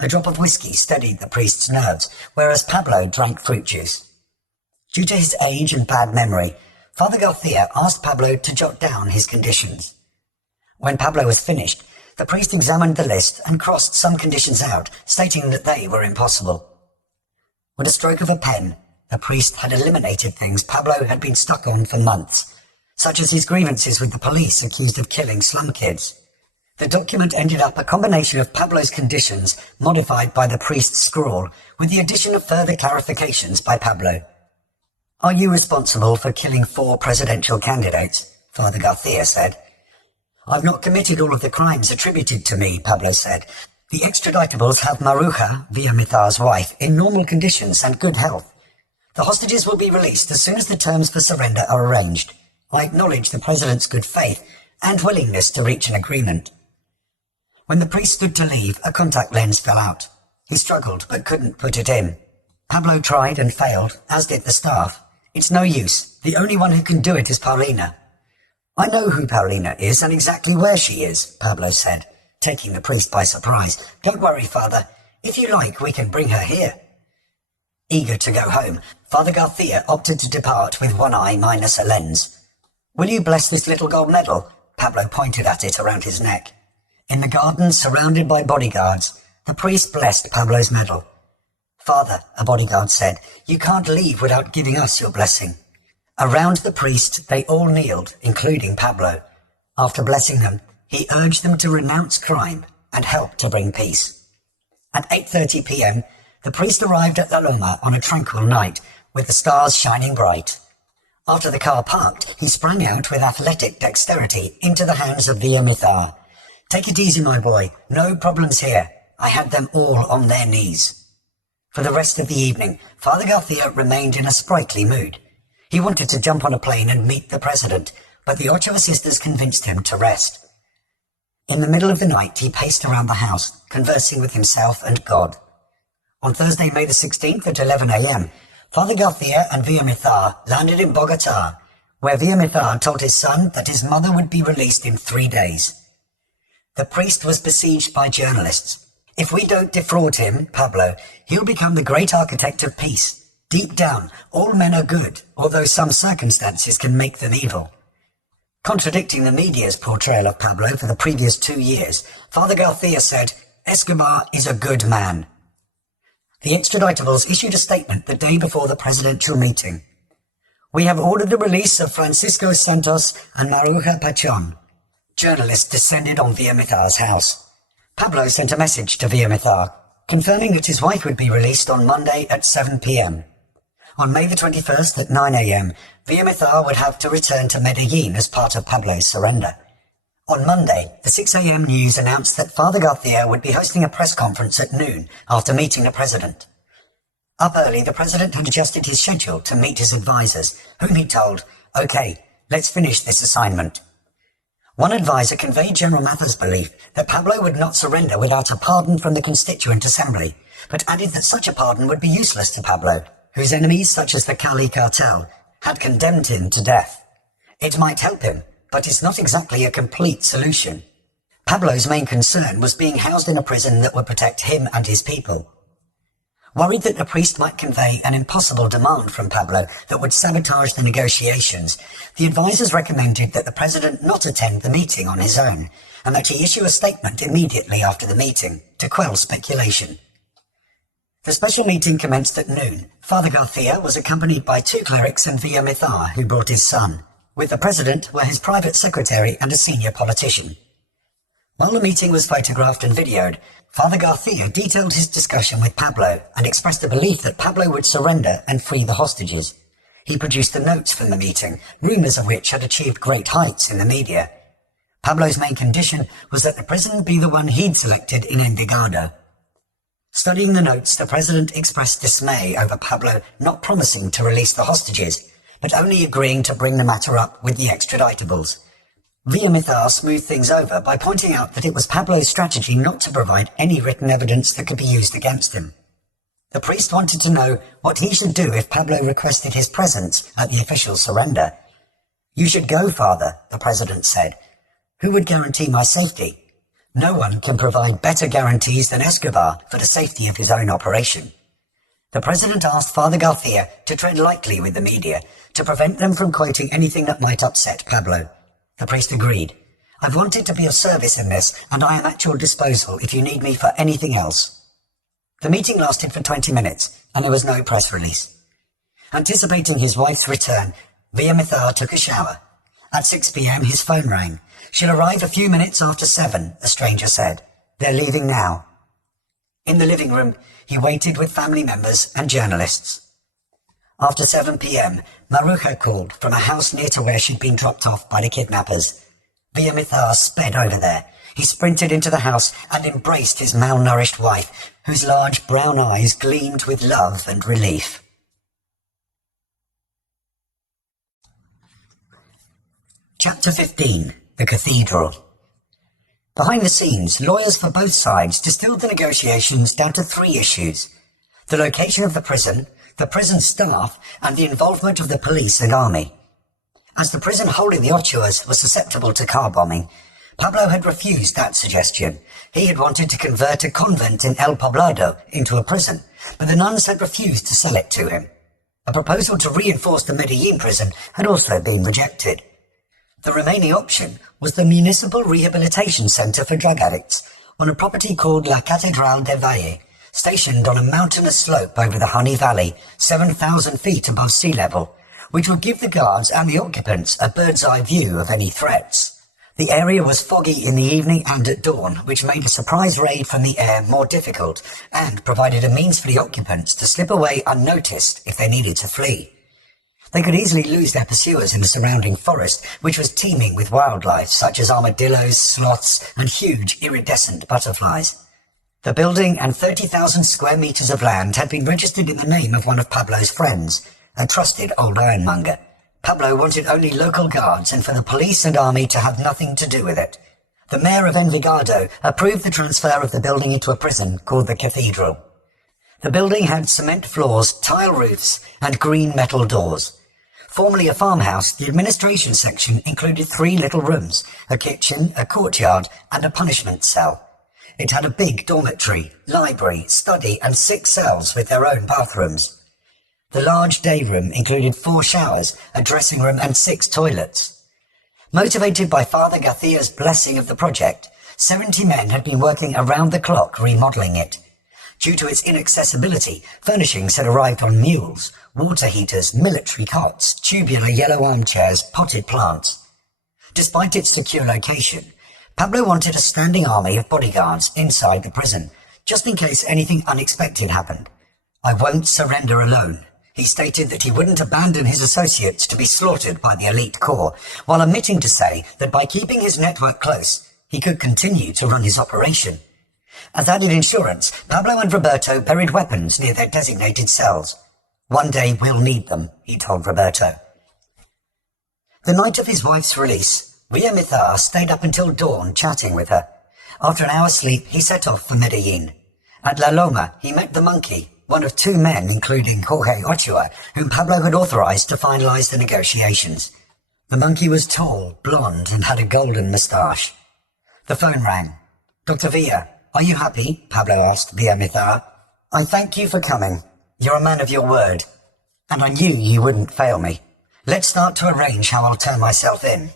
A drop of whiskey steadied the priest's nerves, whereas Pablo drank fruit juice. Due to his age and bad memory, Father Garcia asked Pablo to jot down his conditions. When Pablo was finished, the priest examined the list and crossed some conditions out, stating that they were impossible. With a stroke of a pen, the priest had eliminated things Pablo had been stuck on for months, such as his grievances with the police accused of killing slum kids. The document ended up a combination of Pablo's conditions modified by the priest's scrawl, with the addition of further clarifications by Pablo. "Are you responsible for killing 4 presidential candidates?" Father Garcia said. "I've not committed all of the crimes attributed to me," Pablo said. "The extraditables have Maruja, Villamizar's wife, in normal conditions and good health. The hostages will be released as soon as the terms for surrender are arranged. I acknowledge the president's good faith and willingness to reach an agreement." When the priest stood to leave, a contact lens fell out. He struggled but couldn't put it in. Pablo tried and failed, as did the staff. "It's no use. The only one who can do it is Paulina." "I know who Paulina is and exactly where she is," Pablo said, taking the priest by surprise. "Don't worry, Father. If you like, we can bring her here." Eager to go home, Father Garcia opted to depart with one eye minus a lens. "Will you bless this little gold medal?" Pablo pointed at it around his neck. In the garden, surrounded by bodyguards, the priest blessed Pablo's medal. "Father," a bodyguard said, "you can't leave without giving us your blessing." Around the priest, they all kneeled, including Pablo. After blessing them, he urged them to renounce crime and help to bring peace. At 8:30 p.m, the priest arrived at La Loma on a tranquil night, with the stars shining bright. After the car parked, he sprang out with athletic dexterity into the hands of Villamizar. "Take it easy, my boy. No problems here. I had them all on their knees." For the rest of the evening, Father Garcia remained in a sprightly mood. He wanted to jump on a plane and meet the president, but the Ochoa sisters convinced him to rest. In the middle of the night, he paced around the house, conversing with himself and God. On Thursday, May the 16th at 11 a.m, Father Garcia and Villamizar landed in Bogotá, where Villamizar told his son that his mother would be released in 3 days. The priest was besieged by journalists. "If we don't defraud him, Pablo, he'll become the great architect of peace. Deep down, all men are good, although some circumstances can make them evil." Contradicting the media's portrayal of Pablo for the previous 2 years, Father Garcia said, "Escobar is a good man." The extraditables issued a statement the day before the presidential meeting. "We have ordered the release of Francisco Santos and Maruja Pachon." Journalists descended on Villamizar's house. Pablo sent a message to Villamizar. confirming that his wife would be released on Monday at 7 p.m. On May the 21st at 9 a.m., Villamizar would have to return to Medellin as part of Pablo's surrender. On Monday, the 6 a.m. news announced that Father Garcia would be hosting a press conference at noon after meeting the president. Up early, the president had adjusted his schedule to meet his advisors, whom he told, "Okay, let's finish this assignment." One advisor conveyed General Mather's belief that Pablo would not surrender without a pardon from the Constituent Assembly, but added that such a pardon would be useless to Pablo, whose enemies, such as the Cali cartel, had condemned him to death. It might help him, but it's not exactly a complete solution. Pablo's main concern was being housed in a prison that would protect him and his people. Worried that the priest might convey an impossible demand from Pablo that would sabotage the negotiations, the advisors recommended that the president not attend the meeting on his own, and that he issue a statement immediately after the meeting to quell speculation. The special meeting commenced at noon. Father Garcia was accompanied by 2 clerics and Villamizar, who brought his son. With the president were his private secretary and a senior politician. While the meeting was photographed and videoed, Father Garcia detailed his discussion with Pablo and expressed a belief that Pablo would surrender and free the hostages. He produced the notes from the meeting, rumours of which had achieved great heights in the media. Pablo's main condition was that the prison be the one he'd selected in Envigado. Studying the notes, the president expressed dismay over Pablo not promising to release the hostages, but only agreeing to bring the matter up with the extraditables. Villamizar smoothed things over by pointing out that it was Pablo's strategy not to provide any written evidence that could be used against him. The priest wanted to know what he should do if Pablo requested his presence at the official surrender. "You should go, Father," the president said. "Who would guarantee my safety? No one can provide better guarantees than Escobar for the safety of his own operation." The president asked Father Garcia to tread lightly with the media, to prevent them from quoting anything that might upset Pablo. The priest agreed. "I've wanted to be of service in this, and I am at your disposal if you need me for anything else." The meeting lasted for 20 minutes, and there was no press release. Anticipating his wife's return, Villamizar took a shower. At 6 p.m. his phone rang. "She'll arrive a few minutes after 7, a stranger said. "They're leaving now." In the living room, he waited with family members and journalists. After 7 p.m, Maruja called from a house near to where she'd been dropped off by the kidnappers. Villamizar sped over there. He sprinted into the house and embraced his malnourished wife, whose large brown eyes gleamed with love and relief. Chapter 15. The Cathedral. Behind the scenes, lawyers for both sides distilled the negotiations down to 3 issues: the location of the prison staff, and the involvement of the police and army. As the prison holding the Ochoas was susceptible to car bombing, Pablo had refused that suggestion. He had wanted to convert a convent in El Poblado into a prison, but the nuns had refused to sell it to him. A proposal to reinforce the Medellin prison had also been rejected. The remaining option was the Municipal Rehabilitation Center for Drug Addicts on a property called La Cathedral de Valle, stationed on a mountainous slope over the Honey Valley, 7,000 feet above sea level, which would give the guards and the occupants a bird's-eye view of any threats. The area was foggy in the evening and at dawn, which made a surprise raid from the air more difficult and provided a means for the occupants to slip away unnoticed if they needed to flee. They could easily lose their pursuers in the surrounding forest, which was teeming with wildlife such as armadillos, sloths, and huge iridescent butterflies. The building and 30,000 square meters of land had been registered in the name of one of Pablo's friends, a trusted old ironmonger. Pablo wanted only local guards and for the police and army to have nothing to do with it. The mayor of Envigado approved the transfer of the building into a prison called the Cathedral. The building had cement floors, tile roofs, and green metal doors. Formerly a farmhouse, the administration section included 3 little rooms, a kitchen, a courtyard, and a punishment cell. It had a big dormitory, library, study, and 6 cells with their own bathrooms. The large day room included 4 showers, a dressing room, and 6 toilets. Motivated by Father Garcia's blessing of the project, 70 men had been working around the clock remodeling it. Due to its inaccessibility, furnishings had arrived on mules, water heaters, military cots, tubular yellow armchairs, potted plants. Despite its secure location, Pablo wanted a standing army of bodyguards inside the prison just in case anything unexpected happened. "I won't surrender alone." He stated that he wouldn't abandon his associates to be slaughtered by the elite corps, while omitting to say that by keeping his network close, he could continue to run his operation. As added insurance, Pablo and Roberto buried weapons near their designated cells. "One day we'll need them," he told Roberto. The night of his wife's release, Villamizar stayed up until dawn chatting with her. After an hour's sleep, he set off for Medellin. At La Loma, he met the monkey, one of two men, including Jorge Ochoa, whom Pablo had authorized to finalize the negotiations. The monkey was tall, blonde, and had a golden moustache. The phone rang. "Dr. Villa, are you happy?" Pablo asked Villamizar. "I thank you for coming. You're a man of your word. And I knew you wouldn't fail me. Let's start to arrange how I'll turn myself in."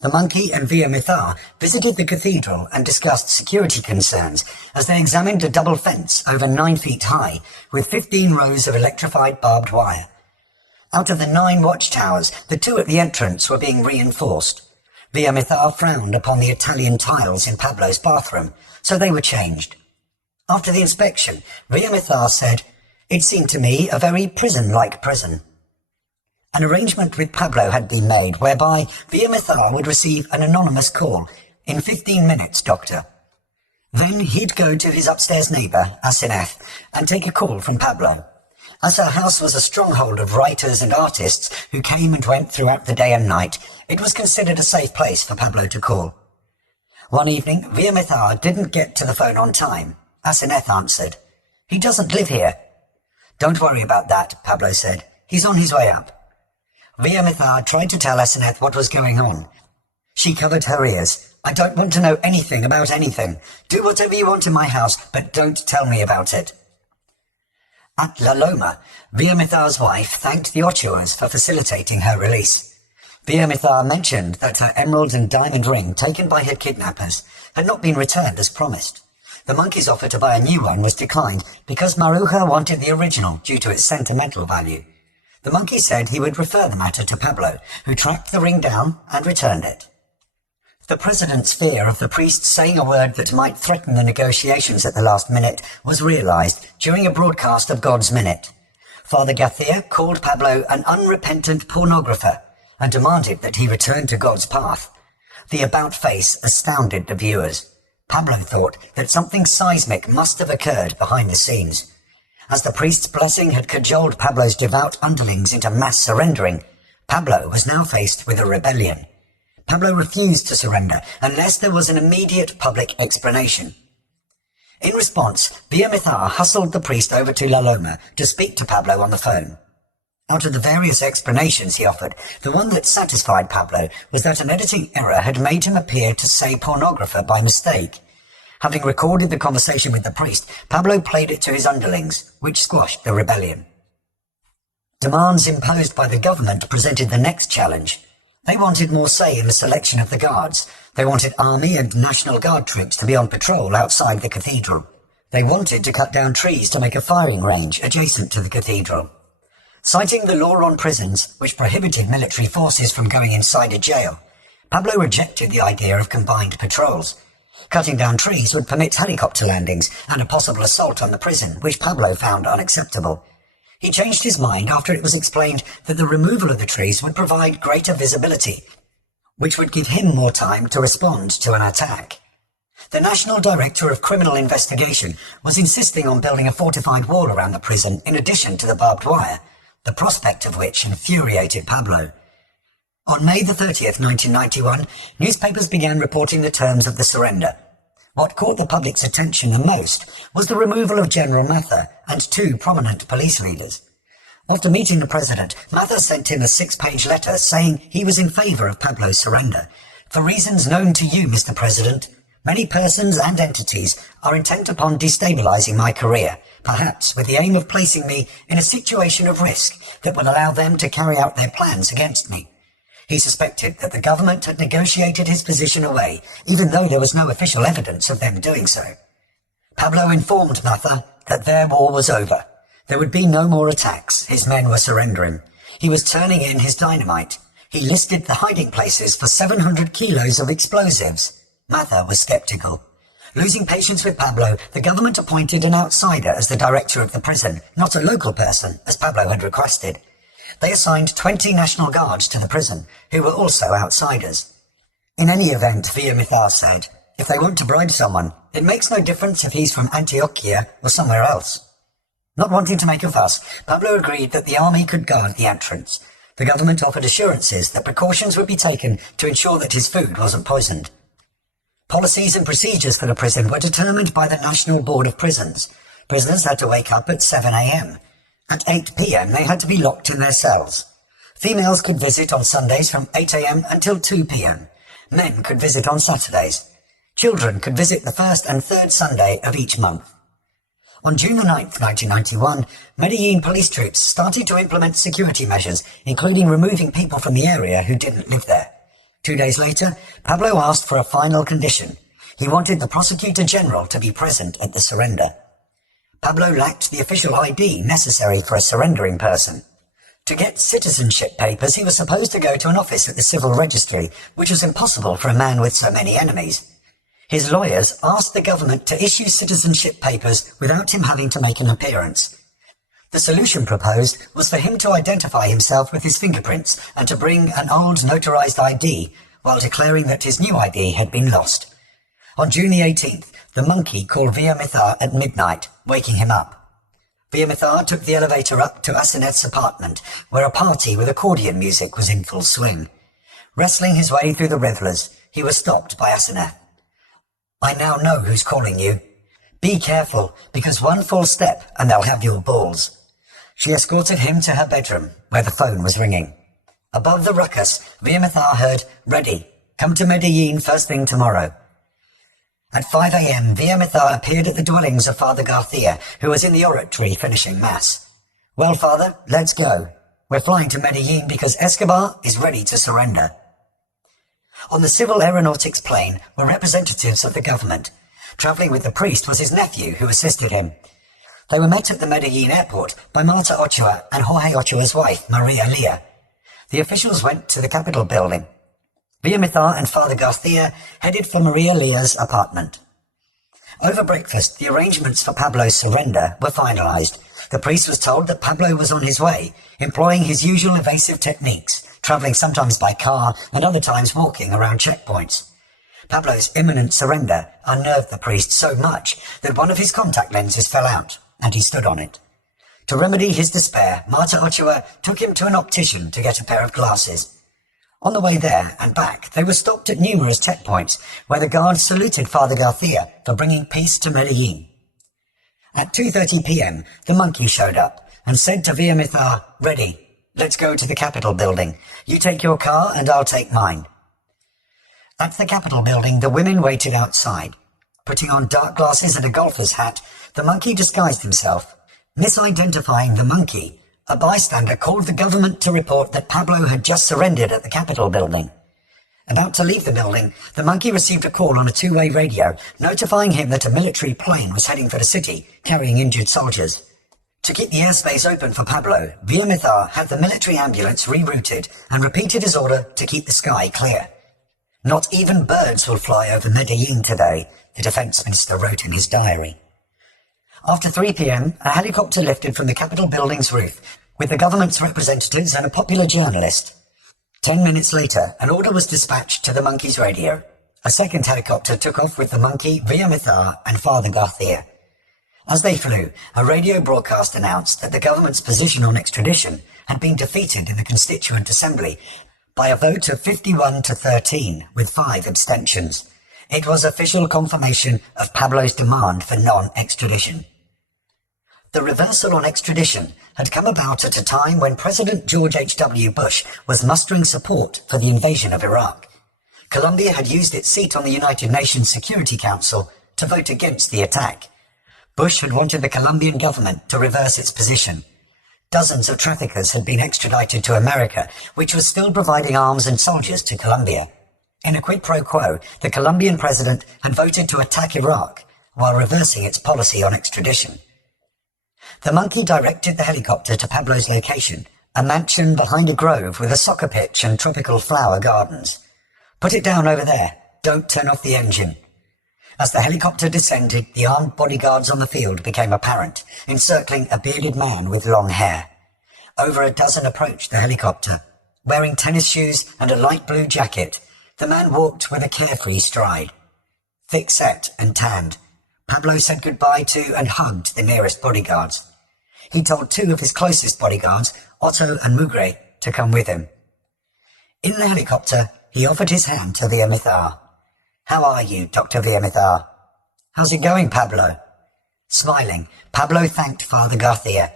The monkey and Villamizar visited the cathedral and discussed security concerns as they examined a double fence over 9 feet high with 15 rows of electrified barbed wire. Out of the 9 watchtowers, the 2 at the entrance were being reinforced. Villamizar frowned upon the Italian tiles in Pablo's bathroom, so they were changed. After the inspection, Villamizar said, "It seemed to me a very prison-like prison." An arrangement with Pablo had been made whereby Villamizar would receive an anonymous call. "In 15 minutes, doctor." Then he'd go to his upstairs neighbor, Aseneth, and take a call from Pablo. As her house was a stronghold of writers and artists who came and went throughout the day and night, it was considered a safe place for Pablo to call. One evening, Villamizar didn't get to the phone on time. Aseneth answered. "He doesn't live here." "Don't worry about that," Pablo said. "He's on his way up." Villamizar tried to tell Aseneth what was going on. She covered her ears. "I don't want to know anything about anything. Do whatever you want in my house, but don't tell me about it." At La Loma, Villamizar's wife thanked the Ochoas for facilitating her release. Villamizar mentioned that her emerald and diamond ring taken by her kidnappers had not been returned as promised. The monkey's offer to buy a new one was declined because Maruja wanted the original due to its sentimental value. The monkey said he would refer the matter to Pablo, who tracked the ring down and returned it. The president's fear of the priest saying a word that might threaten the negotiations at the last minute was realized during a broadcast of God's Minute. Father Garcia called Pablo an unrepentant pornographer and demanded that he return to God's path. The about-face astounded the viewers. Pablo thought that something seismic must have occurred behind the scenes. As the priest's blessing had cajoled Pablo's devout underlings into mass surrendering, Pablo was now faced with a rebellion. Pablo refused to surrender unless there was an immediate public explanation. In response, Villamizar hustled the priest over to La Loma to speak to Pablo on the phone. Out of the various explanations he offered, the one that satisfied Pablo was that an editing error had made him appear to say pornographer by mistake. Having recorded the conversation with the priest, Pablo played it to his underlings, which squashed the rebellion. Demands imposed by the government presented the next challenge. They wanted more say in the selection of the guards. They wanted Army and National Guard troops to be on patrol outside the cathedral. They wanted to cut down trees to make a firing range adjacent to the cathedral. Citing the law on prisons, which prohibited military forces from going inside a jail, Pablo rejected the idea of combined patrols. Cutting down trees would permit helicopter landings and a possible assault on the prison, which Pablo found unacceptable. He changed his mind after it was explained that the removal of the trees would provide greater visibility, which would give him more time to respond to an attack. The National Director of Criminal Investigation was insisting on building a fortified wall around the prison in addition to the barbed wire, the prospect of which infuriated Pablo. On May the 30th, 1991, newspapers began reporting the terms of the surrender. What caught the public's attention the most was the removal of General Mather and 2 prominent police leaders. After meeting the president, Mather sent him a 6-page letter saying he was in favor of Pablo's surrender. "For reasons known to you, Mr. President, many persons and entities are intent upon destabilizing my career, perhaps with the aim of placing me in a situation of risk that will allow them to carry out their plans against me." He suspected that the government had negotiated his position away, even though there was no official evidence of them doing so. Pablo informed Mather that their war was over. There would be no more attacks. His men were surrendering. He was turning in his dynamite. He listed the hiding places for 700 kilos of explosives. Mather was skeptical. Losing patience with Pablo, the government appointed an outsider as the director of the prison, not a local person, as Pablo had requested. They assigned 20 National Guards to the prison, who were also outsiders. In any event, Villamizar said, if they want to bribe someone, it makes no difference if he's from Antioquia or somewhere else. Not wanting to make a fuss, Pablo agreed that the army could guard the entrance. The government offered assurances that precautions would be taken to ensure that his food wasn't poisoned. Policies and procedures for the prison were determined by the National Board of Prisons. Prisoners had to wake up at 7 a.m. At 8 p.m. they had to be locked in their cells. Females could visit on Sundays from 8 a.m. until 2 p.m. Men could visit on Saturdays. Children could visit the first and third Sunday of each month. On June the 9th, 1991, Medellin police troops started to implement security measures, including removing people from the area who didn't live there. 2 days later, Pablo asked for a final condition. He wanted the Prosecutor General to be present at the surrender. Pablo lacked the official ID necessary for a surrendering person. To get citizenship papers, he was supposed to go to an office at the civil registry, which was impossible for a man with so many enemies. His lawyers asked the government to issue citizenship papers without him having to make an appearance. The solution proposed was for him to identify himself with his fingerprints and to bring an old notarized ID, while declaring that his new ID had been lost. On June the 18th, the monkey called Villamizar at midnight, waking him up. Villamizar took the elevator up to Aseneth's apartment, where a party with accordion music was in full swing. Wrestling his way through the revelers, he was stopped by Aseneth. I now know who's calling you. Be careful, because one false step and they'll have your balls. She escorted him to her bedroom, where the phone was ringing. Above the ruckus, Villamizar heard, "Ready. Come to Medellin first thing tomorrow." At 5 a.m., Villamizar appeared at the dwellings of Father Garcia, who was in the oratory finishing Mass. "Well, Father, let's go. We're flying to Medellin because Escobar is ready to surrender." On the civil aeronautics plane were representatives of the government. Travelling with the priest was his nephew, who assisted him. They were met at the Medellin airport by Marta Ochoa and Jorge Ochoa's wife, Maria Lea. The officials went to the Capitol building. Villamizar and Father Garcia headed for Maria Lea's apartment. Over breakfast, the arrangements for Pablo's surrender were finalized. The priest was told that Pablo was on his way, employing his usual evasive techniques, traveling sometimes by car and other times walking around checkpoints. Pablo's imminent surrender unnerved the priest so much that one of his contact lenses fell out, and he stood on it. To remedy his despair, Marta Ochoa took him to an optician to get a pair of glasses. On the way there and back, they were stopped at numerous checkpoints, where the guards saluted Father Garcia for bringing peace to Medellin. At 2:30 p.m., the monkey showed up and said to Villamizar, "Ready. Let's go to the Capitol building. You take your car and I'll take mine." At the Capitol building, the women waited outside. Putting on dark glasses and a golfer's hat, the monkey disguised himself. Misidentifying the monkey, a bystander called the government to report that Pablo had just surrendered at the Capitol building. About to leave the building, the monkey received a call on a two-way radio, notifying him that a military plane was heading for the city, carrying injured soldiers. To keep the airspace open for Pablo, Villamizar had the military ambulance rerouted and repeated his order to keep the sky clear. "Not even birds will fly over Medellin today," the defense minister wrote in his diary. After 3 p.m., a helicopter lifted from the Capitol building's roof, with the government's representatives and a popular journalist. 10 minutes later, an order was dispatched to the monkey's radio. A second helicopter took off with the monkey, Villamizar, and Father Garcia. As they flew, a radio broadcast announced that the government's position on extradition had been defeated in the Constituent Assembly by a vote of 51 to 13, with 5 abstentions. It was official confirmation of Pablo's demand for non-extradition. The reversal on extradition had come about at a time when President George H.W. Bush was mustering support for the invasion of Iraq. Colombia had used its seat on the United Nations Security Council to vote against the attack. Bush had wanted the Colombian government to reverse its position. Dozens of traffickers had been extradited to America, which was still providing arms and soldiers to Colombia. In a quid pro quo, the Colombian president had voted to attack Iraq while reversing its policy on extradition. The monkey directed the helicopter to Pablo's location, a mansion behind a grove with a soccer pitch and tropical flower gardens. "Put it down over there. Don't turn off the engine." As the helicopter descended, the armed bodyguards on the field became apparent, encircling a bearded man with long hair. Over a dozen approached the helicopter. Wearing tennis shoes and a light blue jacket, the man walked with a carefree stride. Thick-set and tanned, Pablo said goodbye to and hugged the nearest bodyguards. He told two of his closest bodyguards, Otto and Mugre, to come with him. In the helicopter, he offered his hand to Villamizar. "How are you, Dr. Villamizar?" "How's it going, Pablo?" Smiling, Pablo thanked Father Garcia.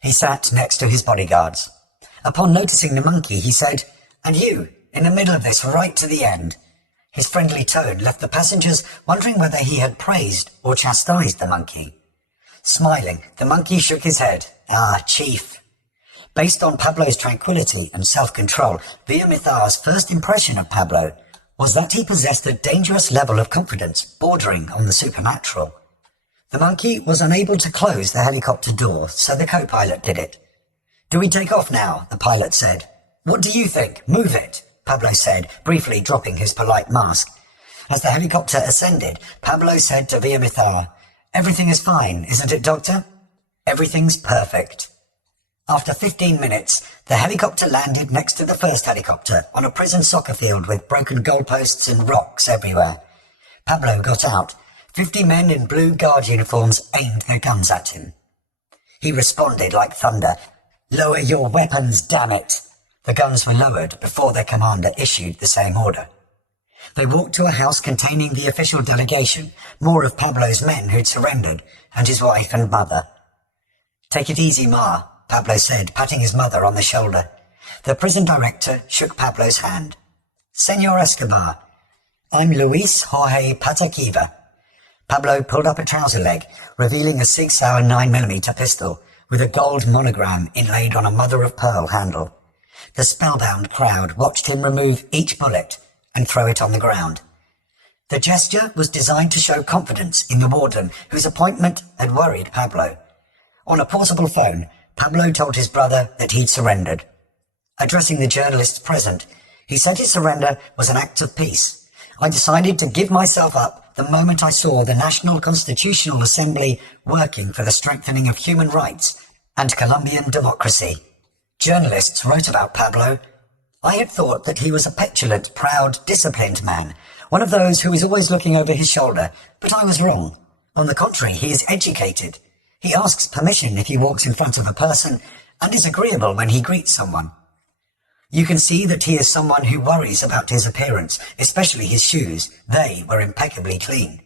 He sat next to his bodyguards. Upon noticing the monkey, he said, "And you, in the middle of this, right to the end." His friendly tone left the passengers wondering whether he had praised or chastised the monkey. Smiling, the monkey shook his head. "Ah, Chief." Based on Pablo's tranquility and self-control, Villamizar's first impression of Pablo was that he possessed a dangerous level of confidence bordering on the supernatural. The monkey was unable to close the helicopter door, so the co-pilot did it. "Do we take off now?" the pilot said. "What do you think? Move it," Pablo said, briefly dropping his polite mask. As the helicopter ascended, Pablo said to Villamizar, "Everything is fine, isn't it, Doctor?" "Everything's perfect." After 15 minutes, the helicopter landed next to the first helicopter on a prison soccer field with broken goalposts and rocks everywhere. Pablo got out. 50 men in blue guard uniforms aimed their guns at him. He responded like thunder. "Lower your weapons, damn it!" The guns were lowered before their commander issued the same order. They walked to a house containing the official delegation, more of Pablo's men who'd surrendered, and his wife and mother. "Take it easy, Ma," Pablo said, patting his mother on the shoulder. The prison director shook Pablo's hand. "Senor Escobar, I'm Luis Jorge Pataquiva." Pablo pulled up a trouser leg, revealing a Sig Sauer 9mm pistol with a gold monogram inlaid on a mother-of-pearl handle. The spellbound crowd watched him remove each bullet and throw it on the ground. The gesture was designed to show confidence in the warden, whose appointment had worried Pablo. On a portable phone, Pablo told his brother that he'd surrendered. Addressing the journalists present, he said his surrender was an act of peace. "I decided to give myself up the moment I saw the National Constitutional Assembly working for the strengthening of human rights and Colombian democracy." Journalists wrote about Pablo. "I had thought that he was a petulant, proud, disciplined man, one of those who is always looking over his shoulder, but I was wrong. On the contrary, he is educated. He asks permission if he walks in front of a person and is agreeable when he greets someone. You can see that he is someone who worries about his appearance, especially his shoes. They were impeccably clean.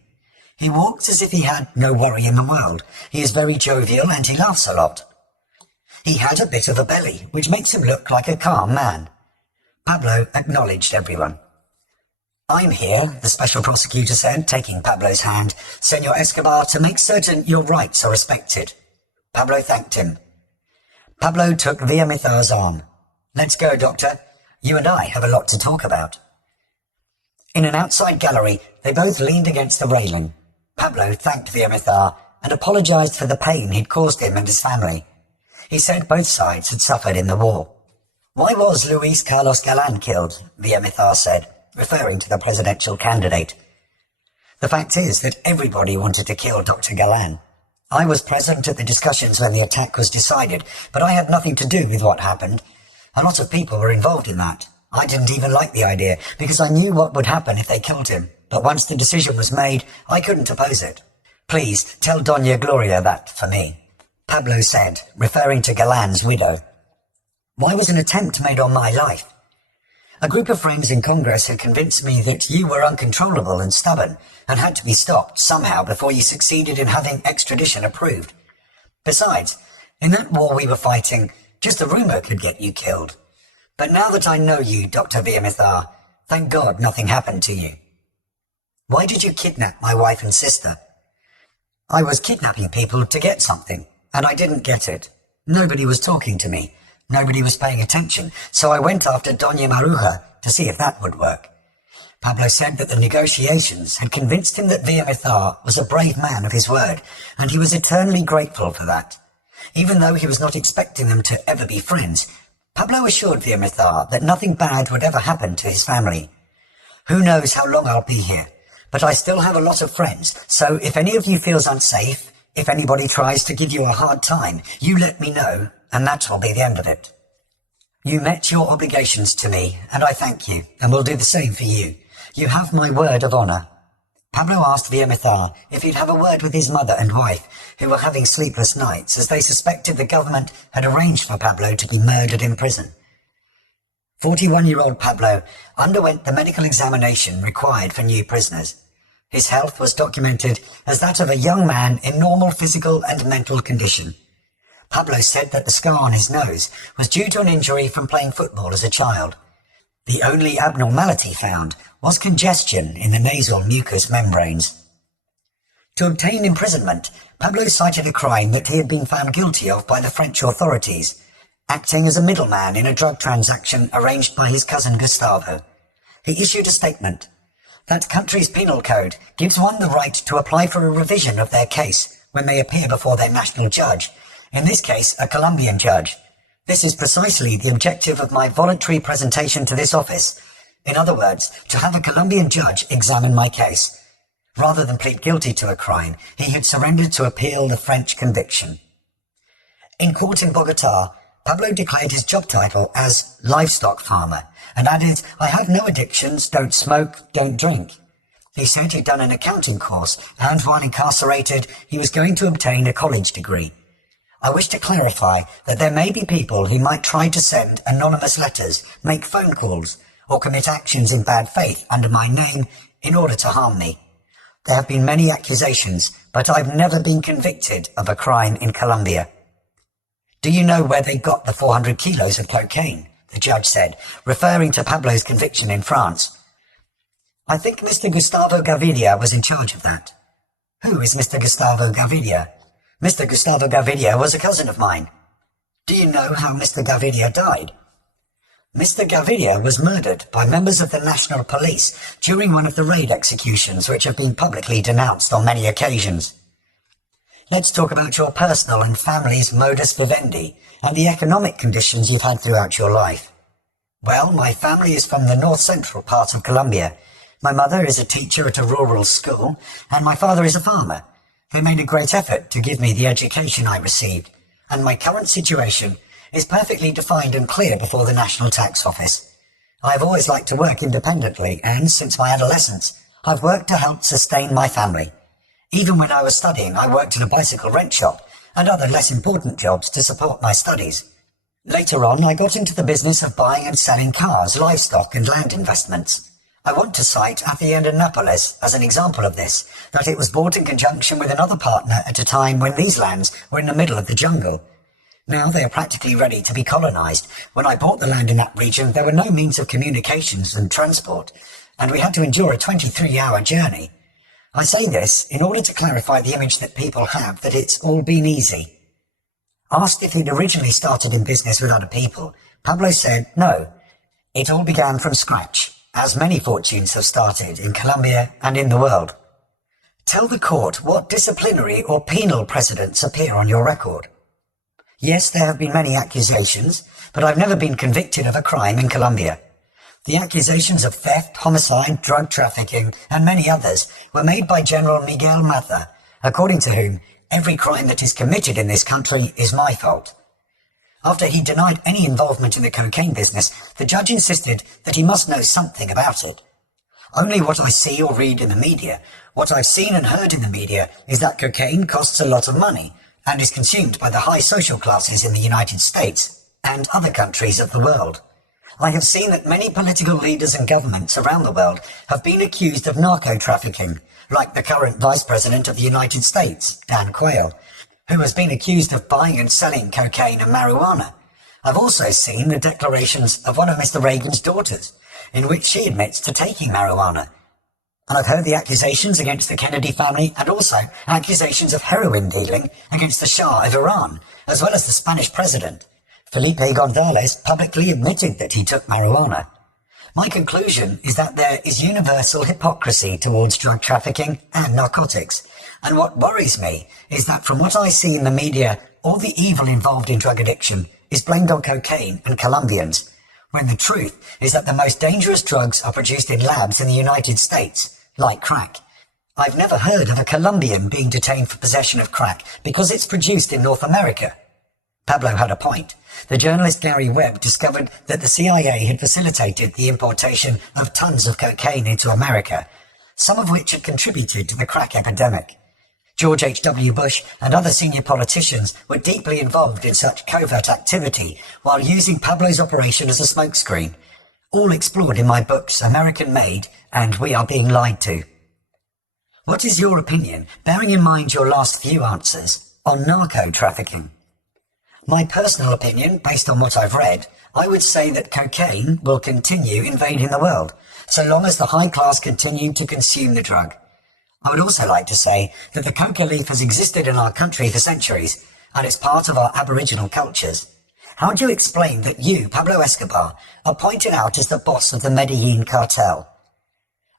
He walks as if he had no worry in the world. He is very jovial and he laughs a lot. He had a bit of a belly, which makes him look like a calm man." Pablo acknowledged everyone. "I'm here," the special prosecutor said, taking Pablo's hand, "Senor Escobar, to make certain your rights are respected." Pablo thanked him. Pablo took Villamizar's arm. "Let's go, Doctor. You and I have a lot to talk about." In an outside gallery, they both leaned against the railing. Pablo thanked Villamizar and apologized for the pain he'd caused him and his family. He said both sides had suffered in the war. "Why was Luis Carlos Galan killed?" Villamizar said, referring to the presidential candidate. "The fact is that everybody wanted to kill Dr. Galan. I was present at the discussions when the attack was decided, but I had nothing to do with what happened. A lot of people were involved in that. I didn't even like the idea, because I knew what would happen if they killed him. But once the decision was made, I couldn't oppose it. Please, tell Doña Gloria that for me," Pablo said, referring to Galan's widow. "Why was an attempt made on my life? A group of friends in Congress had convinced me that you were uncontrollable and stubborn, and had to be stopped somehow before you succeeded in having extradition approved. Besides, in that war we were fighting, just a rumor could get you killed. But now that I know you, Dr. Villamizar, thank God nothing happened to you." "Why did you kidnap my wife and sister?" "I was kidnapping people to get something, and I didn't get it. Nobody was talking to me. Nobody was paying attention, so I went after Doña Maruja to see if that would work." Pablo said that the negotiations had convinced him that Villamizar was a brave man of his word, and he was eternally grateful for that. Even though he was not expecting them to ever be friends, Pablo assured Villamizar that nothing bad would ever happen to his family. "Who knows how long I'll be here, But I still have a lot of friends, so if any of you feels unsafe, if anybody tries to give you a hard time, you let me know, and that will be the end of it. You met your obligations to me, and I thank you, and will do the same for you. You have my word of honour. Pablo asked VMFR if he'd have a word with his mother and wife, who were having sleepless nights as they suspected the government had arranged for Pablo to be murdered in prison. 41-year-old Pablo underwent the medical examination required for new prisoners. His health was documented as that of a young man in normal physical and mental condition. Pablo said that the scar on his nose was due to an injury from playing football as a child. The only abnormality found was congestion in the nasal mucous membranes. To obtain imprisonment, Pablo cited a crime that he had been found guilty of by the French authorities, acting as a middleman in a drug transaction arranged by his cousin Gustavo. He issued a statement. That country's penal code gives one the right to apply for a revision of their case when they appear before their national judge, in this case a Colombian judge. This is precisely the objective of my voluntary presentation to this office. In other words, to have a Colombian judge examine my case. Rather than plead guilty to a crime, he had surrendered to appeal the French conviction. In court in Bogota, Pablo declared his job title as livestock farmer and added, "I have no addictions, don't smoke, don't drink." He said he'd done an accounting course and while incarcerated, he was going to obtain a college degree. I wish to clarify that there may be people who might try to send anonymous letters, make phone calls, or commit actions in bad faith under my name in order to harm me. There have been many accusations, but I've never been convicted of a crime in Colombia. Do you know where they got the 400 kilos of cocaine? The judge said, referring to Pablo's conviction in France. I think Mr. Gustavo Gaviria was in charge of that. Who is Mr. Gustavo Gaviria? Mr. Gustavo Gaviria was a cousin of mine. Do you know how Mr. Gaviria died? Mr. Gaviria was murdered by members of the National Police during one of the raid executions which have been publicly denounced on many occasions. Let's talk about your personal and family's modus vivendi and the economic conditions you've had throughout your life. Well, my family is from the north-central part of Colombia. My mother is a teacher at a rural school, and my father is a farmer. They made a great effort to give me the education I received, and my current situation is perfectly defined and clear before the National Tax Office. I have always liked to work independently, and since my adolescence, I've worked to help sustain my family. Even when I was studying, I worked in a bicycle rent shop and other less important jobs to support my studies. Later on, I got into the business of buying and selling cars, livestock and land investments. I want to cite Hacienda Nápoles as an example of this, that it was bought in conjunction with another partner at a time when these lands were in the middle of the jungle. Now they are practically ready to be colonized. When I bought the land in that region, there were no means of communications and transport, and we had to endure a 23-hour journey. I say this in order to clarify the image that people have that it's all been easy. Asked if he'd originally started in business with other people, Pablo said no. It all began from scratch, as many fortunes have started in Colombia and in the world. Tell the court what disciplinary or penal precedents appear on your record. Yes, there have been many accusations, but I've never been convicted of a crime in Colombia. The accusations of theft, homicide, drug trafficking, and many others were made by General Miguel Matha, according to whom every crime that is committed in this country is my fault. After he denied any involvement in the cocaine business, the judge insisted that he must know something about it. Only what I see or read in the media, what I've seen and heard in the media, is that cocaine costs a lot of money and is consumed by the high social classes in the United States and other countries of the world. I have seen that many political leaders and governments around the world have been accused of narco-trafficking, like the current Vice President of the United States, Dan Quayle, who has been accused of buying and selling cocaine and marijuana. I've also seen the declarations of one of Mr. Reagan's daughters, in which she admits to taking marijuana. And I've heard the accusations against the Kennedy family and also accusations of heroin dealing against the Shah of Iran, as well as the Spanish president. Felipe Gonzalez publicly admitted that he took marijuana. My conclusion is that there is universal hypocrisy towards drug trafficking and narcotics. And what worries me is that from what I see in the media, all the evil involved in drug addiction is blamed on cocaine and Colombians, when the truth is that the most dangerous drugs are produced in labs in the United States, like crack. I've never heard of a Colombian being detained for possession of crack because it's produced in North America. Pablo had a point. The journalist Gary Webb discovered that the CIA had facilitated the importation of tons of cocaine into America, some of which had contributed to the crack epidemic. George H.W. Bush and other senior politicians were deeply involved in such covert activity while using Pablo's operation as a smokescreen, all explored in my books American Made and We Are Being Lied To. What is your opinion, bearing in mind your last few answers, on narco trafficking? My personal opinion, based on what I've read, I would say that cocaine will continue invading the world, so long as the high class continue to consume the drug. I would also like to say that the coca leaf has existed in our country for centuries, and it's part of our Aboriginal cultures. How do you explain that you, Pablo Escobar, are pointed out as the boss of the Medellin cartel?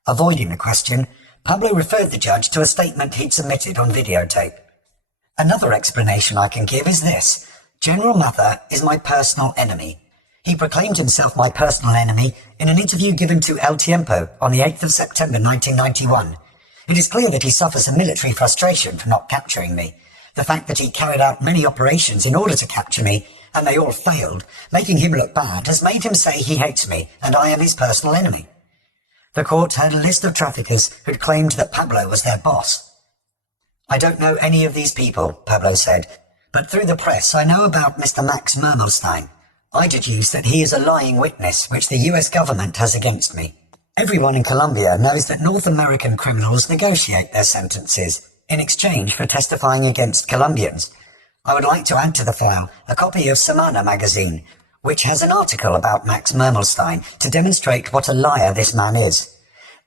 Avoiding the question, Pablo referred the judge to a statement he'd submitted on videotape. Another explanation I can give is this. General Mather is my personal enemy. He proclaimed himself my personal enemy in an interview given to El Tiempo on the 8th of September 1991. It is clear that he suffers a military frustration for not capturing me. The fact that he carried out many operations in order to capture me, and they all failed, making him look bad, has made him say he hates me and I am his personal enemy. The court heard a list of traffickers who'd claimed that Pablo was their boss. I don't know any of these people, Pablo said, but through the press I know about Mr. Max Mermelstein. I deduce that he is a lying witness which the US government has against me. Everyone in Colombia knows that North American criminals negotiate their sentences in exchange for testifying against Colombians. I would like to add to the file a copy of Semana magazine, which has an article about Max Mermelstein to demonstrate what a liar this man is.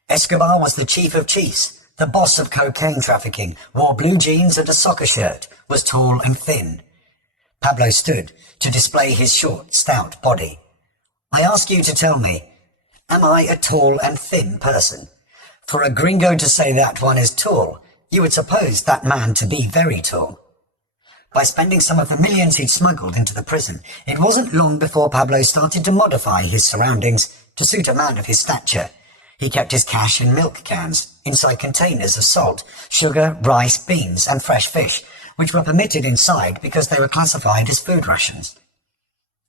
Escobar was the chief of chiefs, the boss of cocaine trafficking, wore blue jeans and a soccer shirt, was tall and thin. Pablo stood to display his short, stout body. I ask you to tell me, am I a tall and thin person? For a gringo to say that one is tall, you would suppose that man to be very tall. By spending some of the millions he'd smuggled into the prison, it wasn't long before Pablo started to modify his surroundings to suit a man of his stature. He kept his cash in milk cans, inside containers of salt, sugar, rice, beans, and fresh fish, which were permitted inside because they were classified as food rations.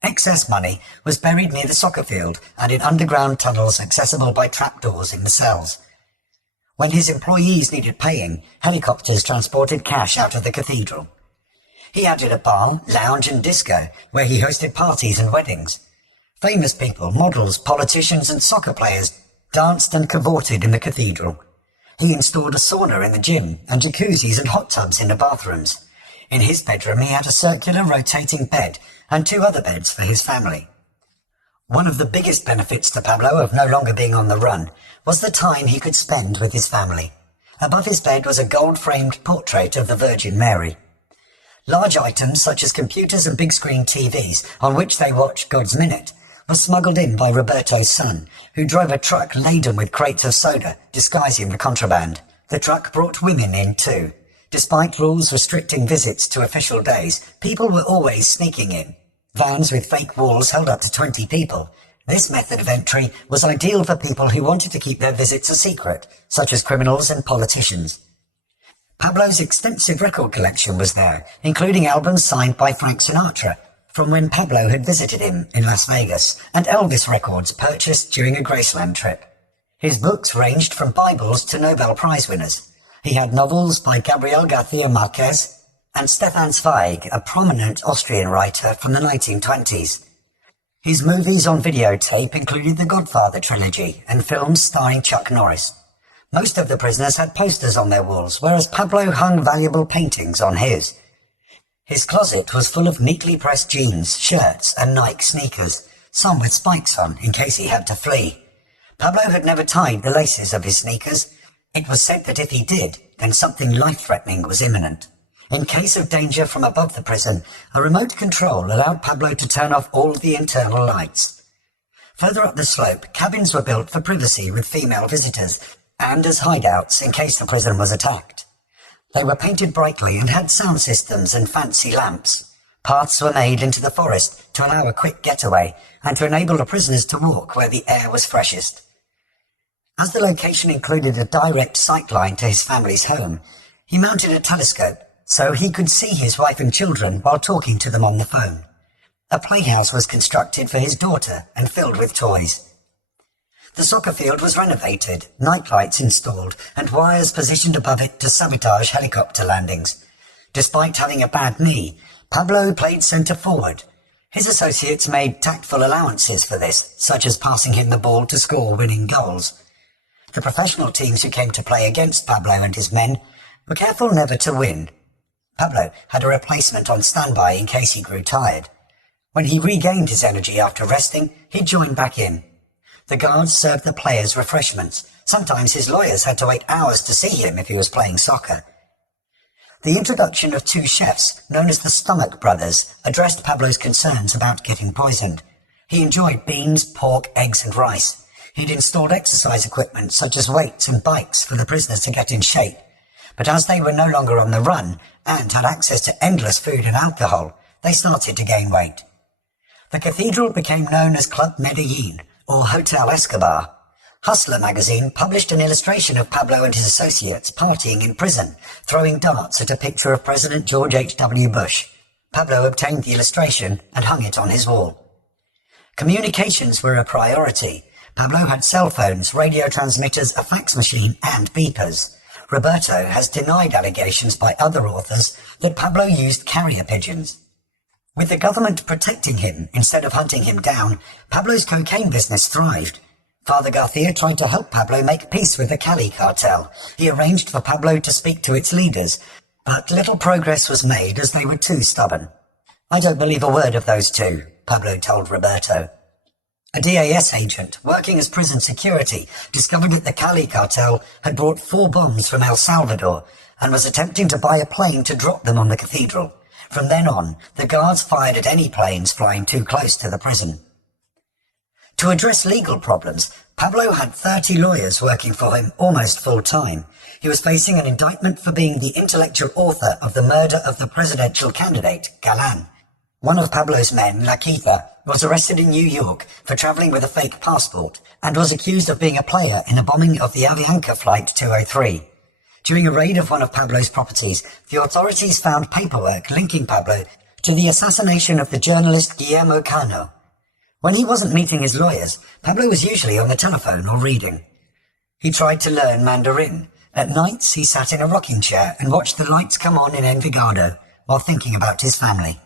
Excess money was buried near the soccer field and in underground tunnels accessible by trapdoors in the cells. When his employees needed paying, helicopters transported cash out of the cathedral. He added a bar, lounge and disco, where he hosted parties and weddings. Famous people, models, politicians and soccer players danced and cavorted in the cathedral. He installed a sauna in the gym and jacuzzis and hot tubs in the bathrooms. In his bedroom he had a circular rotating bed and 2 other beds for his family. One of the biggest benefits to Pablo of no longer being on the run was the time he could spend with his family. Above his bed was a gold-framed portrait of the Virgin Mary. Large items such as computers and big-screen TVs on which they watched God's Minute were smuggled in by Roberto's son, who drove a truck laden with crates of soda, disguising the contraband. The truck brought women in too. Despite rules restricting visits to official days, people were always sneaking in. Vans with fake walls held up to 20 people. This method of entry was ideal for people who wanted to keep their visits a secret, such as criminals and politicians. Pablo's extensive record collection was there, including albums signed by Frank Sinatra, from when Pablo had visited him in Las Vegas, and Elvis records purchased during a Graceland trip. His books ranged from Bibles to Nobel Prize winners. He had novels by Gabriel Garcia Marquez and Stefan Zweig, a prominent Austrian writer from the 1920s. His movies on videotape included the Godfather trilogy and films starring Chuck Norris. Most of the prisoners had posters on their walls, whereas Pablo hung valuable paintings on his. His closet was full of neatly pressed jeans, shirts, and Nike sneakers, some with spikes on in case he had to flee. Pablo had never tied the laces of his sneakers. It was said that if he did, then something life-threatening was imminent. In case of danger from above the prison, a remote control allowed Pablo to turn off all the internal lights. Further up the slope, cabins were built for privacy with female visitors, and as hideouts in case the prison was attacked. They were painted brightly and had sound systems and fancy lamps. Paths were made into the forest to allow a quick getaway and to enable the prisoners to walk where the air was freshest. As the location included a direct sight line to his family's home, he mounted a telescope so he could see his wife and children while talking to them on the phone. A playhouse was constructed for his daughter and filled with toys. The soccer field was renovated, nightlights installed, and wires positioned above it to sabotage helicopter landings. Despite having a bad knee, Pablo played centre forward. His associates made tactful allowances for this, such as passing him the ball to score winning goals. The professional teams who came to play against Pablo and his men were careful never to win. Pablo had a replacement on standby in case he grew tired. When he regained his energy after resting, he joined back in. The guards served the players refreshments. Sometimes his lawyers had to wait hours to see him if he was playing soccer. The introduction of two chefs, known as the Stomach Brothers, addressed Pablo's concerns about getting poisoned. He enjoyed beans, pork, eggs and rice. He'd installed exercise equipment such as weights and bikes for the prisoners to get in shape. But as they were no longer on the run and had access to endless food and alcohol, they started to gain weight. The Cathedral became known as Club Medellin, or Hotel Escobar. Hustler magazine published an illustration of Pablo and his associates partying in prison, throwing darts at a picture of President George H.W. Bush. Pablo obtained the illustration and hung it on his wall. Communications were a priority. Pablo had cell phones, radio transmitters, a fax machine, and beepers. Roberto has denied allegations by other authors that Pablo used carrier pigeons. With the government protecting him instead of hunting him down, Pablo's cocaine business thrived. Father Garcia tried to help Pablo make peace with the Cali cartel. He arranged for Pablo to speak to its leaders, but little progress was made as they were too stubborn. "I don't believe a word of those two," Pablo told Roberto. A DAS agent, working as prison security, discovered that the Cali cartel had brought 4 bombs from El Salvador and was attempting to buy a plane to drop them on the cathedral. From then on, the guards fired at any planes flying too close to the prison. To address legal problems, Pablo had 30 lawyers working for him almost full-time. He was facing an indictment for being the intellectual author of the murder of the presidential candidate, Galan. One of Pablo's men, Laquita, was arrested in New York for traveling with a fake passport and was accused of being a player in a bombing of the Avianca Flight 203. During a raid of one of Pablo's properties, the authorities found paperwork linking Pablo to the assassination of the journalist Guillermo Cano. When he wasn't meeting his lawyers, Pablo was usually on the telephone or reading. He tried to learn Mandarin. At nights, he sat in a rocking chair and watched the lights come on in Envigado while thinking about his family.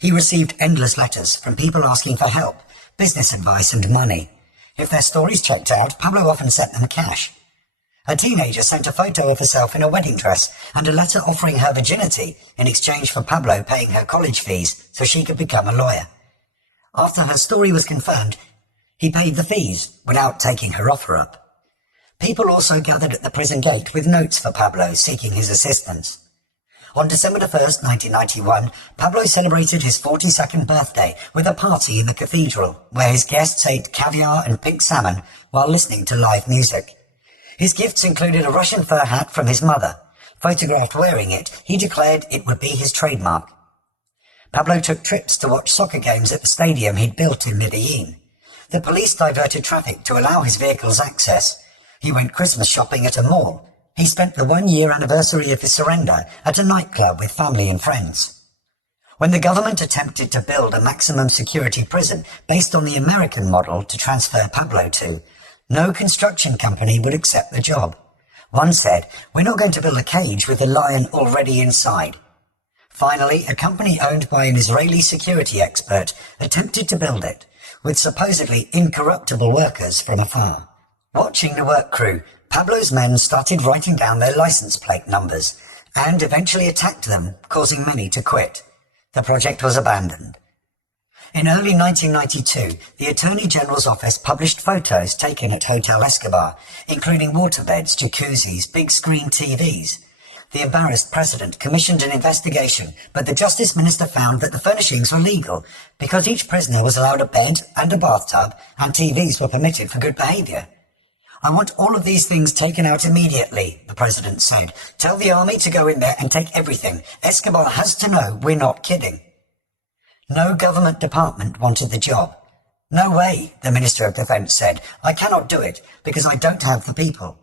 He received endless letters from people asking for help, business advice and money. If their stories checked out, Pablo often sent them cash. A teenager sent a photo of herself in a wedding dress and a letter offering her virginity in exchange for Pablo paying her college fees so she could become a lawyer. After her story was confirmed, he paid the fees without taking her offer up. People also gathered at the prison gate with notes for Pablo seeking his assistance. On December 1st, 1991, Pablo celebrated his 42nd birthday with a party in the cathedral, where his guests ate caviar and pink salmon while listening to live music. His gifts included a Russian fur hat from his mother. Photographed wearing it, he declared it would be his trademark. Pablo took trips to watch soccer games at the stadium he'd built in Medellin. The police diverted traffic to allow his vehicles access. He went Christmas shopping at a mall. He spent the 1-year anniversary of his surrender at a nightclub with family and friends. When the government attempted to build a maximum security prison based on the American model to transfer Pablo to, no construction company would accept the job. One said, "We're not going to build a cage with a lion already inside." Finally, a company owned by an Israeli security expert attempted to build it, with supposedly incorruptible workers from afar. Watching the work crew, Pablo's men started writing down their license plate numbers and eventually attacked them, causing many to quit. The project was abandoned. In early 1992, the Attorney General's office published photos taken at Hotel Escobar, including waterbeds, jacuzzis, big-screen TVs. The embarrassed president commissioned an investigation, but the Justice Minister found that the furnishings were legal because each prisoner was allowed a bed and a bathtub, and TVs were permitted for good behavior. "I want all of these things taken out immediately," the president said. "Tell the army to go in there and take everything. Escobar has to know we're not kidding." No government department wanted the job. "No way," the Minister of Defence said. "I cannot do it because I don't have the people."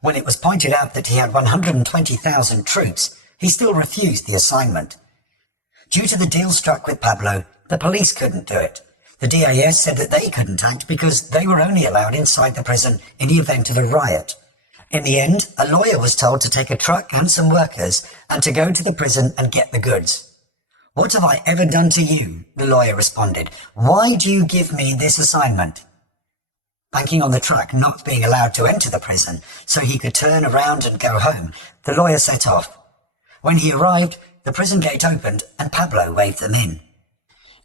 When it was pointed out that he had 120,000 troops, he still refused the assignment. Due to the deal struck with Pablo, the police couldn't do it. The DAS said that they couldn't act because they were only allowed inside the prison in the event of a riot. In the end, a lawyer was told to take a truck and some workers and to go to the prison and get the goods. "What have I ever done to you?" the lawyer responded. "Why do you give me this assignment?" Banking on the truck not being allowed to enter the prison so he could turn around and go home, the lawyer set off. When he arrived, the prison gate opened and Pablo waved them in.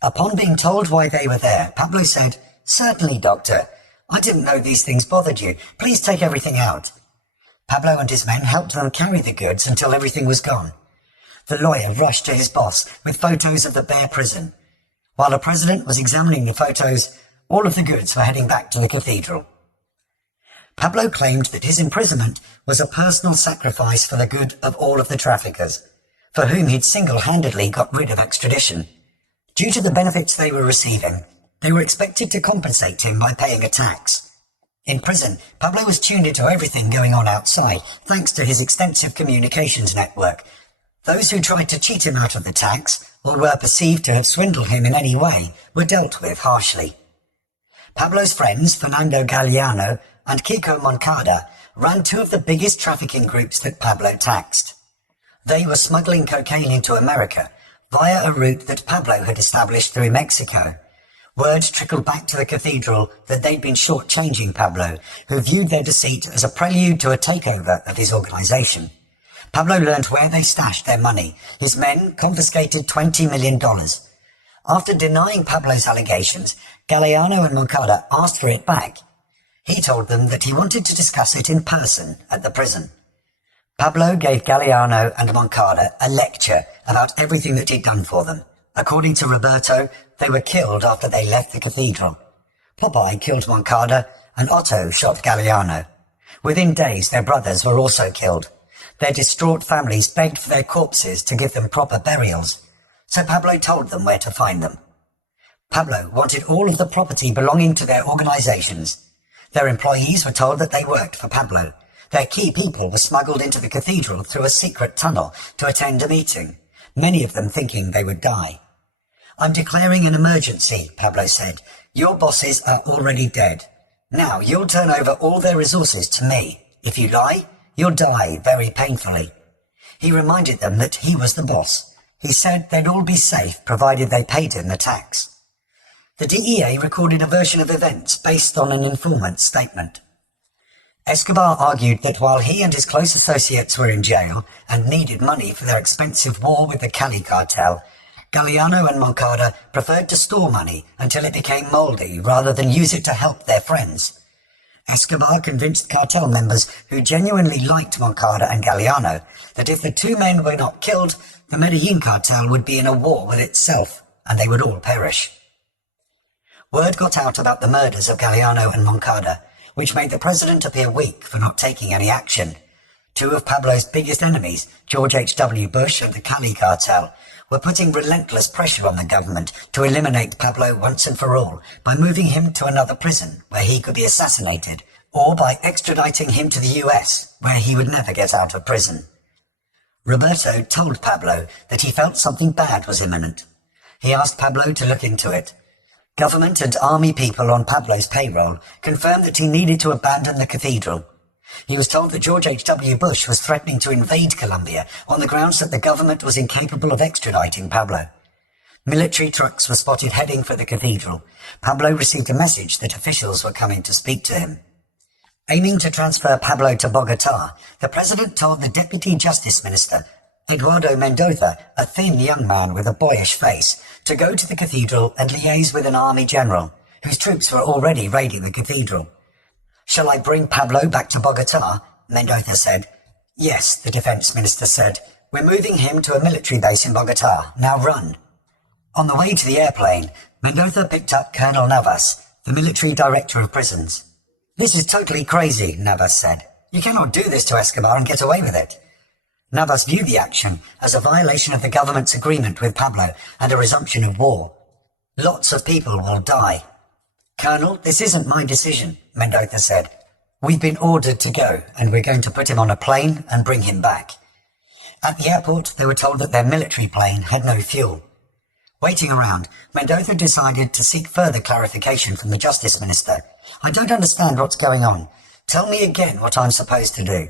Upon being told why they were there, Pablo said, "Certainly, doctor. I didn't know these things bothered you. Please take everything out." Pablo and his men helped them carry the goods until everything was gone. The lawyer rushed to his boss with photos of the bare prison. While the president was examining the photos, all of the goods were heading back to the cathedral. Pablo claimed that his imprisonment was a personal sacrifice for the good of all of the traffickers, for whom he'd single-handedly got rid of extradition. Due to the benefits they were receiving, they were expected to compensate him by paying a tax. In prison, Pablo was tuned into everything going on outside, thanks to his extensive communications network. Those who tried to cheat him out of the tax, or were perceived to have swindled him in any way, were dealt with harshly. Pablo's friends, Fernando Galeano and Kiko Moncada, ran two of the biggest trafficking groups that Pablo taxed. They were smuggling cocaine into America via a route that Pablo had established through Mexico. Word trickled back to the cathedral that they'd been shortchanging Pablo, who viewed their deceit as a prelude to a takeover of his organization. Pablo learned where they stashed their money. His men confiscated $20 million. After denying Pablo's allegations, Galeano and Moncada asked for it back. He told them that he wanted to discuss it in person at the prison. Pablo gave Galeano and Moncada a lecture about everything that he'd done for them. According to Roberto, they were killed after they left the cathedral. Popeye killed Moncada and Otto shot Galeano. Within days, their brothers were also killed. Their distraught families begged for their corpses to give them proper burials, so Pablo told them where to find them. Pablo wanted all of the property belonging to their organizations. Their employees were told that they worked for Pablo. Their key people were smuggled into the cathedral through a secret tunnel to attend a meeting, many of them thinking they would die. "I'm declaring an emergency," Pablo said. "Your bosses are already dead. Now you'll turn over all their resources to me. If you lie, you'll die very painfully." He reminded them that he was the boss. He said they'd all be safe provided they paid him the tax. The DEA recorded a version of events based on an informant's statement. Escobar argued that while he and his close associates were in jail and needed money for their expensive war with the Cali cartel, Galeano and Moncada preferred to store money until it became moldy rather than use it to help their friends. Escobar convinced cartel members who genuinely liked Moncada and Galeano that if the two men were not killed, the Medellin cartel would be in a war with itself and they would all perish. Word got out about the murders of Galeano and Moncada, which made the president appear weak for not taking any action. Two of Pablo's biggest enemies, George H.W. Bush and the Cali cartel, were putting relentless pressure on the government to eliminate Pablo once and for all by moving him to another prison where he could be assassinated, or by extraditing him to the US, where he would never get out of prison. Roberto told Pablo that he felt something bad was imminent. He asked Pablo to look into it. Government and army people on Pablo's payroll confirmed that he needed to abandon the cathedral. He was told that George H.W. Bush was threatening to invade Colombia on the grounds that the government was incapable of extraditing Pablo. Military trucks were spotted heading for the cathedral. Pablo received a message that officials were coming to speak to him. Aiming to transfer Pablo to Bogota, the president told the Deputy Justice Minister, Eduardo Mendoza, a thin young man with a boyish face, to go to the cathedral and liaise with an army general, whose troops were already raiding the cathedral. "Shall I bring Pablo back to Bogota?" Mendoza said. "Yes," the defense minister said. "We're moving him to a military base in Bogota. Now run." On the way to the airplane, Mendoza picked up Colonel Navas, the military director of prisons. "This is totally crazy," Navas said. "You cannot do this to Escobar and get away with it." Navas viewed the action as a violation of the government's agreement with Pablo and a resumption of war. "Lots of people will die." Colonel, this isn't my decision, Mendoza said. We've been ordered to go, and we're going to put him on a plane and bring him back. At the airport, they were told that their military plane had no fuel. Waiting around, Mendoza decided to seek further clarification from the Justice Minister. I don't understand what's going on. Tell me again what I'm supposed to do.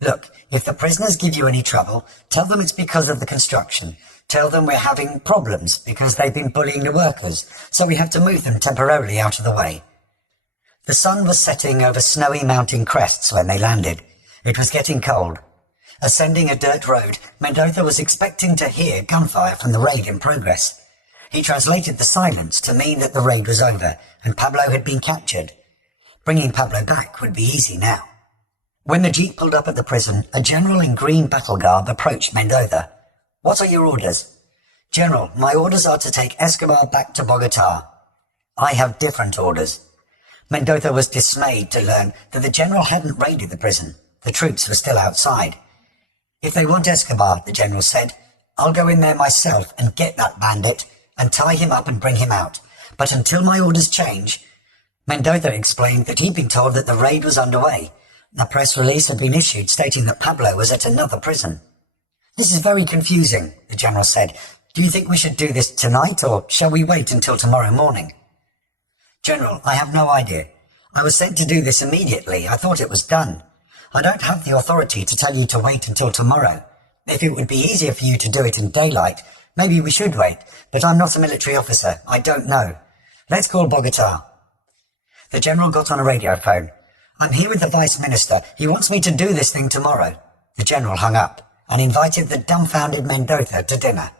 Look, if the prisoners give you any trouble, tell them it's because of the construction. Tell them we're having problems because they've been bullying the workers, so we have to move them temporarily out of the way. The sun was setting over snowy mountain crests when they landed. It was getting cold. Ascending a dirt road, Mendoza was expecting to hear gunfire from the raid in progress. He translated the silence to mean that the raid was over and Pablo had been captured. Bringing Pablo back would be easy now. When the jeep pulled up at the prison, a general in green battle garb approached Mendoza. What are your orders? General, my orders are to take Escobar back to Bogota. I have different orders. Mendoza was dismayed to learn that the general hadn't raided the prison. The troops were still outside. If they want Escobar, the general said, I'll go in there myself and get that bandit and tie him up and bring him out. But until my orders change... Mendoza explained that he'd been told that the raid was underway. A press release had been issued stating that Pablo was at another prison. This is very confusing, the general said. Do you think we should do this tonight, or shall we wait until tomorrow morning? General, I have no idea. I was sent to do this immediately. I thought it was done. I don't have the authority to tell you to wait until tomorrow. If it would be easier for you to do it in daylight, maybe we should wait, but I'm not a military officer. I don't know. Let's call Bogota. The general got on a radio phone. I'm here with the Vice Minister. He wants me to do this thing tomorrow. The general hung up and invited the dumbfounded Mendoza to dinner.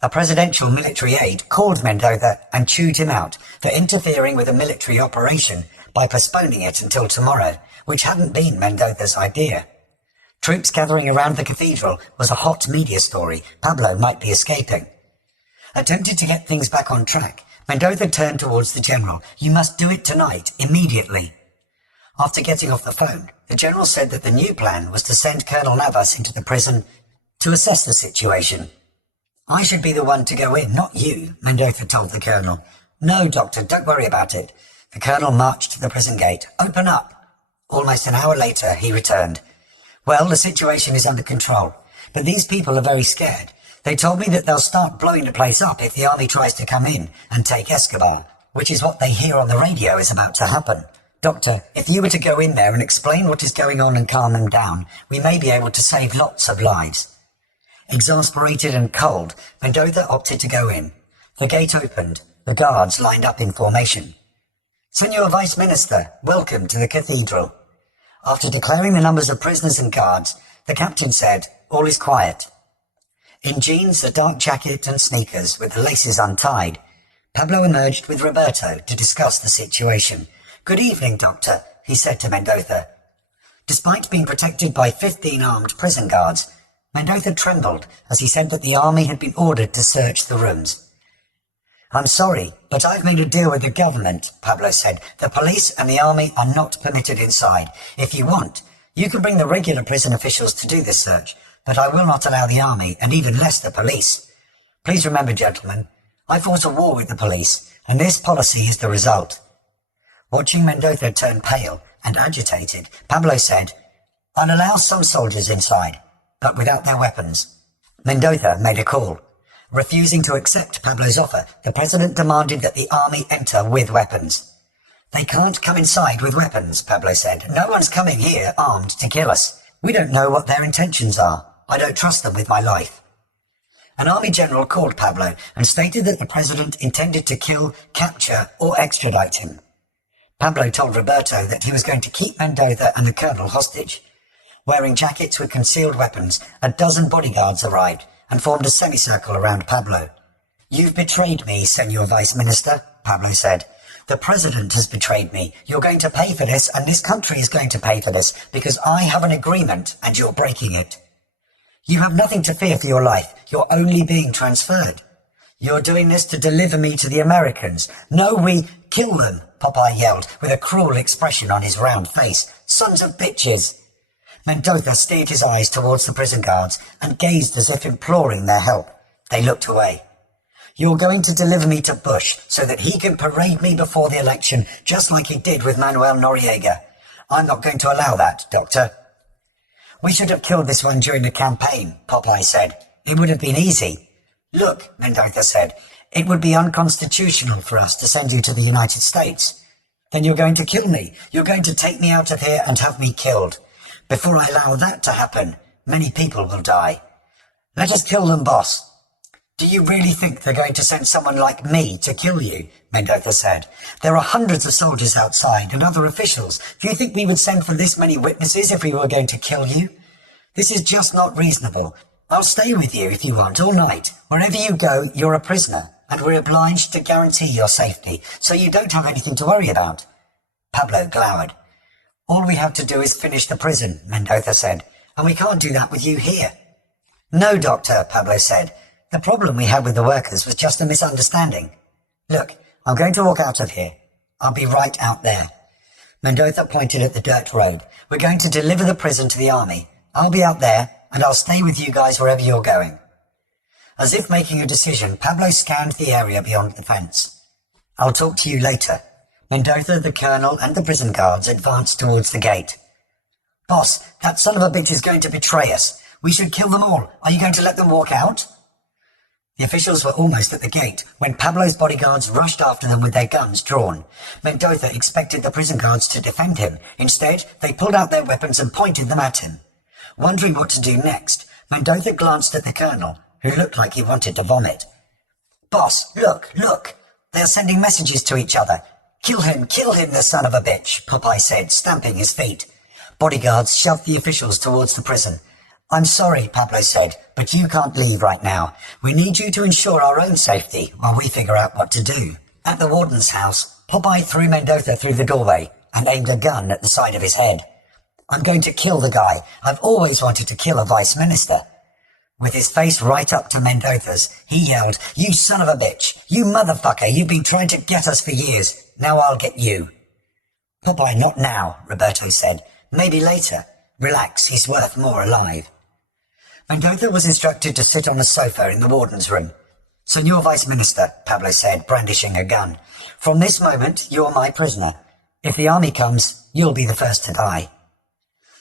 A presidential military aide called Mendoza and chewed him out for interfering with a military operation by postponing it until tomorrow, which hadn't been Mendoza's idea. Troops gathering around the cathedral was a hot media story. Pablo might be escaping. Attempting to get things back on track, Mendoza turned towards the general. You must do it tonight, immediately. After getting off the phone, the general said that the new plan was to send Colonel Navas into the prison to assess the situation. I should be the one to go in, not you, Mendoza told the colonel. No, doctor, don't worry about it. The colonel marched to the prison gate. Open up. Almost an hour later, he returned. Well, the situation is under control, but these people are very scared. They told me that they'll start blowing the place up if the army tries to come in and take Escobar, which is what they hear on the radio is about to happen. Doctor, if you were to go in there and explain what is going on and calm them down, we may be able to save lots of lives. Exasperated and cold, Mendoza opted to go in. The gate opened. The guards lined up in formation. Senor Vice Minister, welcome to the cathedral. After declaring the numbers of prisoners and guards, the captain said, all is quiet. In jeans, a dark jacket and sneakers with the laces untied, Pablo emerged with Roberto to discuss the situation. Good evening, Doctor, he said to Mendoza. Despite being protected by 15 armed prison guards, Mendoza trembled as he said that the army had been ordered to search the rooms. I'm sorry, but I've made a deal with the government, Pablo said. The police and the army are not permitted inside. If you want, you can bring the regular prison officials to do this search, but I will not allow the army, and even less the police. Please remember, gentlemen, I fought a war with the police, and this policy is the result. Watching Mendoza turn pale and agitated, Pablo said, I'll allow some soldiers inside, but without their weapons. Mendoza made a call. Refusing to accept Pablo's offer, the president demanded that the army enter with weapons. They can't come inside with weapons, Pablo said. No one's coming here armed to kill us. We don't know what their intentions are. I don't trust them with my life. An army general called Pablo and stated that the president intended to kill, capture, or extradite him. Pablo told Roberto that he was going to keep Mendoza and the colonel hostage. Wearing jackets with concealed weapons, a dozen bodyguards arrived and formed a semicircle around Pablo. You've betrayed me, Senor Vice Minister, Pablo said. The president has betrayed me. You're going to pay for this, and this country is going to pay for this, because I have an agreement, and you're breaking it. You have nothing to fear for your life. You're only being transferred. You're doing this to deliver me to the Americans. No, we kill them, Popeye yelled, with a cruel expression on his round face. Sons of bitches! Mendoza steered his eyes towards the prison guards and gazed as if imploring their help. They looked away. You're going to deliver me to Bush so that he can parade me before the election just like he did with Manuel Noriega. I'm not going to allow that, Doctor. We should have killed this one during the campaign, Popeye said. It would have been easy. Look, Mendoza said, it would be unconstitutional for us to send you to the United States. Then you're going to kill me. You're going to take me out of here and have me killed. Before I allow that to happen, many people will die. Let us kill them, boss. Do you really think they're going to send someone like me to kill you? Mendoza said. There are hundreds of soldiers outside and other officials. Do you think we would send for this many witnesses if we were going to kill you? This is just not reasonable. I'll stay with you if you want all night. Wherever you go, you're a prisoner, and we're obliged to guarantee your safety, so you don't have anything to worry about. Pablo glowered. All we have to do is finish the prison, Mendoza said, and we can't do that with you here. No, Doctor, Pablo said. The problem we had with the workers was just a misunderstanding. Look, I'm going to walk out of here. I'll be right out there. Mendoza pointed at the dirt road. We're going to deliver the prison to the army. I'll be out there, and I'll stay with you guys wherever you're going. As if making a decision, Pablo scanned the area beyond the fence. I'll talk to you later. Mendoza, the colonel, and the prison guards advanced towards the gate. Boss, that son of a bitch is going to betray us. We should kill them all. Are you going to let them walk out? The officials were almost at the gate when Pablo's bodyguards rushed after them with their guns drawn. Mendoza expected the prison guards to defend him. Instead, they pulled out their weapons and pointed them at him. Wondering what to do next, Mendoza glanced at the colonel, who looked like he wanted to vomit. Boss, look! They are sending messages to each other. Kill him, the son of a bitch, Popeye said, stamping his feet. Bodyguards shoved the officials towards the prison. I'm sorry, Pablo said, but you can't leave right now. We need you to ensure our own safety while we figure out what to do. At the warden's house, Popeye threw Mendoza through the doorway and aimed a gun at the side of his head. I'm going to kill the guy. I've always wanted to kill a vice minister. With his face right up to Mendoza's, he yelled, You son of a bitch! You motherfucker! You've been trying to get us for years. Now I'll get you. Popeye, not now, Roberto said. Maybe later. Relax, he's worth more alive. Mendoza was instructed to sit on a sofa in the warden's room. Senor Vice Minister, Pablo said, brandishing a gun. From this moment, you're my prisoner. If the army comes, you'll be the first to die.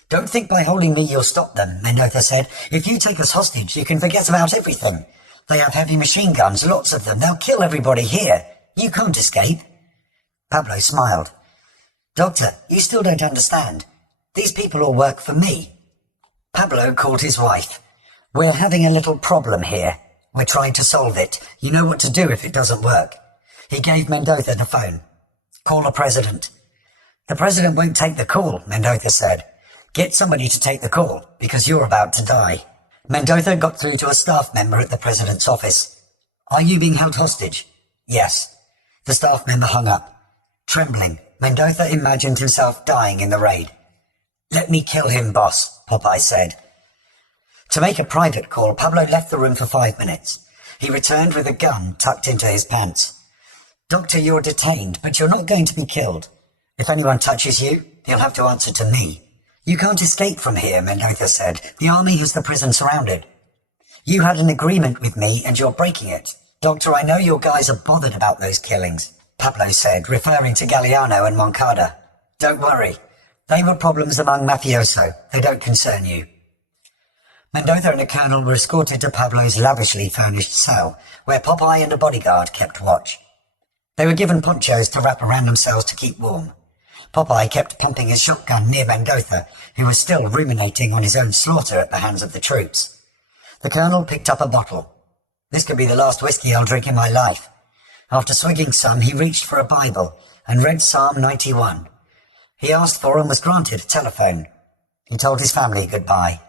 Don't think by holding me you'll stop them, Mendoza said. If you take us hostage, you can forget about everything. They have heavy machine guns, lots of them. They'll kill everybody here. You can't escape. Pablo smiled. Doctor, you still don't understand. These people all work for me. Pablo called his wife. We're having a little problem here. We're trying to solve it. You know what to do if it doesn't work. He gave Mendoza the phone. Call the president. The president won't take the call, Mendoza said. Get somebody to take the call, because you're about to die. Mendoza got through to a staff member at the president's office. Are you being held hostage? Yes. The staff member hung up. Trembling, Mendoza imagined himself dying in the raid. Let me kill him, boss, Popeye said. To make a private call, Pablo left the room for 5 minutes. He returned with a gun tucked into his pants. Doctor, you're detained, but you're not going to be killed. If anyone touches you, he'll have to answer to me. You can't escape from here, Mendoza said. The army has the prison surrounded. You had an agreement with me and you're breaking it. Doctor, I know your guys are bothered about those killings, Pablo said, referring to Galliano and Moncada. Don't worry. They were problems among mafioso. They don't concern you. Mendoza and the colonel were escorted to Pablo's lavishly furnished cell, where Popeye and a bodyguard kept watch. They were given ponchos to wrap around themselves to keep warm. Popeye kept pumping his shotgun near Mendoza, who was still ruminating on his own slaughter at the hands of the troops. The colonel picked up a bottle. This could be the last whiskey I'll drink in my life. After swigging some, he reached for a Bible and read Psalm 91. He asked for and was granted a telephone. He told his family goodbye.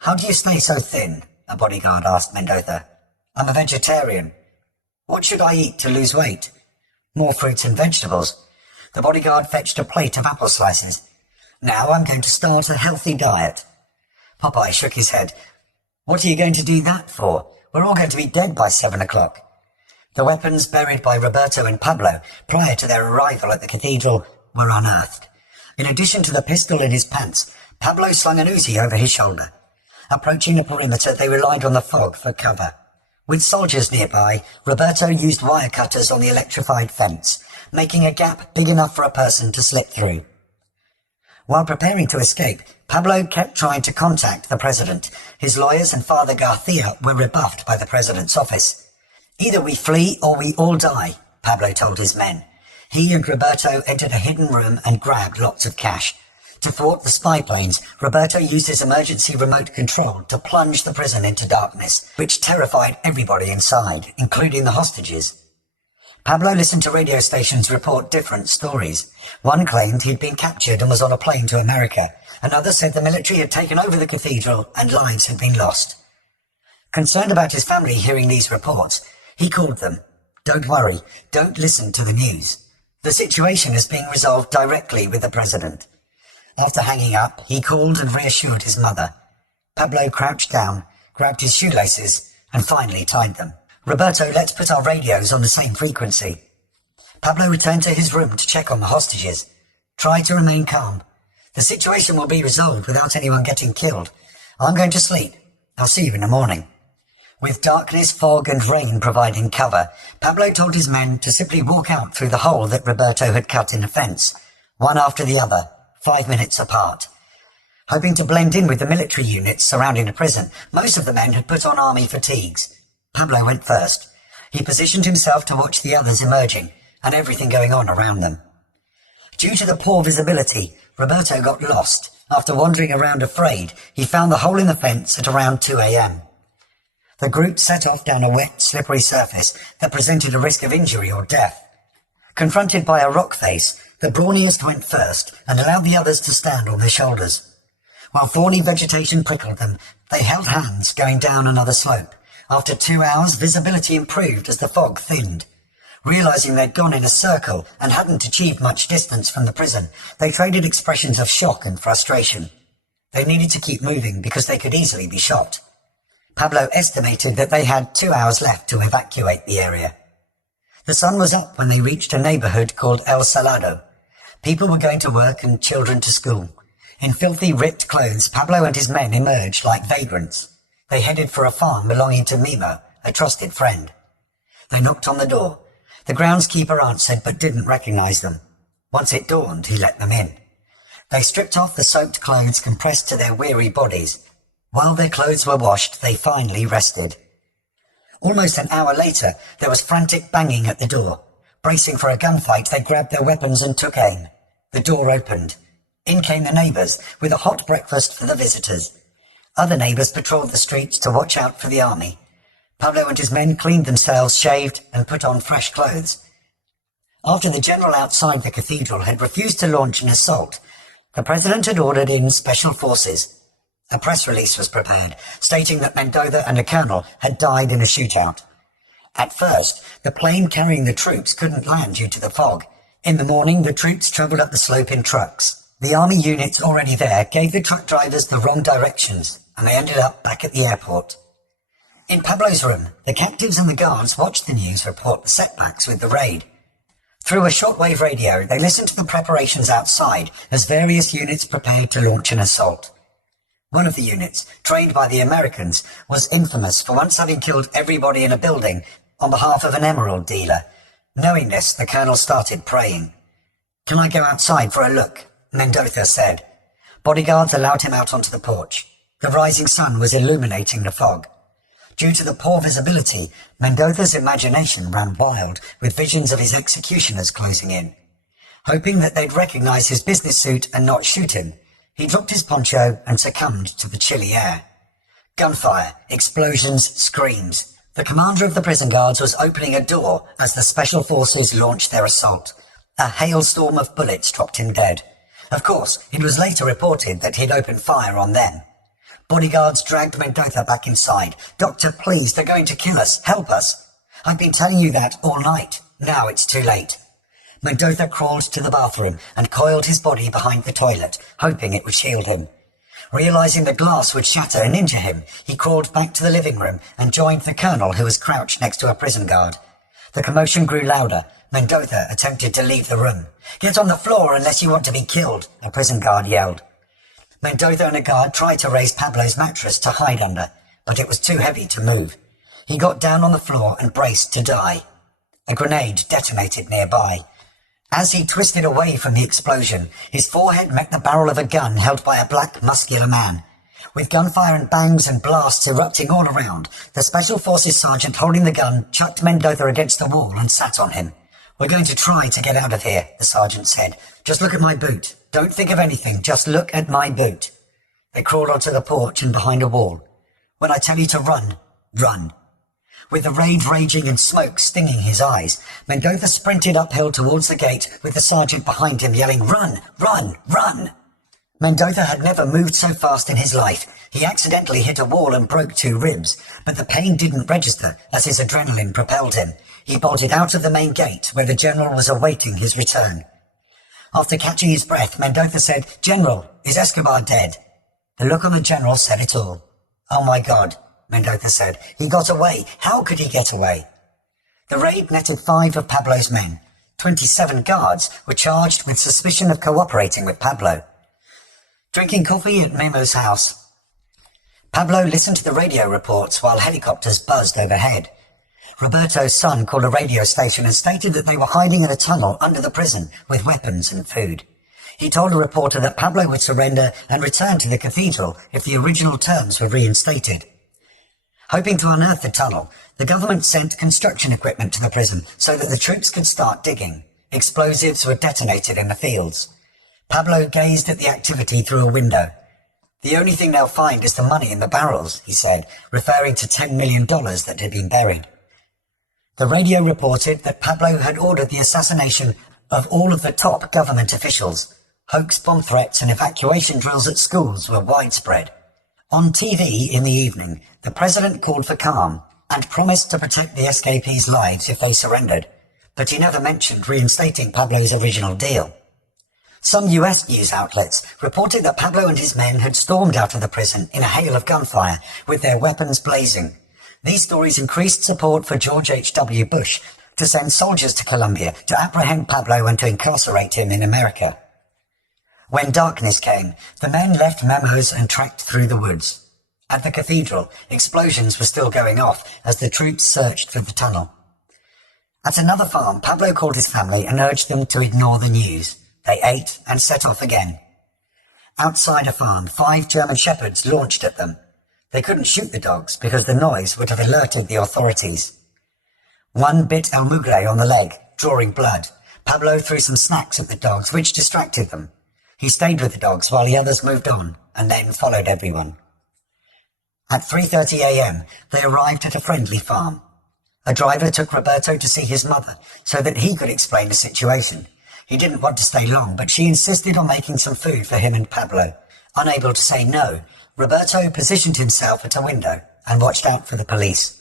How do you stay so thin? A bodyguard asked Mendoza. I'm a vegetarian. What should I eat to lose weight? More fruits and vegetables. The bodyguard fetched a plate of apple slices. Now I'm going to start a healthy diet. Popeye shook his head. What are you going to do that for? We're all going to be dead by 7 o'clock. The weapons buried by Roberto and Pablo prior to their arrival at the cathedral were unearthed. In addition to the pistol in his pants, Pablo slung an Uzi over his shoulder. Approaching the perimeter, they relied on the fog for cover. With soldiers nearby, Roberto used wire cutters on the electrified fence, making a gap big enough for a person to slip through. While preparing to escape, Pablo kept trying to contact the president. His lawyers and Father Garcia were rebuffed by the president's office. "Either we flee or we all die," Pablo told his men. He and Roberto entered a hidden room and grabbed lots of cash. To thwart the spy planes, Roberto used his emergency remote control to plunge the prison into darkness, which terrified everybody inside, including the hostages. Pablo listened to radio stations report different stories. One claimed he'd been captured and was on a plane to America. Another said the military had taken over the cathedral and lives had been lost. Concerned about his family hearing these reports, he called them. "Don't worry, don't listen to the news. The situation is being resolved directly with the president." After hanging up, he called and reassured his mother. Pablo crouched down, grabbed his shoelaces, and finally tied them. "Roberto, let's put our radios on the same frequency." Pablo returned to his room to check on the hostages. "Try to remain calm. The situation will be resolved without anyone getting killed. I'm going to sleep. I'll see you in the morning." With darkness, fog, and rain providing cover, Pablo told his men to simply walk out through the hole that Roberto had cut in the fence, one after the other, 5 minutes apart. Hoping to blend in with the military units surrounding the prison, most of the men had put on army fatigues. Pablo went first. He positioned himself to watch the others emerging and everything going on around them. Due to the poor visibility, Roberto got lost. After wandering around afraid, he found the hole in the fence at around 2 a.m. The group set off down a wet, slippery surface that presented a risk of injury or death. Confronted by a rock face, the brawniest went first and allowed the others to stand on their shoulders. While thorny vegetation prickled them, they held hands going down another slope. After 2 hours, visibility improved as the fog thinned. Realizing they'd gone in a circle and hadn't achieved much distance from the prison, they traded expressions of shock and frustration. They needed to keep moving because they could easily be shot. Pablo estimated that they had 2 hours left to evacuate the area. The sun was up when they reached a neighborhood called El Salado. People were going to work and children to school. In filthy, ripped clothes, Pablo and his men emerged like vagrants. They headed for a farm belonging to Mimo, a trusted friend. They knocked on the door. The groundskeeper answered but didn't recognize them. Once it dawned, he let them in. They stripped off the soaked clothes compressed to their weary bodies. While their clothes were washed, they finally rested. Almost an hour later, there was frantic banging at the door. Bracing for a gunfight, they grabbed their weapons and took aim. The door opened. In came the neighbors, with a hot breakfast for the visitors. Other neighbors patrolled the streets to watch out for the army. Pablo and his men cleaned themselves, shaved, and put on fresh clothes. After the general outside the cathedral had refused to launch an assault, the president had ordered in special forces. A press release was prepared, stating that Mendoza and a colonel had died in a shootout. At first, the plane carrying the troops couldn't land due to the fog. In the morning, the troops travelled up the slope in trucks. The army units already there gave the truck drivers the wrong directions, and they ended up back at the airport. In Pablo's room, the captives and the guards watched the news report the setbacks with the raid. Through a shortwave radio, they listened to the preparations outside as various units prepared to launch an assault. One of the units, trained by the Americans, was infamous for once having killed everybody in a building on behalf of an emerald dealer. Knowing this, the colonel started praying. "Can I go outside for a look?" Mendoza said. Bodyguards allowed him out onto the porch. The rising sun was illuminating the fog. Due to the poor visibility, Mendoza's imagination ran wild, with visions of his executioners closing in. Hoping that they'd recognize his business suit and not shoot him, he dropped his poncho and succumbed to the chilly air. Gunfire, explosions, screams. The commander of the prison guards was opening a door as the special forces launched their assault. A hailstorm of bullets dropped him dead. Of course, it was later reported that he'd opened fire on them. Bodyguards dragged Mendoza back inside. "Doctor, please, they're going to kill us. Help us. I've been telling you that all night. Now it's too late." Mendoza crawled to the bathroom and coiled his body behind the toilet, hoping it would shield him. Realizing the glass would shatter and injure him, he crawled back to the living room and joined the colonel, who was crouched next to a prison guard. The commotion grew louder. Mendoza attempted to leave the room. "Get on the floor unless you want to be killed," a prison guard yelled. Mendoza and a guard tried to raise Pablo's mattress to hide under, but it was too heavy to move. He got down on the floor and braced to die. A grenade detonated nearby. As he twisted away from the explosion, his forehead met the barrel of a gun held by a black, muscular man. With gunfire and bangs and blasts erupting all around, the Special Forces sergeant holding the gun chucked Mendoza against the wall and sat on him. "We're going to try to get out of here," the sergeant said. "Just look at my boot. Don't think of anything. Just look at my boot." They crawled onto the porch and behind a wall. "When I tell you to run, run." With the rage raging and smoke stinging his eyes, Mendoza sprinted uphill towards the gate with the sergeant behind him yelling, "Run! Run! Run!" Mendoza had never moved so fast in his life. He accidentally hit a wall and broke 2 ribs, but the pain didn't register as his adrenaline propelled him. He bolted out of the main gate where the general was awaiting his return. After catching his breath, Mendoza said, "General, is Escobar dead?" The look on the general said it all. "Oh my God," Mendoza said. "He got away. How could he get away?" The raid netted 5 of Pablo's men. 27 guards were charged with suspicion of cooperating with Pablo. Drinking coffee at Memo's house, Pablo listened to the radio reports while helicopters buzzed overhead. Roberto's son called a radio station and stated that they were hiding in a tunnel under the prison with weapons and food. He told a reporter that Pablo would surrender and return to the cathedral if the original terms were reinstated. Hoping to unearth the tunnel, the government sent construction equipment to the prison so that the troops could start digging. Explosives were detonated in the fields. Pablo gazed at the activity through a window. "The only thing they'll find is the money in the barrels," he said, referring to $10 million that had been buried. The radio reported that Pablo had ordered the assassination of all of the top government officials. Hoax bomb threats and evacuation drills at schools were widespread. On TV in the evening, the president called for calm and promised to protect the escapees' lives if they surrendered, but he never mentioned reinstating Pablo's original deal. Some US news outlets reported that Pablo and his men had stormed out of the prison in a hail of gunfire, with their weapons blazing. These stories increased support for George H.W. Bush to send soldiers to Colombia to apprehend Pablo and to incarcerate him in America. When darkness came, the men left memos and trekked through the woods. At the cathedral, explosions were still going off as the troops searched for the tunnel. At another farm, Pablo called his family and urged them to ignore the news. They ate and set off again. Outside a farm, 5 German shepherds launched at them. They couldn't shoot the dogs because the noise would have alerted the authorities. One bit El Mugre on the leg, drawing blood. Pablo threw some snacks at the dogs, which distracted them. He stayed with the dogs while the others moved on, and then followed everyone. At 3:30 a.m., they arrived at a friendly farm. A driver took Roberto to see his mother so that he could explain the situation. He didn't want to stay long, but she insisted on making some food for him and Pablo. Unable to say no, Roberto positioned himself at a window and watched out for the police.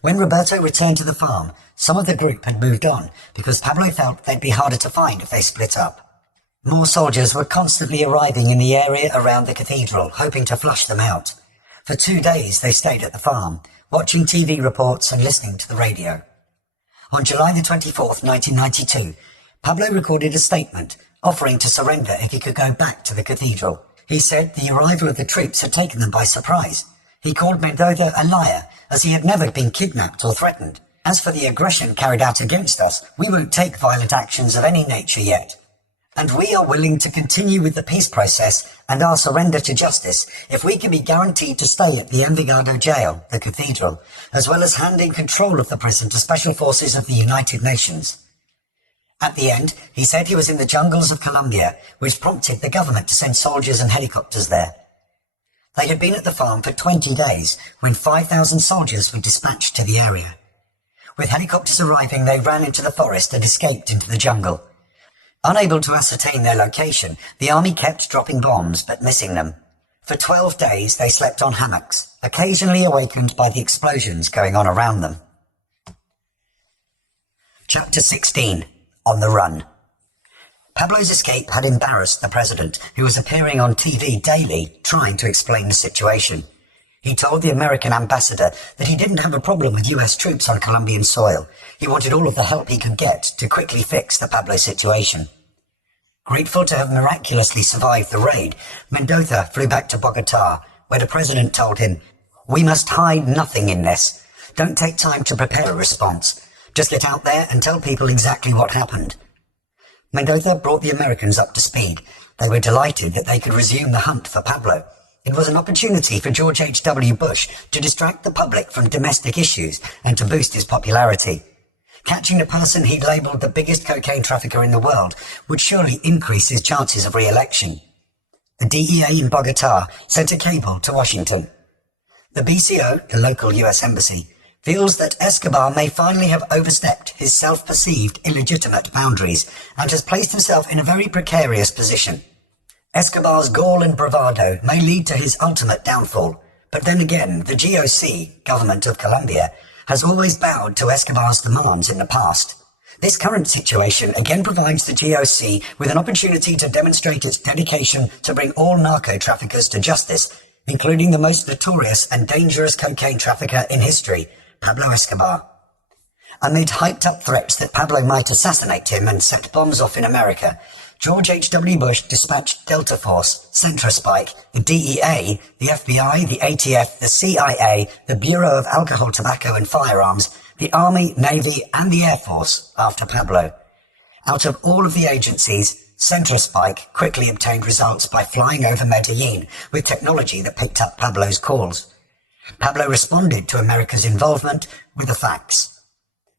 When Roberto returned to the farm, some of the group had moved on because Pablo felt they'd be harder to find if they split up. More soldiers were constantly arriving in the area around the cathedral, hoping to flush them out. For 2 days they stayed at the farm, watching TV reports and listening to the radio. On July the 24th, 1992, Pablo recorded a statement offering to surrender if he could go back to the cathedral. He said the arrival of the troops had taken them by surprise. He called Mendoza a liar, as he had never been kidnapped or threatened. As for the aggression carried out against us, we won't take violent actions of any nature yet. And we are willing to continue with the peace process and our surrender to justice if we can be guaranteed to stay at the Envigado jail, the cathedral, as well as handing control of the prison to special forces of the United Nations. At the end, he said he was in the jungles of Colombia, which prompted the government to send soldiers and helicopters there. They had been at the farm for 20 days when 5,000 soldiers were dispatched to the area. With helicopters arriving, they ran into the forest and escaped into the jungle. Unable to ascertain their location, the army kept dropping bombs but missing them. For 12 days, they slept on hammocks, occasionally awakened by the explosions going on around them. Chapter 16. On the Run. Pablo's escape had embarrassed the president, who was appearing on TV daily trying to explain the situation. He told the American ambassador that he didn't have a problem with US troops on Colombian soil. He wanted all of the help he could get to quickly fix the Pablo situation. Grateful to have miraculously survived the raid, Mendoza flew back to Bogota, where the president told him, "We must hide nothing in this. Don't take time to prepare a response. Just get out there and tell people exactly what happened. Mendoza brought the Americans up to speed. They were delighted that they could resume the hunt for Pablo. It was an opportunity for George H.W. Bush to distract the public from domestic issues and to boost his popularity. Catching the person he'd labelled the biggest cocaine trafficker in the world would surely increase his chances of re-election. The DEA in Bogota sent a cable to Washington. The BCO, the local US embassy, feels that Escobar may finally have overstepped his self-perceived illegitimate boundaries and has placed himself in a very precarious position. Escobar's gall and bravado may lead to his ultimate downfall, but then again, the GOC, Government of Colombia, has always bowed to Escobar's demands in the past. This current situation again provides the GOC with an opportunity to demonstrate its dedication to bring all narco traffickers to justice, including the most notorious and dangerous cocaine trafficker in history, Pablo Escobar. Amid hyped-up threats that Pablo might assassinate him and set bombs off in America, George H.W. Bush dispatched Delta Force, CentraSpike, the DEA, the FBI, the ATF, the CIA, the Bureau of Alcohol, Tobacco and Firearms, the Army, Navy and the Air Force after Pablo. Out of all of the agencies, CentraSpike quickly obtained results by flying over Medellin with technology that picked up Pablo's calls. Pablo responded to America's involvement with the facts.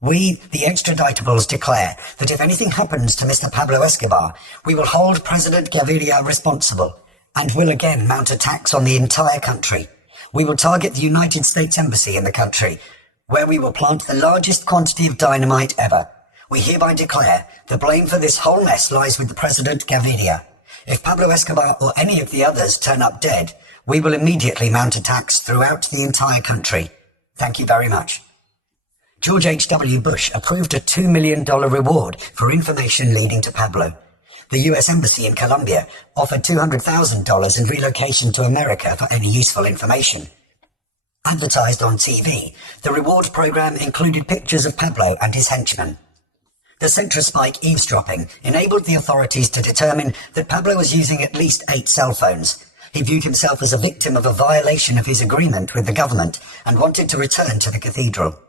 We, the extraditables, declare that if anything happens to Mr. Pablo Escobar, we will hold President Gaviria responsible and will again mount attacks on the entire country. We will target the United States Embassy in the country, where we will plant the largest quantity of dynamite ever. We hereby declare the blame for this whole mess lies with the President Gaviria. If Pablo Escobar or any of the others turn up dead, we will immediately mount attacks throughout the entire country. Thank you very much. George H.W. Bush approved a $2 million reward for information leading to Pablo. The U.S. Embassy in Colombia offered $200,000 in relocation to America for any useful information. Advertised on TV, the reward program included pictures of Pablo and his henchmen. The CentraSpike eavesdropping enabled the authorities to determine that Pablo was using at least 8 cell phones. He viewed himself as a victim of a violation of his agreement with the government and wanted to return to the cathedral.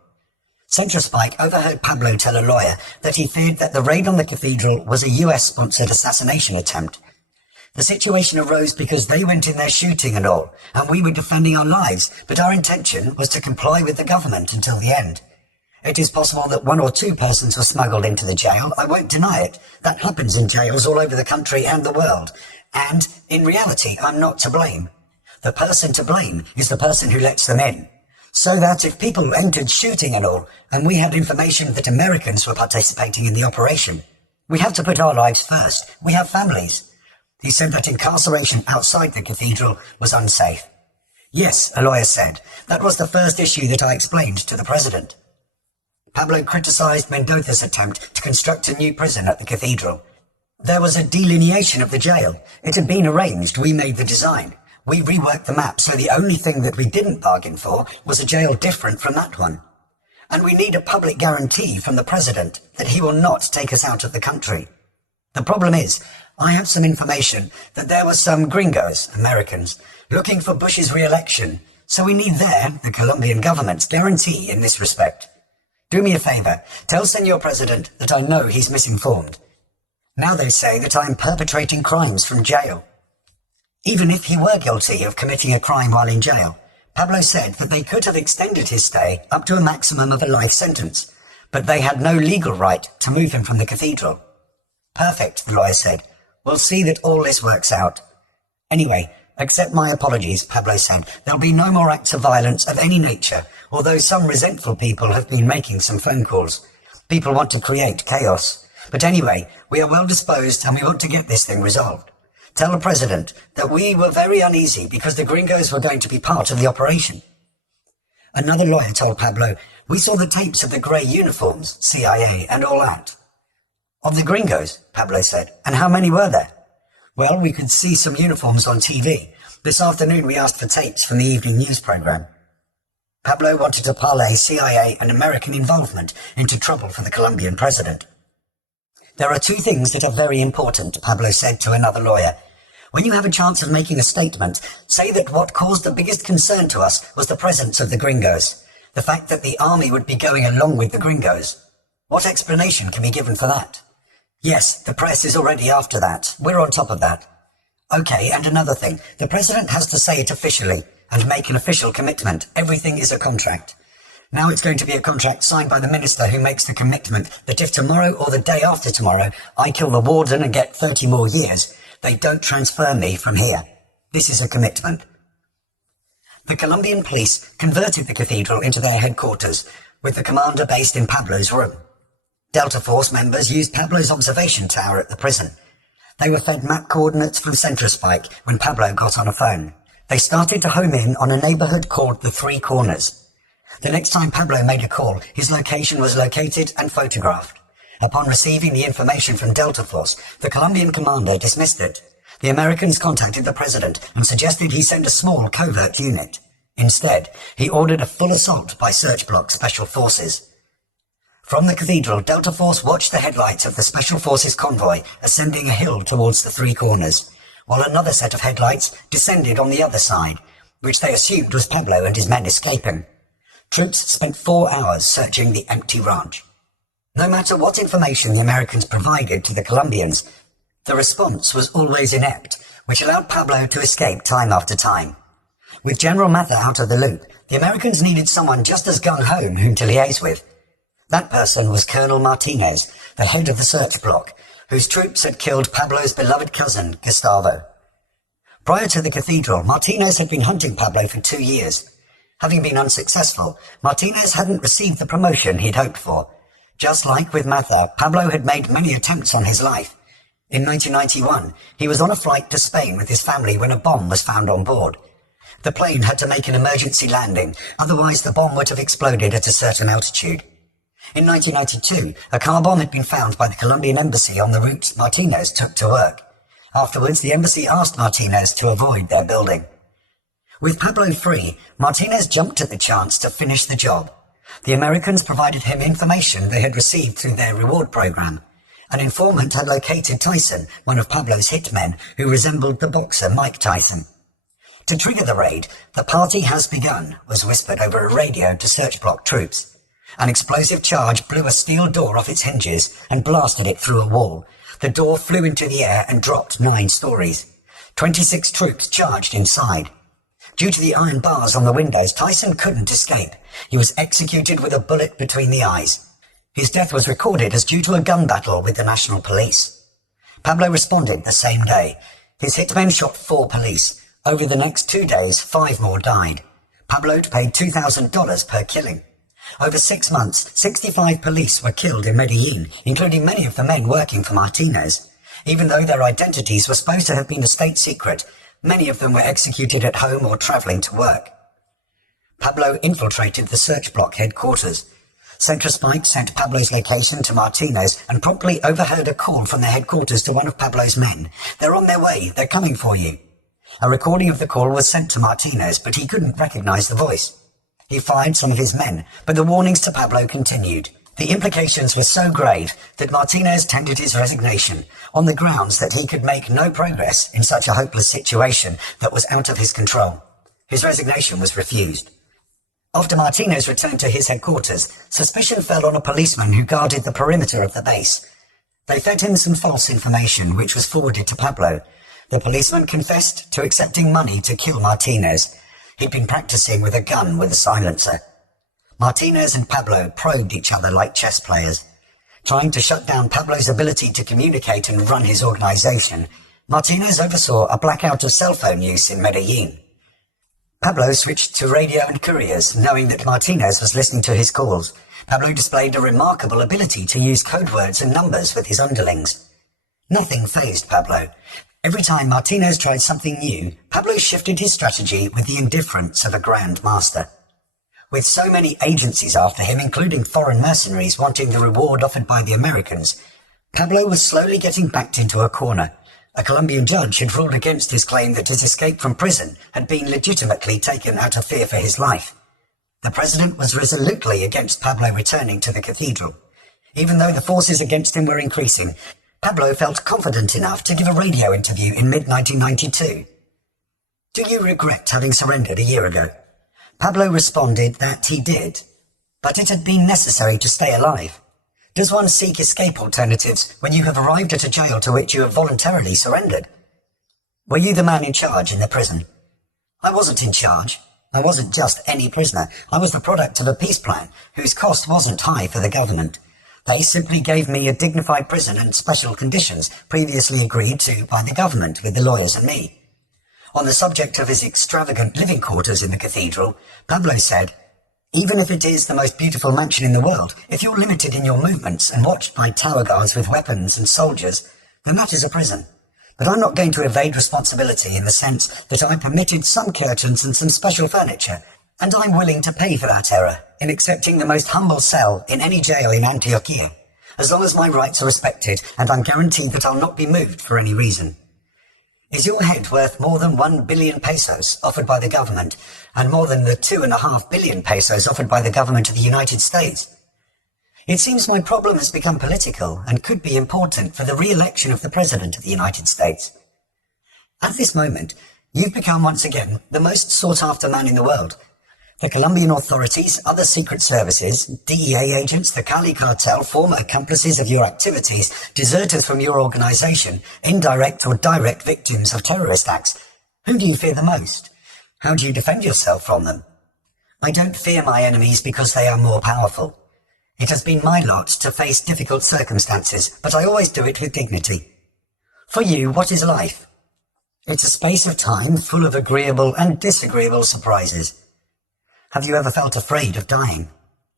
CentraSpike overheard Pablo tell a lawyer that he feared that the raid on the cathedral was a US-sponsored assassination attempt. The situation arose because they went in there shooting and all, and we were defending our lives, but our intention was to comply with the government until the end. It is possible that 1 or 2 persons were smuggled into the jail. I won't deny it. That happens in jails all over the country and the world. And, in reality, I'm not to blame. The person to blame is the person who lets them in. So that if people entered shooting and all, and we had information that Americans were participating in the operation, we have to put our lives first. We have families. He said that incarceration outside the cathedral was unsafe. Yes, a lawyer said. That was the first issue that I explained to the president. Pablo criticized Mendoza's attempt to construct a new prison at the cathedral. There was a delineation of the jail. It had been arranged. We made the design. We reworked the map, so the only thing that we didn't bargain for was a jail different from that one. And we need a public guarantee from the president that he will not take us out of the country. The problem is, I have some information that there were some gringos, Americans, looking for Bush's re-election, so we need the Colombian government's guarantee in this respect. Do me a favor, tell Senor President that I know he's misinformed. Now they say that I am perpetrating crimes from jail. Even if he were guilty of committing a crime while in jail, Pablo said that they could have extended his stay up to a maximum of a life sentence, but they had no legal right to move him from the cathedral. Perfect, the lawyer said. We'll see that all this works out. Anyway, accept my apologies, Pablo said. There'll be no more acts of violence of any nature, although some resentful people have been making some phone calls. People want to create chaos. But anyway, we are well disposed and we want to get this thing resolved. Tell the president that we were very uneasy because the gringos were going to be part of the operation. Another lawyer told Pablo, we saw the tapes of the grey uniforms, CIA, and all that. Of the gringos, Pablo said, and how many were there? Well, we could see some uniforms on TV. This afternoon we asked for tapes from the evening news program. Pablo wanted to parlay CIA and American involvement into trouble for the Colombian president. There are 2 things that are very important, Pablo said to another lawyer. When you have a chance of making a statement, say that what caused the biggest concern to us was the presence of the gringos. The fact that the army would be going along with the gringos. What explanation can be given for that? Yes, the press is already after that. We're on top of that. Okay, and another thing. The president has to say it officially and make an official commitment. Everything is a contract. Now it's going to be a contract signed by the minister who makes the commitment that if tomorrow or the day after tomorrow I kill the warden and get 30 more years, they don't transfer me from here. This is a commitment. The Colombian police converted the cathedral into their headquarters, with the commander based in Pablo's room. Delta Force members used Pablo's observation tower at the prison. They were fed map coordinates from CentraSpike when Pablo got on a phone. They started to home in on a neighborhood called the Three Corners. The next time Pablo made a call, his location was located and photographed. Upon receiving the information from Delta Force, the Colombian commander dismissed it. The Americans contacted the president and suggested he send a small covert unit. Instead, he ordered a full assault by search block special forces. From the cathedral, Delta Force watched the headlights of the special forces convoy ascending a hill towards the Three Corners, while another set of headlights descended on the other side, which they assumed was Pablo and his men escaping. Troops spent 4 hours searching the empty ranch. No matter what information the Americans provided to the Colombians, the response was always inept, which allowed Pablo to escape time after time. With General Mather out of the loop, the Americans needed someone just as gung-ho whom to liaise with. That person was Colonel Martinez, the head of the search block, whose troops had killed Pablo's beloved cousin, Gustavo. Prior to the cathedral, Martinez had been hunting Pablo for 2 years. Having been unsuccessful, Martinez hadn't received the promotion he'd hoped for. Just like with Mather, Pablo had made many attempts on his life. In 1991, he was on a flight to Spain with his family when a bomb was found on board. The plane had to make an emergency landing, otherwise the bomb would have exploded at a certain altitude. In 1992, a car bomb had been found by the Colombian embassy on the route Martinez took to work. Afterwards, the embassy asked Martinez to avoid their building. With Pablo free, Martinez jumped at the chance to finish the job. The Americans provided him information they had received through their reward program. An informant had located Tyson, one of Pablo's hitmen, who resembled the boxer Mike Tyson. To trigger the raid, "The party has begun," was whispered over a radio to search block troops. An explosive charge blew a steel door off its hinges and blasted it through a wall. The door flew into the air and dropped 9 stories. 26 troops charged inside. Due to the iron bars on the windows, Tyson couldn't escape. He was executed with a bullet between the eyes. His death was recorded as due to a gun battle with the National Police. Pablo responded the same day. His hitmen shot 4 police. Over the next 2 days, 5 more died. Pablo paid $2,000 per killing. Over 6 months, 65 police were killed in Medellin, including many of the men working for Martinez. Even though their identities were supposed to have been a state secret, many of them were executed at home or traveling to work. Pablo infiltrated the search block headquarters. CentraSpike sent Pablo's location to Martinez and promptly overheard a call from their headquarters to one of Pablo's men. "They're on their way. They're coming for you." A recording of the call was sent to Martinez, but he couldn't recognize the voice. He fired some of his men, but the warnings to Pablo continued. The implications were so grave that Martinez tendered his resignation on the grounds that he could make no progress in such a hopeless situation that was out of his control. His resignation was refused. After Martinez returned to his headquarters, suspicion fell on a policeman who guarded the perimeter of the base. They fed him some false information, which was forwarded to Pablo. The policeman confessed to accepting money to kill Martinez. He'd been practicing with a gun with a silencer. Martinez and Pablo probed each other like chess players. Trying to shut down Pablo's ability to communicate and run his organization, Martinez oversaw a blackout of cell phone use in Medellin. Pablo switched to radio and couriers, knowing that Martinez was listening to his calls. Pablo displayed a remarkable ability to use code words and numbers with his underlings. Nothing fazed Pablo. Every time Martinez tried something new, Pablo shifted his strategy with the indifference of a grand master. With so many agencies after him, including foreign mercenaries wanting the reward offered by the Americans, Pablo was slowly getting backed into a corner. A Colombian judge had ruled against his claim that his escape from prison had been legitimately taken out of fear for his life. The president was resolutely against Pablo returning to the cathedral. Even though the forces against him were increasing, Pablo felt confident enough to give a radio interview in mid-1992. "Do you regret having surrendered a year ago?" Pablo responded that he did, but it had been necessary to stay alive. Does one seek escape alternatives when you have arrived at a jail to which you have voluntarily surrendered? Were you the man in charge in the prison? I wasn't in charge. I wasn't just any prisoner. I was the product of a peace plan whose cost wasn't high for the government. They simply gave me a dignified prison and special conditions previously agreed to by the government with the lawyers and me. On the subject of his extravagant living quarters in the Cathedral, Pablo said, "Even if it is the most beautiful mansion in the world, if you're limited in your movements and watched by tower guards with weapons and soldiers, then that is a prison. But I'm not going to evade responsibility in the sense that I permitted some curtains and some special furniture, and I'm willing to pay for that error in accepting the most humble cell in any jail in Antioquia, as long as my rights are respected and I'm guaranteed that I'll not be moved for any reason. Is your head worth more than 1 billion pesos offered by the government and more than the 2.5 billion pesos offered by the government of the United States? It seems my problem has become political and could be important for the re-election of the President of the United States. At this moment, you've become once again the most sought-after man in the world. The Colombian authorities, other secret services, DEA agents, the Cali cartel, former accomplices of your activities, deserters from your organization, indirect or direct victims of terrorist acts. Whom do you fear the most? How do you defend yourself from them? I don't fear my enemies because they are more powerful. It has been my lot to face difficult circumstances, but I always do it with dignity. For you, what is life? It's a space of time full of agreeable and disagreeable surprises. Have you ever felt afraid of dying?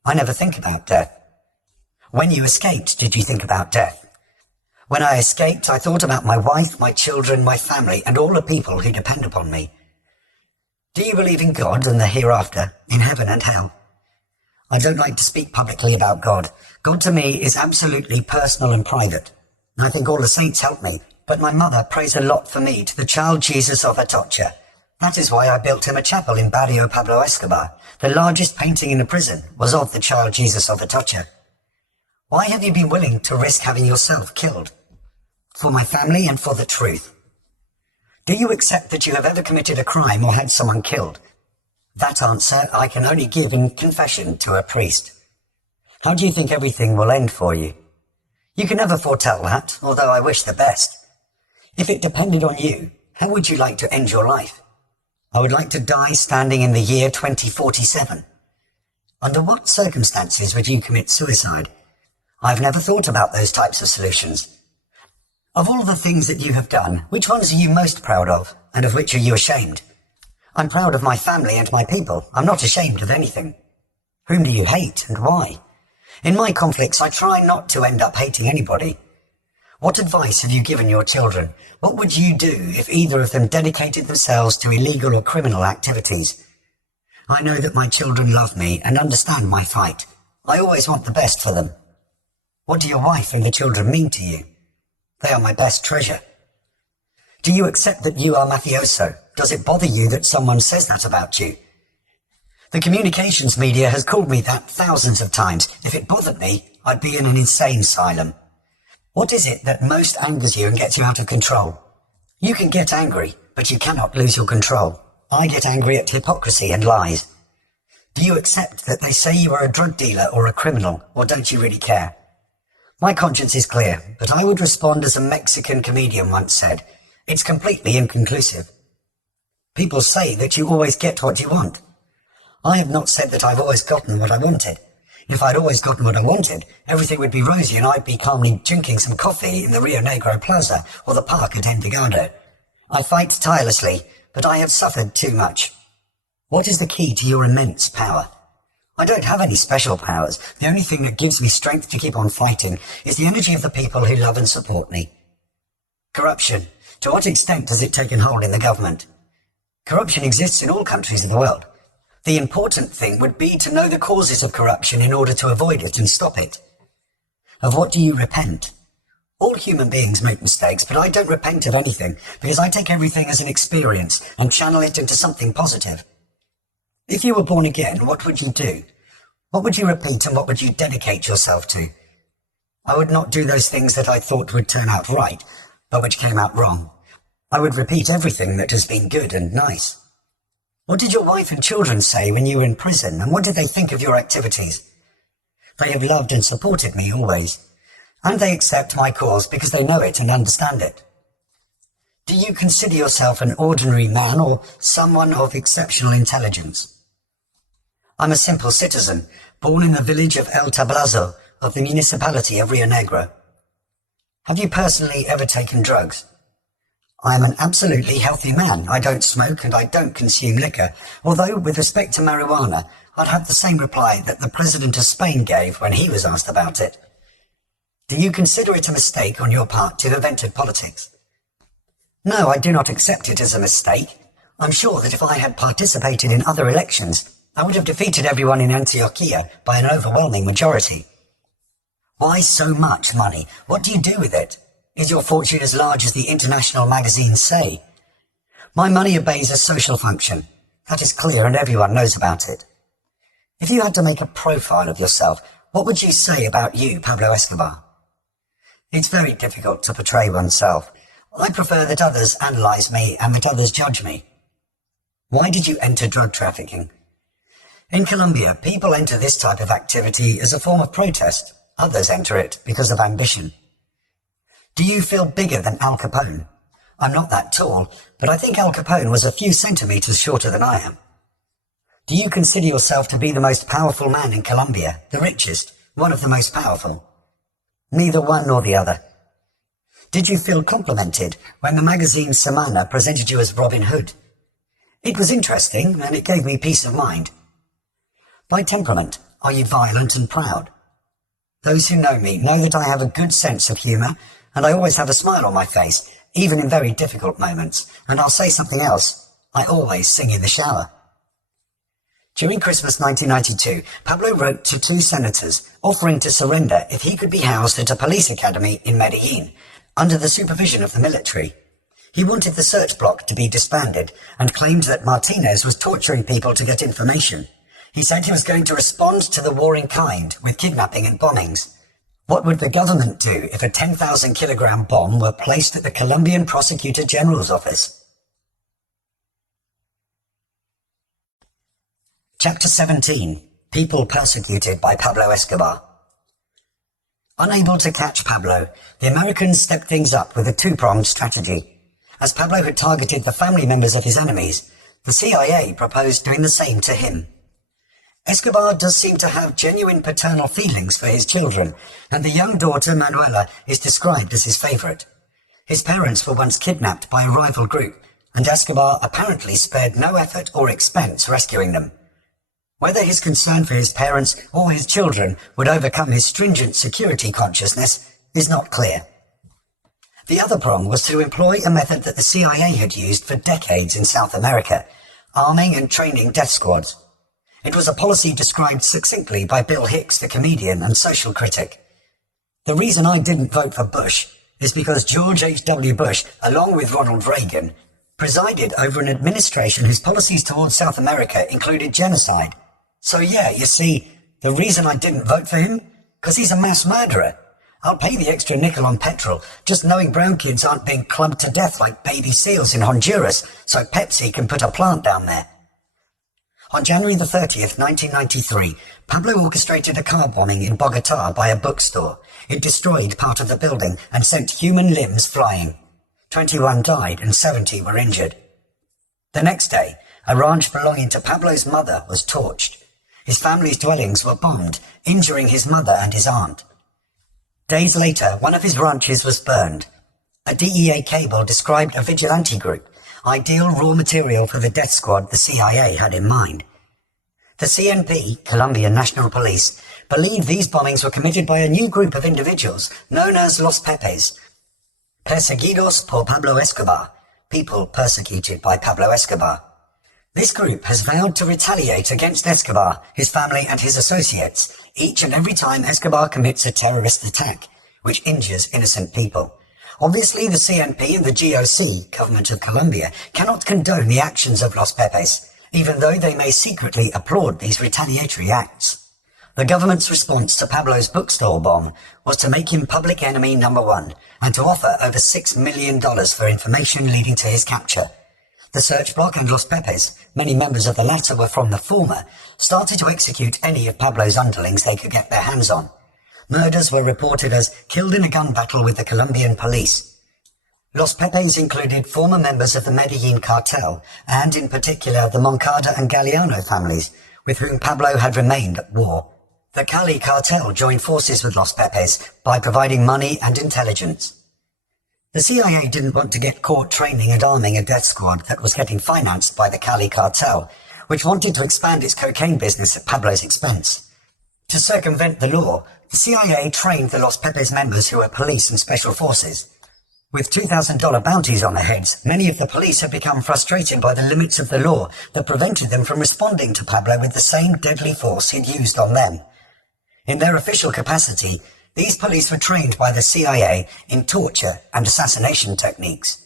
I never think about death. When you escaped, did you think about death? When I escaped, I thought about my wife, my children, my family, and all the people who depend upon me. Do you believe in God and the hereafter, in heaven and hell? I don't like to speak publicly about God. God to me is absolutely personal and private. I think all the saints help me, but my mother prays a lot for me to the child Jesus of Atocha. That is why I built him a chapel in Barrio Pablo Escobar. The largest painting in the prison was of the child Jesus of Atocha. Why have you been willing to risk having yourself killed? For my family and for the truth. Do you accept that you have ever committed a crime or had someone killed? That answer I can only give in confession to a priest. How do you think everything will end for you? You can never foretell that, although I wish the best. If it depended on you, how would you like to end your life? I would like to die standing in the year 2047. Under what circumstances would you commit suicide? I've never thought about those types of solutions. Of all the things that you have done, which ones are you most proud of, and of which are you ashamed? I'm proud of my family and my people. I'm not ashamed of anything. Whom do you hate and why? In my conflicts, I try not to end up hating anybody. What advice have you given your children? What would you do if either of them dedicated themselves to illegal or criminal activities? I know that my children love me and understand my fight. I always want the best for them. What do your wife and the children mean to you? They are my best treasure. Do you accept that you are mafioso? Does it bother you that someone says that about you? The communications media has called me that thousands of times. If it bothered me, I'd be in an insane asylum. What is it that most angers you and gets you out of control? You can get angry, but you cannot lose your control. I get angry at hypocrisy and lies. Do you accept that they say you are a drug dealer or a criminal, or don't you really care? My conscience is clear, but I would respond as a Mexican comedian once said, it's completely inconclusive. People say that you always get what you want. I have not said that I've always gotten what I wanted. If I'd always gotten what I wanted, everything would be rosy and I'd be calmly drinking some coffee in the Rio Negro Plaza or the park at Envigado. I fight tirelessly, but I have suffered too much. What is the key to your immense power? I don't have any special powers. The only thing that gives me strength to keep on fighting is the energy of the people who love and support me. Corruption. To what extent has it taken hold in the government? Corruption exists in all countries of the world. The important thing would be to know the causes of corruption in order to avoid it and stop it. Of what do you repent? All human beings make mistakes, but I don't repent of anything because I take everything as an experience and channel it into something positive. If you were born again, what would you do? What would you repeat and what would you dedicate yourself to? I would not do those things that I thought would turn out right, but which came out wrong. I would repeat everything that has been good and nice. What did your wife and children say when you were in prison, and what did they think of your activities? They have loved and supported me always, and they accept my cause because they know it and understand it. Do you consider yourself an ordinary man or someone of exceptional intelligence? I'm a simple citizen, born in the village of El Tablazo of the municipality of Rio Negro. Have you personally ever taken drugs? I am an absolutely healthy man. I don't smoke and I don't consume liquor, although with respect to marijuana, I'd have the same reply that the President of Spain gave when he was asked about it. Do you consider it a mistake on your part to have entered politics? No, I do not accept it as a mistake. I'm sure that if I had participated in other elections, I would have defeated everyone in Antioquia by an overwhelming majority. Why so much money? What do you do with it? Is your fortune as large as the international magazines say? My money obeys a social function. That is clear and everyone knows about it. If you had to make a profile of yourself, what would you say about you, Pablo Escobar? It's very difficult to portray oneself. I prefer that others analyze me and that others judge me. Why did you enter drug trafficking? In Colombia, people enter this type of activity as a form of protest. Others enter it because of ambition. Do you feel bigger than Al Capone? I'm not that tall, but I think Al Capone was a few centimeters shorter than I am. Do you consider yourself to be the most powerful man in Colombia, the richest, one of the most powerful? Neither one nor the other. Did you feel complimented when the magazine Semana presented you as Robin Hood? It was interesting and it gave me peace of mind. By temperament, are you violent and proud? Those who know me know that I have a good sense of humour and I always have a smile on my face, even in very difficult moments, and I'll say something else. I always sing in the shower. During Christmas 1992, Pablo wrote to 2 senators offering to surrender if he could be housed at a police academy in Medellin, under the supervision of the military. He wanted the search block to be disbanded and claimed that Martinez was torturing people to get information. He said he was going to respond to the war in kind with kidnapping and bombings. What would the government do if a 10,000-kilogram bomb were placed at the Colombian Prosecutor General's office? Chapter 17. People persecuted by Pablo Escobar. Unable to catch Pablo, the Americans stepped things up with a 2-pronged strategy. As Pablo had targeted the family members of his enemies, the CIA proposed doing the same to him. Escobar does seem to have genuine paternal feelings for his children, and the young daughter Manuela is described as his favorite. His parents were once kidnapped by a rival group, and Escobar apparently spared no effort or expense rescuing them. Whether his concern for his parents or his children would overcome his stringent security consciousness is not clear. The other prong was to employ a method that the CIA had used for decades in South America, arming and training death squads. It was a policy described succinctly by Bill Hicks, the comedian and social critic. The reason I didn't vote for Bush is because George H.W. Bush, along with Ronald Reagan, presided over an administration whose policies towards South America included genocide. So yeah, you see, the reason I didn't vote for him? Because he's a mass murderer. I'll pay the extra nickel on petrol, just knowing brown kids aren't being clubbed to death like baby seals in Honduras, so Pepsi can put a plant down there. On January the 30th, 1993, Pablo orchestrated a car bombing in Bogotá by a bookstore. It destroyed part of the building and sent human limbs flying. 21 died and 70 were injured. The next day, a ranch belonging to Pablo's mother was torched. His family's dwellings were bombed, injuring his mother and his aunt. Days later, one of his ranches was burned. A DEA cable described a vigilante group, ideal raw material for the death squad the CIA had in mind. The CNP, Colombian National Police, believed these bombings were committed by a new group of individuals known as Los Pepes, Perseguidos por Pablo Escobar, people persecuted by Pablo Escobar. This group has vowed to retaliate against Escobar, his family and his associates, each and every time Escobar commits a terrorist attack, which injures innocent people. Obviously, the CNP and the GOC, Government of Colombia, cannot condone the actions of Los Pepes, even though they may secretly applaud these retaliatory acts. The government's response to Pablo's bookstore bomb was to make him public enemy number 1 and to offer over $6 million for information leading to his capture. The Search Block and Los Pepes, many members of the latter were from the former, started to execute any of Pablo's underlings they could get their hands on. Murders were reported as killed in a gun battle with the Colombian police. Los Pepes included former members of the Medellin cartel, and in particular the Moncada and Galliano families, with whom Pablo had remained at war. The Cali cartel joined forces with Los Pepes by providing money and intelligence. The CIA didn't want to get caught training and arming a death squad that was getting financed by the Cali cartel, which wanted to expand its cocaine business at Pablo's expense. To circumvent the law, the CIA trained the Los Pepes members who were police and special forces. With $2,000 bounties on their heads, many of the police had become frustrated by the limits of the law that prevented them from responding to Pablo with the same deadly force he'd used on them. In their official capacity, these police were trained by the CIA in torture and assassination techniques.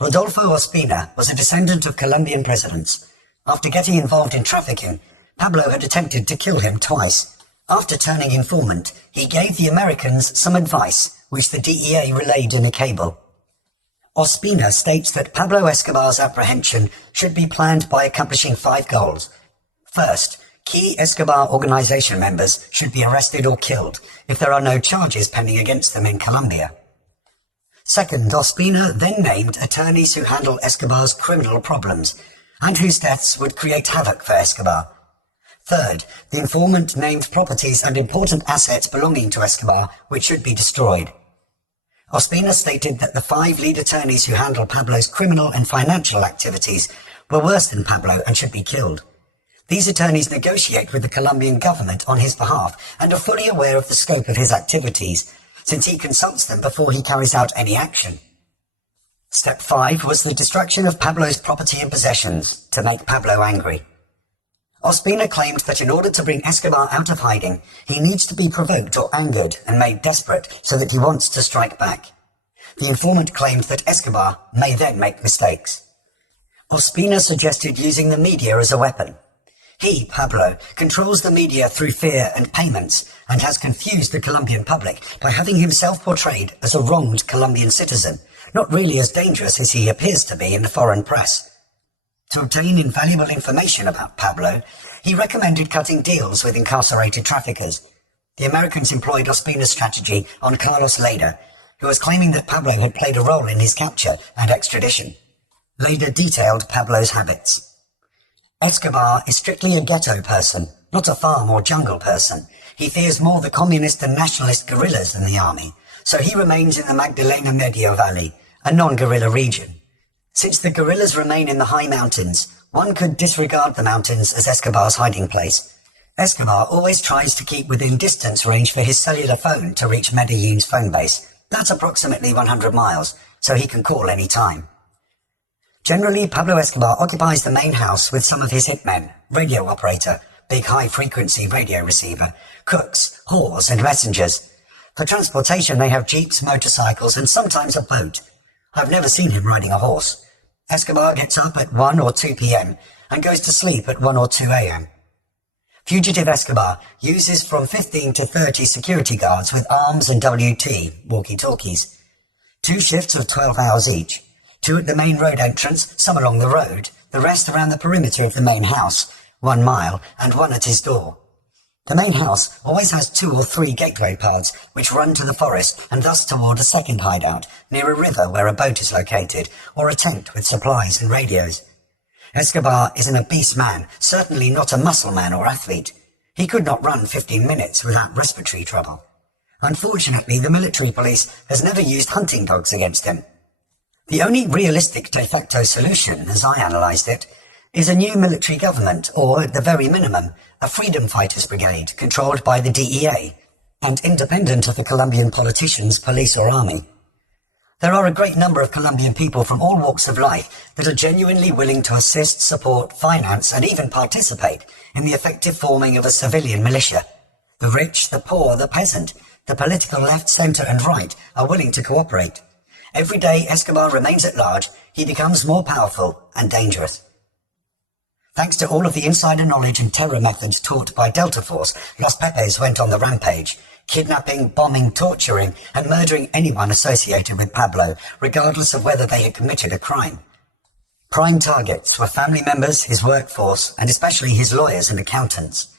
Rodolfo Ospina was a descendant of Colombian presidents. After getting involved in trafficking, Pablo had attempted to kill him twice. After turning informant, he gave the Americans some advice, which the DEA relayed in a cable. Ospina states that Pablo Escobar's apprehension should be planned by accomplishing 5 goals. First, key Escobar organization members should be arrested or killed if there are no charges pending against them in Colombia. Second, Ospina then named attorneys who handle Escobar's criminal problems and whose deaths would create havoc for Escobar. Third, the informant named properties and important assets belonging to Escobar which should be destroyed. Ospina stated that the 5 lead attorneys who handle Pablo's criminal and financial activities were worse than Pablo and should be killed. These attorneys negotiate with the Colombian government on his behalf and are fully aware of the scope of his activities, since he consults them before he carries out any action. Step 5 was the destruction of Pablo's property and possessions to make Pablo angry. Ospina claimed that in order to bring Escobar out of hiding, he needs to be provoked or angered and made desperate so that he wants to strike back. The informant claimed that Escobar may then make mistakes. Ospina suggested using the media as a weapon. He, Pablo, controls the media through fear and payments and has confused the Colombian public by having himself portrayed as a wronged Colombian citizen, not really as dangerous as he appears to be in the foreign press. To obtain invaluable information about Pablo, he recommended cutting deals with incarcerated traffickers. The Americans employed Ospina's strategy on Carlos Leda, who was claiming that Pablo had played a role in his capture and extradition. Leda detailed Pablo's habits. Escobar is strictly a ghetto person, not a farm or jungle person. He fears more the communist and nationalist guerrillas than the army, so he remains in the Magdalena Medio Valley, a non-guerrilla region. Since the guerrillas remain in the high mountains, one could disregard the mountains as Escobar's hiding place. Escobar always tries to keep within distance range for his cellular phone to reach Medellin's phone base. That's approximately 100 miles, so he can call any time. Generally, Pablo Escobar occupies the main house with some of his hitmen, radio operator, big high-frequency radio receiver, cooks, whores and messengers. For transportation they have jeeps, motorcycles and sometimes a boat. I've never seen him riding a horse. Escobar gets up at 1 or 2 p.m. and goes to sleep at 1 or 2 a.m. Fugitive Escobar uses from 15 to 30 security guards with arms and WT, walkie-talkies. 2 shifts of 12 hours each. 2 at the main road entrance, some along the road, the rest around the perimeter of the main house, 1 mile, and 1 at his door. The main house always has 2 or 3 gateway paths which run to the forest and thus toward a second hideout, near a river where a boat is located, or a tent with supplies and radios. Escobar is an obese man, certainly not a muscle man or athlete. He could not run 15 minutes without respiratory trouble. Unfortunately, the military police has never used hunting dogs against him. The only realistic de facto solution, as I analysed it, is a new military government, or, at the very minimum, a freedom fighters brigade controlled by the DEA, and independent of the Colombian politicians, police or army. There are a great number of Colombian people from all walks of life that are genuinely willing to assist, support, finance, and even participate in the effective forming of a civilian militia. The rich, the poor, the peasant, the political left, centre and right are willing to cooperate. Every day Escobar remains at large, he becomes more powerful and dangerous. Thanks to all of the insider knowledge and terror methods taught by Delta Force, Los Pepes went on the rampage, kidnapping, bombing, torturing, and murdering anyone associated with Pablo, regardless of whether they had committed a crime. Prime targets were family members, his workforce, and especially his lawyers and accountants.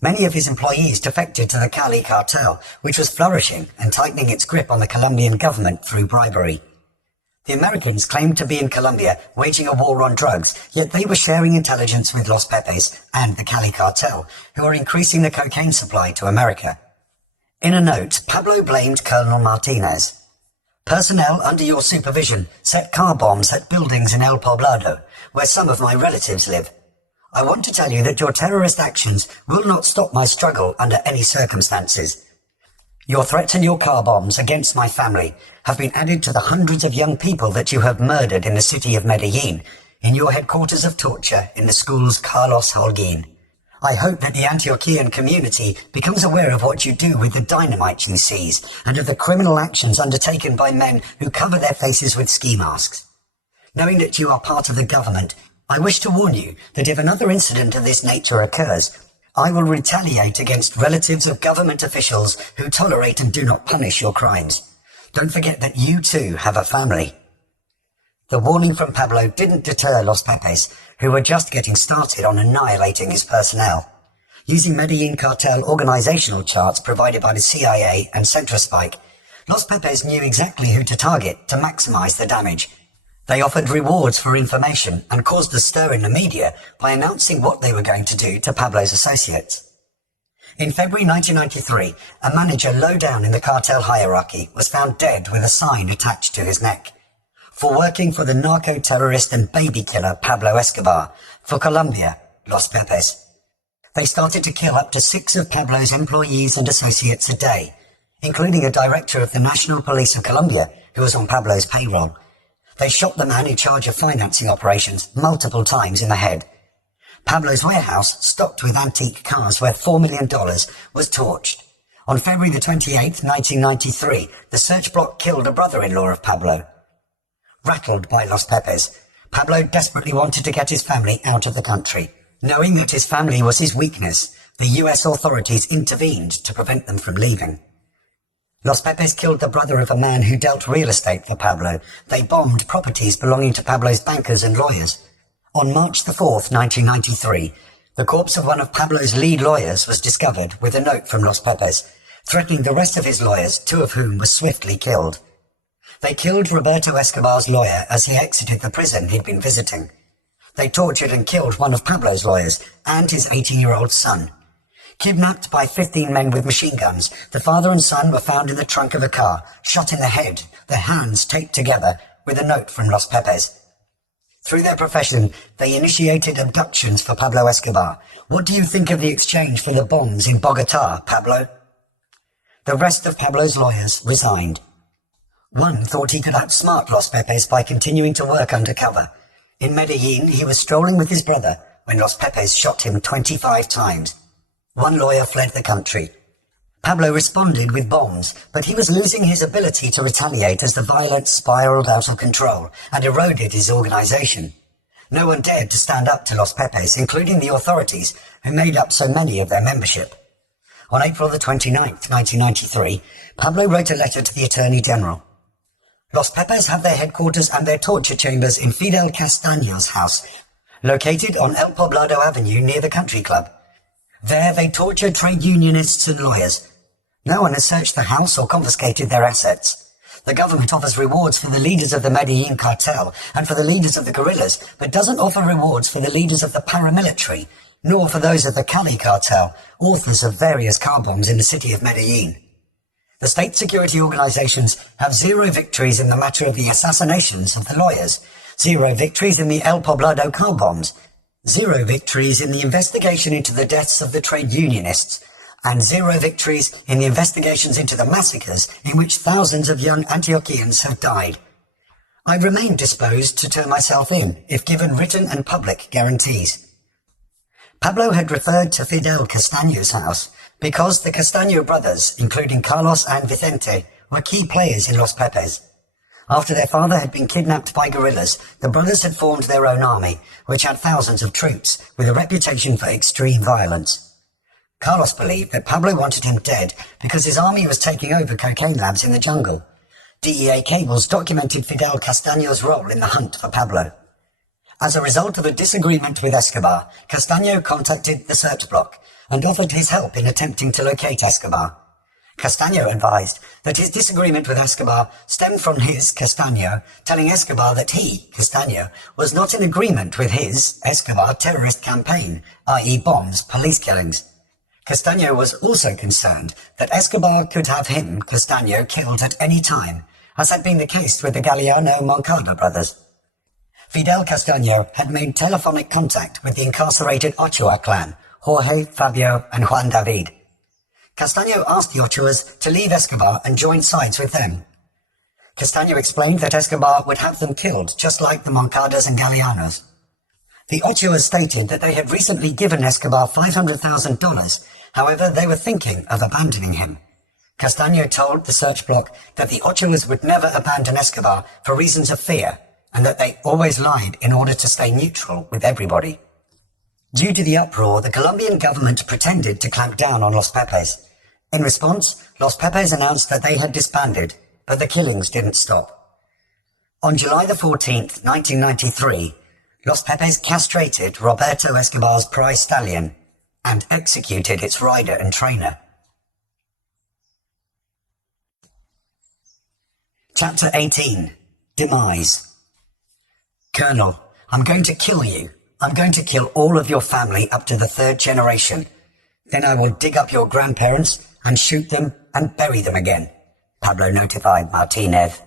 Many of his employees defected to the Cali cartel, which was flourishing and tightening its grip on the Colombian government through bribery. The Americans claimed to be in Colombia waging a war on drugs, yet they were sharing intelligence with Los Pepes and the Cali cartel, who are increasing the cocaine supply to America. In a note, Pablo blamed Colonel Martinez. Personnel under your supervision set car bombs at buildings in El Poblado, where some of my relatives live. I want to tell you that your terrorist actions will not stop my struggle under any circumstances. Your threats and your car bombs against my family have been added to the hundreds of young people that you have murdered in the city of Medellin, in your headquarters of torture in the school's Carlos Holguin. I hope that the Antiochian community becomes aware of what you do with the dynamite you seize and of the criminal actions undertaken by men who cover their faces with ski masks. Knowing that you are part of the government, I wish to warn you that if another incident of this nature occurs, I will retaliate against relatives of government officials who tolerate and do not punish your crimes. Don't forget that you too have a family. The warning from Pablo didn't deter Los Pepes, who were just getting started on annihilating his personnel. Using Medellin cartel organizational charts provided by the CIA and Centrospike, Los Pepes knew exactly who to target to maximize the damage. They offered rewards for information and caused a stir in the media by announcing what they were going to do to Pablo's associates. In February 1993, a manager low down in the cartel hierarchy was found dead with a sign attached to his neck. For working for the narco-terrorist and baby killer Pablo Escobar, for Colombia, Los Pepes. They started to kill up to 6 of Pablo's employees and associates a day, including a director of the National Police of Colombia who was on Pablo's payroll. They shot the man in charge of financing operations multiple times in the head. Pablo's warehouse, stocked with antique cars worth $4 million, was torched. On February the 28th, 1993, the search block killed a brother-in-law of Pablo. Rattled by Los Pepes, Pablo desperately wanted to get his family out of the country. Knowing that his family was his weakness, the US authorities intervened to prevent them from leaving. Los Pepes killed the brother of a man who dealt real estate for Pablo. They bombed properties belonging to Pablo's bankers and lawyers. On March the 4th, 1993, the corpse of one of Pablo's lead lawyers was discovered with a note from Los Pepes, threatening the rest of his lawyers, 2 of whom were swiftly killed. They killed Roberto Escobar's lawyer as he exited the prison he'd been visiting. They tortured and killed one of Pablo's lawyers and his 18-year-old son. Kidnapped by 15 men with machine guns, the father and son were found in the trunk of a car, shot in the head, their hands taped together, with a note from Los Pepes. Through their profession, they initiated abductions for Pablo Escobar. What do you think of the exchange for the bombs in Bogotá, Pablo? The rest of Pablo's lawyers resigned. One thought he could outsmart Los Pepes by continuing to work undercover. In Medellin, he was strolling with his brother when Los Pepes shot him 25 times. One lawyer fled the country. Pablo responded with bombs, but he was losing his ability to retaliate as the violence spiraled out of control and eroded his organization. No one dared to stand up to Los Pepes, including the authorities, who made up so many of their membership. On April the 29th, 1993, Pablo wrote a letter to the Attorney General. Los Pepes have their headquarters and their torture chambers in Fidel Castaño's house, located on El Poblado Avenue near the country club. There they tortured trade unionists and lawyers. No one has searched the house or confiscated their assets. The government offers rewards for the leaders of the Medellin cartel and for the leaders of the guerrillas, but doesn't offer rewards for the leaders of the paramilitary, nor for those of the Cali cartel, authors of various car bombs in the city of Medellin. The state security organizations have 0 victories in the matter of the assassinations of the lawyers, 0 victories in the El Poblado car bombs, 0 victories in the investigation into the deaths of the trade unionists, and 0 victories in the investigations into the massacres in which thousands of young Antiochians have died. I remain disposed to turn myself in if given written and public guarantees. Pablo had referred to Fidel Castaño's house because the Castaño brothers, including Carlos and Vicente, were key players in Los Pepes. After their father had been kidnapped by guerrillas, the brothers had formed their own army, which had thousands of troops, with a reputation for extreme violence. Carlos believed that Pablo wanted him dead because his army was taking over cocaine labs in the jungle. DEA cables documented Fidel Castaño's role in the hunt for Pablo. As a result of a disagreement with Escobar, Castaño contacted the search block and offered his help in attempting to locate Escobar. Castaño advised that his disagreement with Escobar stemmed from his, Castaño, telling Escobar that he, Castaño, was not in agreement with his, Escobar, terrorist campaign, i.e. bombs, police killings. Castaño was also concerned that Escobar could have him, Castaño, killed at any time, as had been the case with the Galeano Moncada brothers. Fidel Castaño had made telephonic contact with the incarcerated Ochoa clan, Jorge, Fabio, and Juan David. Castaño asked the Ochoas to leave Escobar and join sides with them. Castaño explained that Escobar would have them killed, just like the Moncadas and Galeanos. The Ochoas stated that they had recently given Escobar $500,000, however they were thinking of abandoning him. Castaño told the search block that the Ochoas would never abandon Escobar for reasons of fear, and that they always lied in order to stay neutral with everybody. Due to the uproar, the Colombian government pretended to clamp down on Los Pepes. In response, Los Pepes announced that they had disbanded, but the killings didn't stop. On July the 14th, 1993, Los Pepes castrated Roberto Escobar's prize stallion and executed its rider and trainer. Chapter 18. Demise. Colonel, I'm going to kill you. I'm going to kill all of your family up to the 3rd generation. Then I will dig up your grandparents and shoot them and bury them again, Pablo notified Martinez.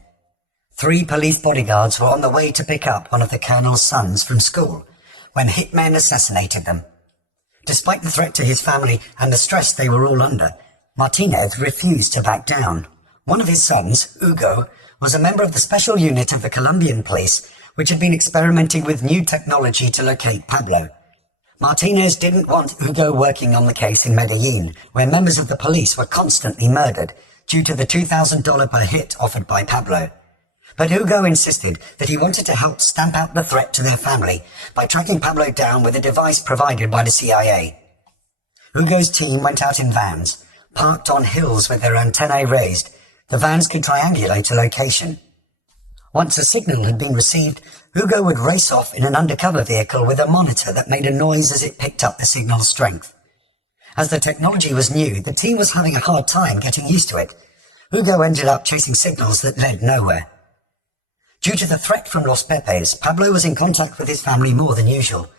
3 police bodyguards were on the way to pick up one of the colonel's sons from school when hitmen assassinated them. Despite the threat to his family and the stress they were all under, Martinez refused to back down. One of his sons, Hugo, was a member of the special unit of the Colombian police which had been experimenting with new technology to locate Pablo. Martinez didn't want Hugo working on the case in Medellin, where members of the police were constantly murdered due to the $2,000 per hit offered by Pablo. But Hugo insisted that he wanted to help stamp out the threat to their family by tracking Pablo down with a device provided by the CIA. Hugo's team went out in vans, parked on hills with their antennae raised. The vans could triangulate a location. Once a signal had been received, Hugo would race off in an undercover vehicle with a monitor that made a noise as it picked up the signal's strength. As the technology was new, the team was having a hard time getting used to it. Hugo ended up chasing signals that led nowhere. Due to the threat from Los Pepes, Pablo was in contact with his family more than usual.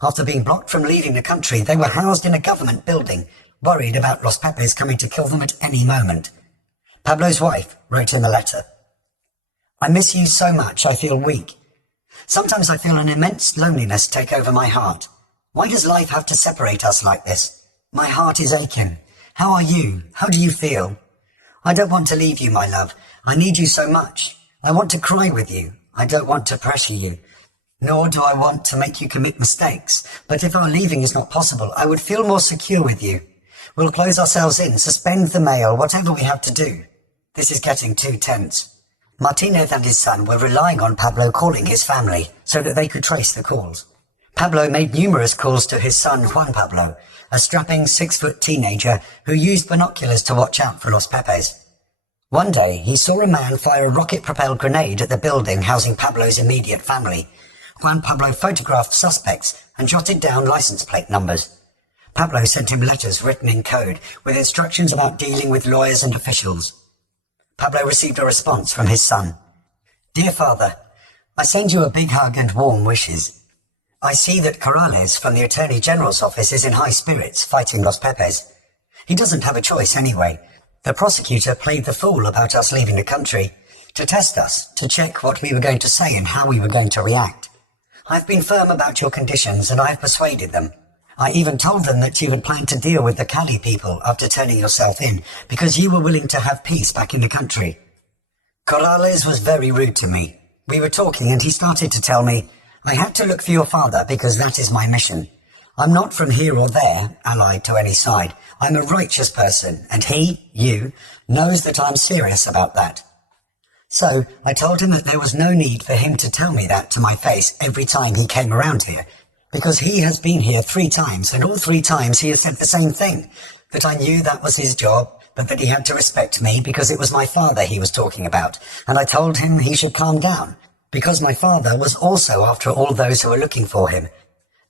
After being blocked from leaving the country, they were housed in a government building, worried about Los Pepes coming to kill them at any moment. Pablo's wife wrote in the letter, "I miss you so much I feel weak. Sometimes I feel an immense loneliness take over my heart. Why does life have to separate us like this? My heart is aching. How are you? How do you feel? I don't want to leave you, my love. I need you so much. I want to cry with you. I don't want to pressure you. Nor do I want to make you commit mistakes. But if our leaving is not possible, I would feel more secure with you. We'll close ourselves in, suspend the mail, whatever we have to do. This is getting too tense." Martinez and his son were relying on Pablo calling his family so that they could trace the calls. Pablo made numerous calls to his son Juan Pablo, a strapping 6-foot teenager who used binoculars to watch out for Los Pepes. One day, he saw a man fire a rocket-propelled grenade at the building housing Pablo's immediate family. Juan Pablo photographed suspects and jotted down license plate numbers. Pablo sent him letters written in code with instructions about dealing with lawyers and officials. Pablo received a response from his son. "Dear father, I send you a big hug and warm wishes. I see that Corrales from the Attorney General's office is in high spirits fighting Los Pepes. He doesn't have a choice anyway. The prosecutor played the fool about us leaving the country, to test us, to check what we were going to say and how we were going to react. I've been firm about your conditions and I've persuaded them. I even told them that you had planned to deal with the Cali people after turning yourself in, because you were willing to have peace back in the country. Corrales was very rude to me. We were talking and he started to tell me, I had to look for your father because that is my mission. I'm not from here or there, allied to any side. I'm a righteous person, and he, you, knows that I'm serious about that. So I told him that there was no need for him to tell me that to my face every time he came around here, because he has been here 3 times, and all 3 times he has said the same thing, that I knew that was his job, but that he had to respect me because it was my father he was talking about, and I told him he should calm down. because my father was also after all those who were looking for him,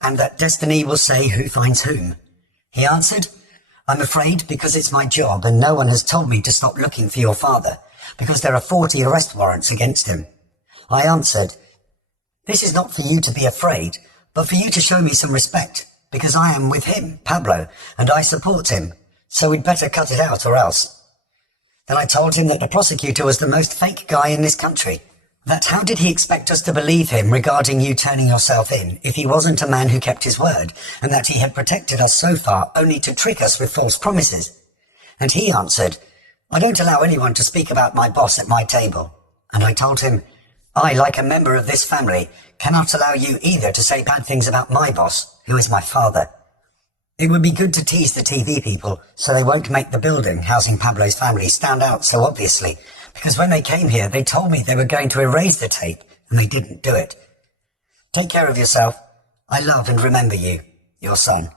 and that destiny will say who finds whom. He answered, I'm afraid because it's my job and no one has told me to stop looking for your father, because there are 40 arrest warrants against him. I answered, this is not for you to be afraid, but for you to show me some respect, because I am with him, Pablo, and I support him, so we'd better cut it out or else. Then I told him that the prosecutor was the most fake guy in this country, that how did he expect us to believe him regarding you turning yourself in if he wasn't a man who kept his word, and that he had protected us so far only to trick us with false promises. And he answered, I don't allow anyone to speak about my boss at my table. And I told him, I, like a member of this family, cannot allow you either to say bad things about my boss, who is my father. It would be good to tease the TV people so they won't make the building housing Pablo's family stand out so obviously, because when they came here they told me they were going to erase the tape and they didn't do it. Take care of yourself. I love and remember you, your son.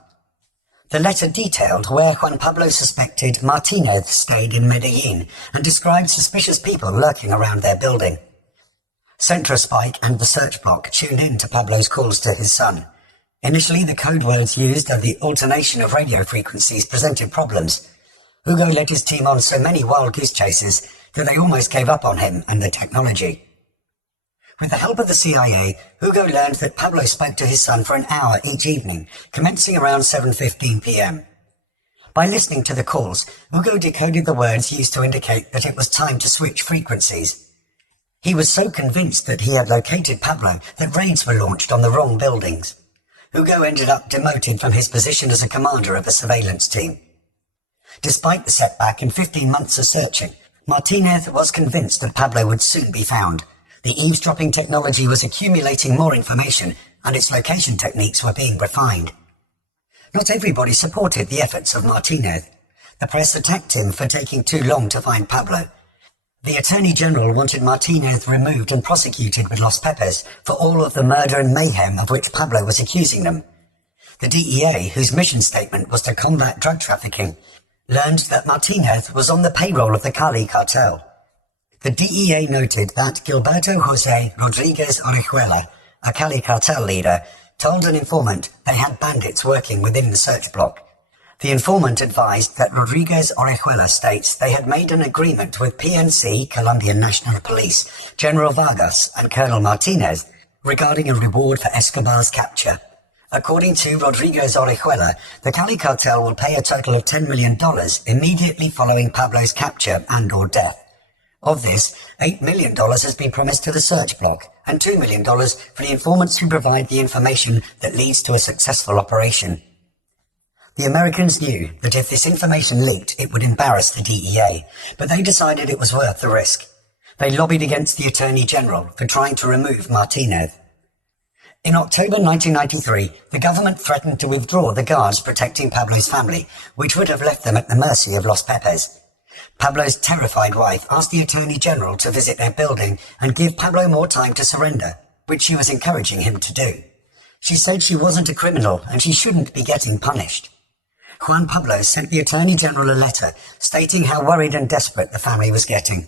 The letter detailed where Juan Pablo suspected Martinez stayed in Medellin and described suspicious people lurking around their building. Centrospike and the search block tuned in to Pablo's calls to his son. Initially, the code words used and the alternation of radio frequencies presented problems. Hugo led his team on so many wild goose chases that they almost gave up on him and the technology. With the help of the CIA, Hugo learned that Pablo spoke to his son for an hour each evening, commencing around 7:15 p.m. By listening to the calls, Hugo decoded the words used to indicate that it was time to switch frequencies. He was so convinced that he had located Pablo that raids were launched on the wrong buildings. Hugo ended up demoted from his position as a commander of the surveillance team. Despite the setback and 15 months of searching, Martinez was convinced that Pablo would soon be found. The eavesdropping technology was accumulating more information and its location techniques were being refined. Not everybody supported the efforts of Martinez. The press attacked him for taking too long to find Pablo. The Attorney General wanted Martinez removed and prosecuted with Los Pepes for all of the murder and mayhem of which Pablo was accusing them. The DEA, whose mission statement was to combat drug trafficking, learned that Martinez was on the payroll of the Cali cartel. The DEA noted that Gilberto Jose Rodriguez Orejuela, a Cali cartel leader, told an informant they had bandits working within the search block. The informant advised that Rodriguez Orejuela states they had made an agreement with PNC, Colombian National Police, General Vargas and Colonel Martinez regarding a reward for Escobar's capture. According to Rodriguez Orejuela, the Cali cartel will pay a total of $10 million immediately following Pablo's capture and or death. Of this, $8 million has been promised to the search block and $2 million for the informants who provide the information that leads to a successful operation. The Americans knew that if this information leaked, it would embarrass the DEA, but they decided it was worth the risk. They lobbied against the Attorney General for trying to remove Martinez. In October 1993, the government threatened to withdraw the guards protecting Pablo's family, which would have left them at the mercy of Los Pepes. Pablo's terrified wife asked the Attorney General to visit their building and give Pablo more time to surrender, which she was encouraging him to do. She said she wasn't a criminal and she shouldn't be getting punished. Juan Pablo sent the Attorney General a letter stating how worried and desperate the family was getting.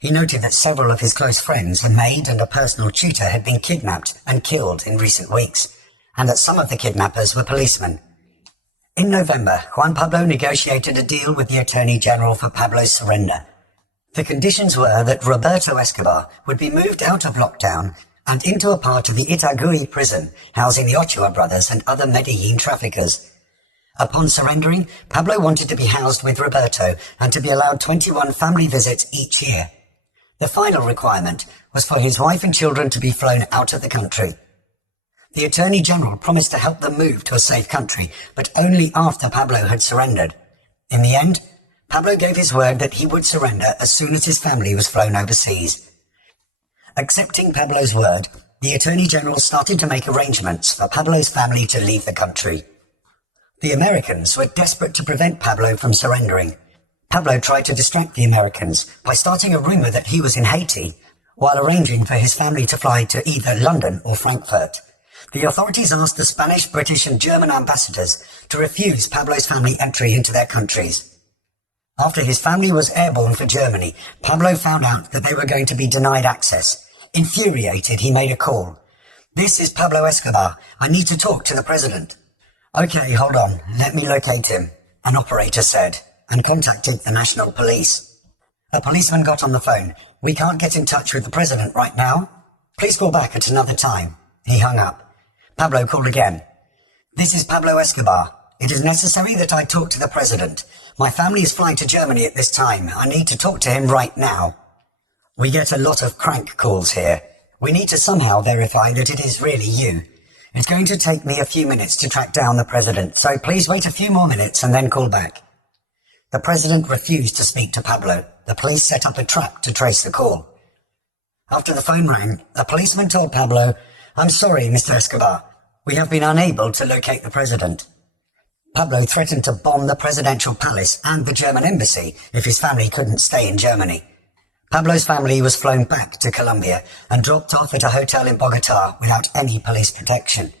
He noted that several of his close friends, a maid and a personal tutor, had been kidnapped and killed in recent weeks, and that some of the kidnappers were policemen. In November, Juan Pablo negotiated a deal with the Attorney General for Pablo's surrender. The conditions were that Roberto Escobar would be moved out of lockdown and into a part of the Itagüí prison, housing the Ochoa brothers and other Medellin traffickers. Upon surrendering, Pablo wanted to be housed with Roberto and to be allowed 21 family visits each year. The final requirement was for his wife and children to be flown out of the country. The Attorney General promised to help them move to a safe country, but only after Pablo had surrendered. In the end, Pablo gave his word that he would surrender as soon as his family was flown overseas. Accepting Pablo's word, the Attorney General started to make arrangements for Pablo's family to leave the country. The Americans were desperate to prevent Pablo from surrendering. Pablo tried to distract the Americans by starting a rumor that he was in Haiti, while arranging for his family to fly to either London or Frankfurt. The authorities asked the Spanish, British and German ambassadors to refuse Pablo's family entry into their countries. After his family was airborne for Germany, Pablo found out that they were going to be denied access. Infuriated, he made a call. "This is Pablo Escobar. I need to talk to the president." "Okay, hold on. Let me locate him," an operator said, and contacted the national police. A policeman got on the phone. "We can't get in touch with the president right now. Please call back at another time." He hung up. Pablo called again. "This is Pablo Escobar. It is necessary that I talk to the president. My family is flying to Germany at this time. I need to talk to him right now." "We get a lot of crank calls here. We need to somehow verify that it is really you. It's going to take me a few minutes to track down the president, so please wait a few more minutes and then call back." The president refused to speak to Pablo. The police set up a trap to trace the call. After the phone rang, a policeman told Pablo, "I'm sorry, Mr. Escobar. We have been unable to locate the president." Pablo threatened to bomb the presidential palace and the German embassy if his family couldn't stay in Germany. Pablo's family was flown back to Colombia and dropped off at a hotel in Bogotá without any police protection.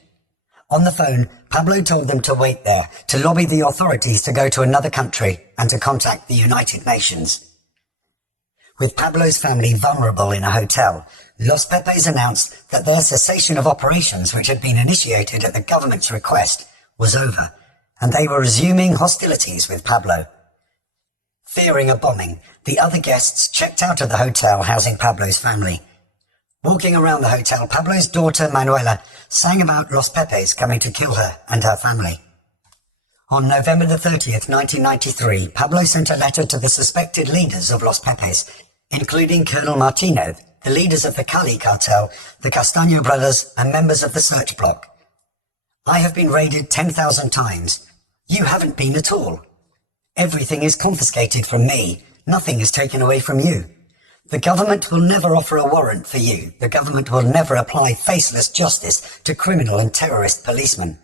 On the phone, Pablo told them to wait there, to lobby the authorities to go to another country and to contact the United Nations. With Pablo's family vulnerable in a hotel, Los Pepes announced that their cessation of operations, which had been initiated at the government's request, was over, and they were resuming hostilities with Pablo. Fearing a bombing, the other guests checked out of the hotel housing Pablo's family. Walking around the hotel, Pablo's daughter Manuela sang about Los Pepes coming to kill her and her family. On November the 30th, 1993, Pablo sent a letter to the suspected leaders of Los Pepes, including Colonel Martinez, the leaders of the Cali cartel, the Castaño brothers, and members of the search bloc. "I have been raided 10,000 times. You haven't been at all. Everything is confiscated from me. Nothing is taken away from you. The government will never offer a warrant for you. The government will never apply faceless justice to criminal and terrorist policemen."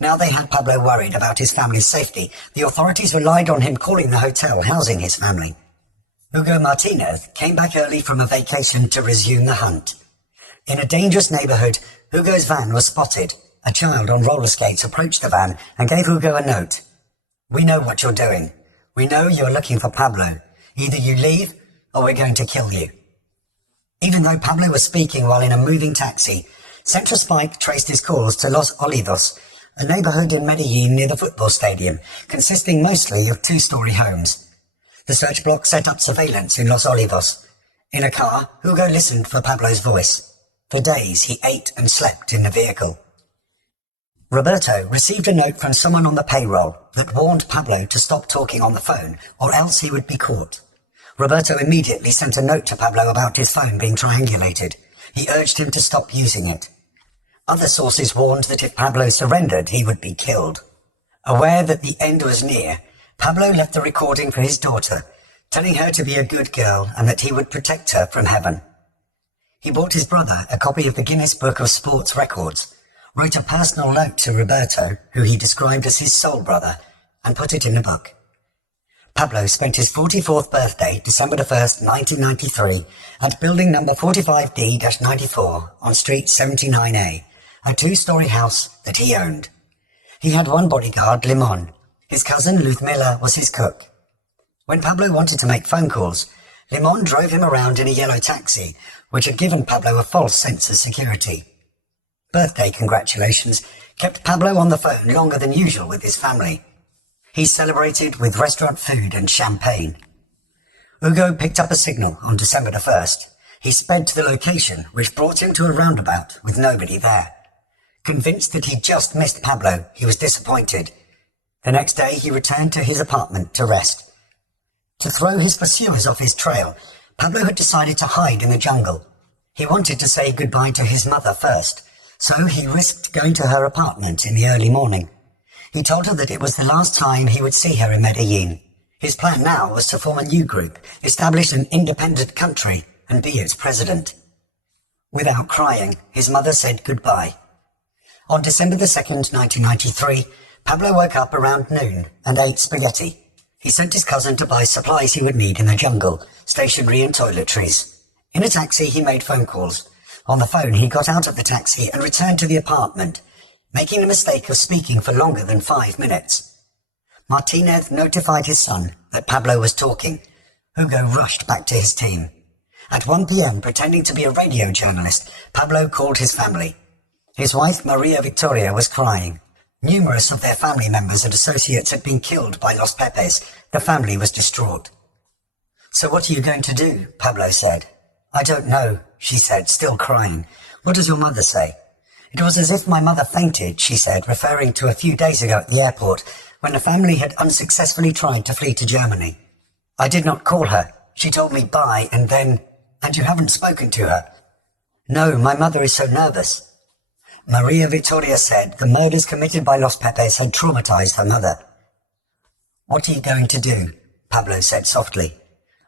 Now they had Pablo worried about his family's safety. The authorities relied on him calling the hotel housing his family. Hugo Martinez came back early from a vacation to resume the hunt. In a dangerous neighborhood, Hugo's van was spotted. A child on roller skates approached the van and gave Hugo a note. "We know what you're doing. We know you're looking for Pablo. Either you leave or we're going to kill you." Even though Pablo was speaking while in a moving taxi, Central Spike traced his calls to Los Olivos, a neighborhood in Medellin near the football stadium, consisting mostly of two-story homes. The search block set up surveillance in Los Olivos. In a car, Hugo listened for Pablo's voice. For days, he ate and slept in the vehicle. Roberto received a note from someone on the payroll that warned Pablo to stop talking on the phone, or else he would be caught. Roberto immediately sent a note to Pablo about his phone being triangulated. He urged him to stop using it. Other sources warned that if Pablo surrendered, he would be killed. Aware that the end was near, Pablo left the recording for his daughter, telling her to be a good girl and that he would protect her from heaven. He bought his brother a copy of the Guinness Book of Sports Records, wrote a personal note to Roberto, who he described as his soul brother, and put it in the book. Pablo spent his 44th birthday, December 1st, 1993, at building number 45D-94 on Street 79A, a two-story house that he owned. He had one bodyguard, Limon. His cousin, Luzmila, was his cook. When Pablo wanted to make phone calls, Limon drove him around in a yellow taxi, which had given Pablo a false sense of security. Birthday congratulations kept Pablo on the phone longer than usual with his family. He celebrated with restaurant food and champagne. Hugo picked up a signal on December 1st. He sped to the location, which brought him to a roundabout with nobody there. Convinced that he'd just missed Pablo, he was disappointed. The next day he returned to his apartment to rest. To throw his pursuers off his trail, Pablo had decided to hide in the jungle. He wanted to say goodbye to his mother first, so he risked going to her apartment in the early morning. He told her that it was the last time he would see her in Medellin. His plan now was to form a new group, establish an independent country, and be its president. Without crying, his mother said goodbye. On December 2nd, 1993, Pablo woke up around noon and ate spaghetti. He sent his cousin to buy supplies he would need in the jungle, stationery and toiletries. In a taxi, he made phone calls. On the phone, he got out of the taxi and returned to the apartment, making the mistake of speaking for longer than 5 minutes. Martinez notified his son that Pablo was talking. Hugo rushed back to his team. At 1 p.m., pretending to be a radio journalist, Pablo called his family. His wife, Maria Victoria, was crying. Numerous of their family members and associates had been killed by Los Pepes. The family was distraught. "So what are you going to do?" Pablo said. "I don't know," she said, still crying. "What does your mother say?" "It was as if my mother fainted," she said, referring to a few days ago at the airport, when the family had unsuccessfully tried to flee to Germany. "I did not call her. She told me bye and then... And you haven't spoken to her?" "No, my mother is so nervous." Maria Victoria said the murders committed by Los Pepes had traumatized her mother. "What are you going to do?" Pablo said softly.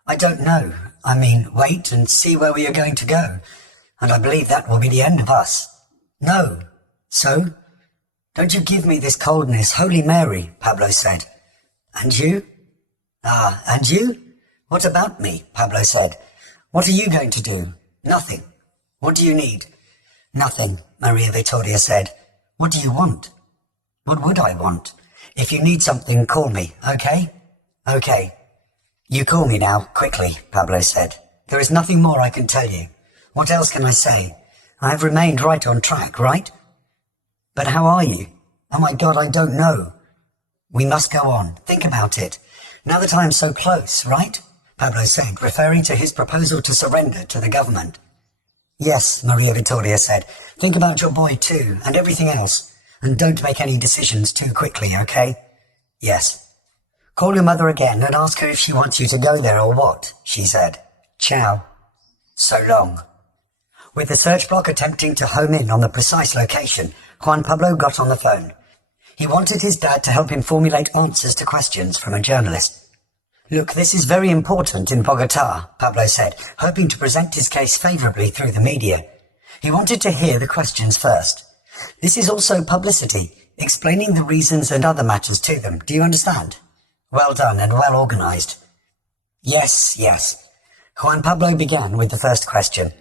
"I don't know. I mean, wait and see where we are going to go. And I believe that will be the end of us." "No." "So?" "Don't you give me this coldness, Holy Mary," Pablo said. "And you?" "Ah, and you?" "What about me?" Pablo said. "What are you going to do?" "Nothing." "What do you need?" "Nothing," Maria Victoria said. "What do you want?" "What would I want?" "If you need something, call me, okay?" "Okay." "You call me now, quickly," Pablo said. "There is nothing more I can tell you. What else can I say? I have remained right on track, right?" "But how are you?" "Oh my God, I don't know." "We must go on. Think about it. Now that I am so close, right?" Pablo said, referring to his proposal to surrender to the government. "Yes," Maria Victoria said. "Think about your boy too, and everything else. And don't make any decisions too quickly, okay?" "Yes." "Call your mother again and ask her if she wants you to go there or what," she said. "Ciao." "So long." With the search block attempting to home in on the precise location, Juan Pablo got on the phone. He wanted his dad to help him formulate answers to questions from a journalist. "Look, this is very important in Bogota," Pablo said, hoping to present his case favorably through the media. He wanted to hear the questions first. "This is also publicity, explaining the reasons and other matters to them. Do you understand?" "Well done and well organized." "Yes, yes." Juan Pablo began with the first question.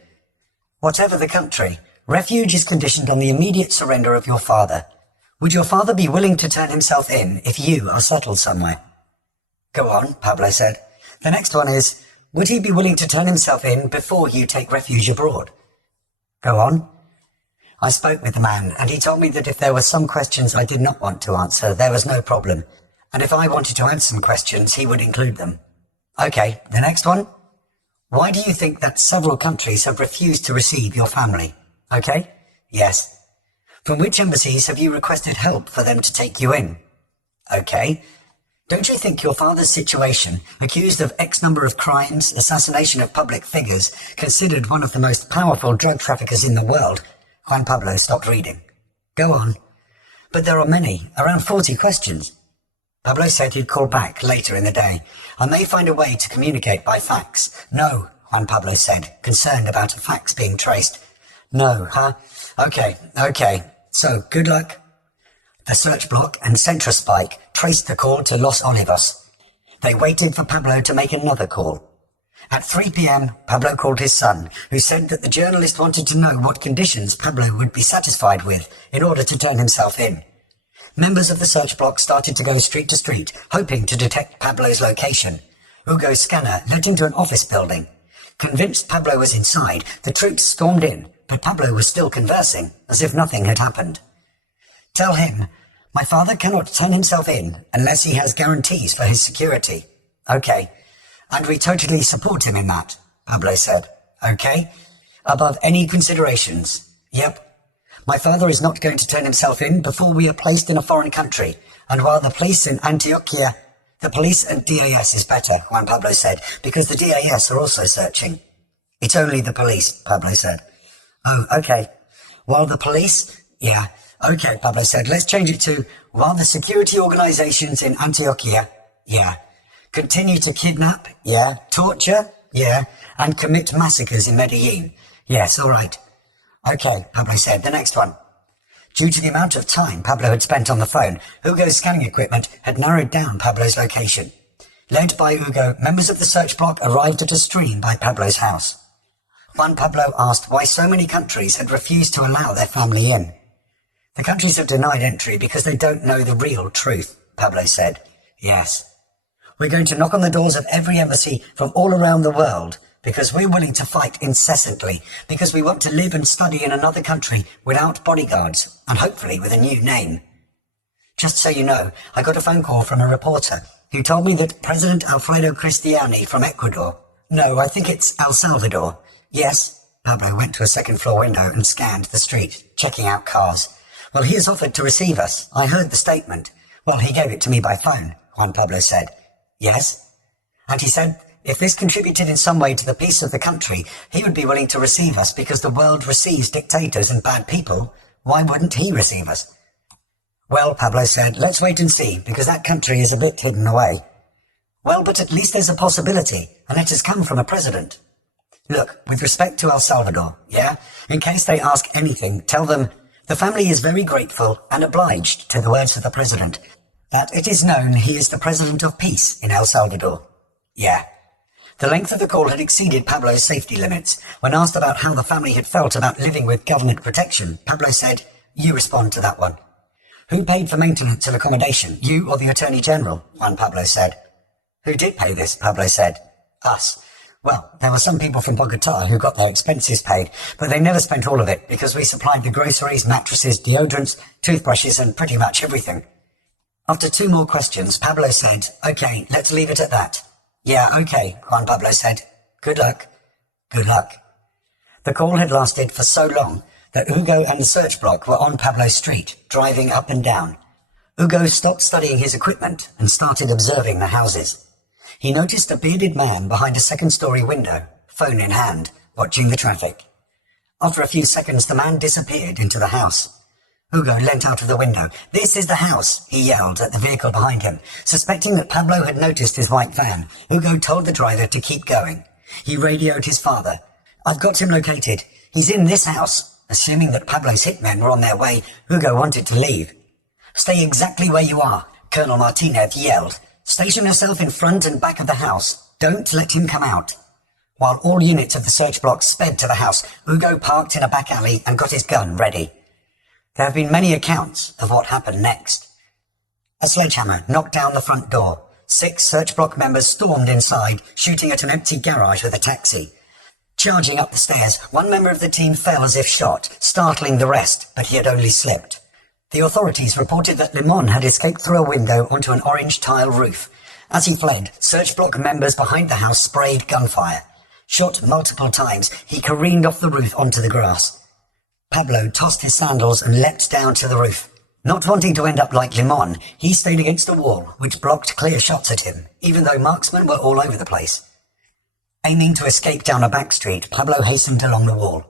"Whatever the country, refuge is conditioned on the immediate surrender of your father. Would your father be willing to turn himself in if you are settled somewhere?" "Go on," Pablo said. "The next one is, would he be willing to turn himself in before you take refuge abroad?" "Go on." "I spoke with the man, and he told me that if there were some questions I did not want to answer, there was no problem. And if I wanted to answer some questions, he would include them." "Okay, the next one. Why do you think that several countries have refused to receive your family?" "Okay." "Yes." "From which embassies have you requested help for them to take you in?" "Okay." "Don't you think your father's situation, accused of X number of crimes, assassination of public figures, considered one of the most powerful drug traffickers in the world?" Juan Pablo stopped reading. "Go on." "But there are many, around 40 questions." Pablo said he'd call back later in the day. "I may find a way to communicate by fax." "No," Juan Pablo said, concerned about a fax being traced. "No, huh? Okay. So, good luck." The search block and Centrospike traced the call to Los Olivos. They waited for Pablo to make another call. At 3 p.m., Pablo called his son, who said that the journalist wanted to know what conditions Pablo would be satisfied with in order to turn himself in. Members of the search block started to go street to street, hoping to detect Pablo's location. Hugo's scanner led into an office building. Convinced Pablo was inside, the troops stormed in, but Pablo was still conversing, as if nothing had happened. "Tell him, my father cannot turn himself in unless he has guarantees for his security." "Okay. And we totally support him in that," Pablo said. "Okay. Above any considerations." "Yep. My father is not going to turn himself in before we are placed in a foreign country, and while the police in Antioquia..." "The police and DAS is better," Juan Pablo said, "because the DAS are also searching." "It's only the police," Pablo said. "Oh, okay. While the police..." "Yeah. Okay," Pablo said. "Let's change it to, while the security organizations in Antioquia..." "Yeah. Continue to kidnap..." "Yeah. Torture..." "Yeah. And commit massacres in Medellin..." "Yes, all right." "Okay," Pablo said. "The next one." Due to the amount of time Pablo had spent on the phone, Hugo's scanning equipment had narrowed down Pablo's location. Led by Hugo, members of the search block arrived at a stream by Pablo's house. Juan Pablo asked why so many countries had refused to allow their family in. "The countries have denied entry because they don't know the real truth," Pablo said. "Yes. We're going to knock on the doors of every embassy from all around the world because we're willing to fight incessantly, because we want to live and study in another country without bodyguards, and hopefully with a new name. Just so you know, I got a phone call from a reporter who told me that President Alfredo Cristiani from Ecuador, no, I think it's El Salvador. Yes, Pablo went to a second-floor window and scanned the street, checking out cars. Well, he has offered to receive us. I heard the statement. Well, he gave it to me by phone, Juan Pablo said. Yes? And he said if this contributed in some way to the peace of the country, he would be willing to receive us because the world receives dictators and bad people. Why wouldn't he receive us? Well, Pablo said, let's wait and see, because that country is a bit hidden away. Well, but at least there's a possibility, and it has come from a president. Look, with respect to El Salvador, yeah? In case they ask anything, tell them, the family is very grateful and obliged to the words of the president, that it is known he is the president of peace in El Salvador. Yeah. The length of the call had exceeded Pablo's safety limits. When asked about how the family had felt about living with government protection, Pablo said, you respond to that one. Who paid for maintenance of accommodation, you or the Attorney General? Juan Pablo said. Who did pay this? Pablo said. Us. Well, there were some people from Bogota who got their expenses paid, but they never spent all of it because we supplied the groceries, mattresses, deodorants, toothbrushes, and pretty much everything. After 2 more questions, Pablo said, okay, let's leave it at that. Yeah, okay, Juan Pablo said. Good luck. Good luck. The call had lasted for so long that Hugo and the search block were on Pablo's street, driving up and down. Hugo stopped studying his equipment and started observing the houses. He noticed a bearded man behind a second-story window, phone in hand, watching the traffic. After a few seconds, the man disappeared into the house. Hugo leant out of the window. This is the house, he yelled at the vehicle behind him. Suspecting that Pablo had noticed his white van, Hugo told the driver to keep going. He radioed his father. I've got him located. He's in this house. Assuming that Pablo's hitmen were on their way, Hugo wanted to leave. Stay exactly where you are, Colonel Martinez yelled. Station yourself in front and back of the house. Don't let him come out. While all units of the search block sped to the house, Hugo parked in a back alley and got his gun ready. There have been many accounts of what happened next. A sledgehammer knocked down the front door. 6 search block members stormed inside, shooting at an empty garage with a taxi. Charging up the stairs, one member of the team fell as if shot, startling the rest, but he had only slipped. The authorities reported that Limon had escaped through a window onto an orange tile roof. As he fled, search block members behind the house sprayed gunfire. Shot multiple times, he careened off the roof onto the grass. Pablo tossed his sandals and leapt down to the roof. Not wanting to end up like Limon, he stayed against a wall, which blocked clear shots at him, even though marksmen were all over the place. Aiming to escape down a back street, Pablo hastened along the wall.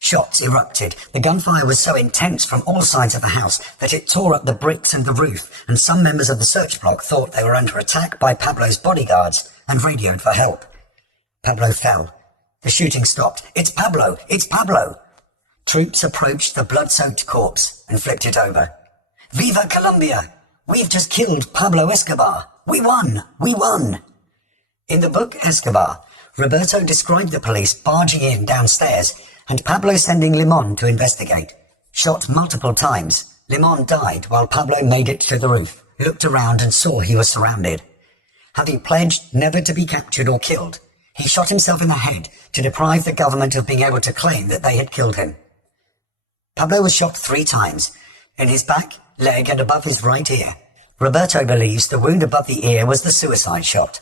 Shots erupted. The gunfire was so intense from all sides of the house that it tore up the bricks and the roof, and some members of the search block thought they were under attack by Pablo's bodyguards and radioed for help. Pablo fell. The shooting stopped. It's Pablo! It's Pablo! Troops approached the blood-soaked corpse and flipped it over. Viva Colombia! We've just killed Pablo Escobar! We won! We won! In the book Escobar, Roberto described the police barging in downstairs and Pablo sending Limon to investigate. Shot multiple times, Limon died while Pablo made it to the roof, looked around and saw he was surrounded. Having pledged never to be captured or killed, he shot himself in the head to deprive the government of being able to claim that they had killed him. Pablo was shot 3 times, in his back, leg and above his right ear. Roberto believes the wound above the ear was the suicide shot.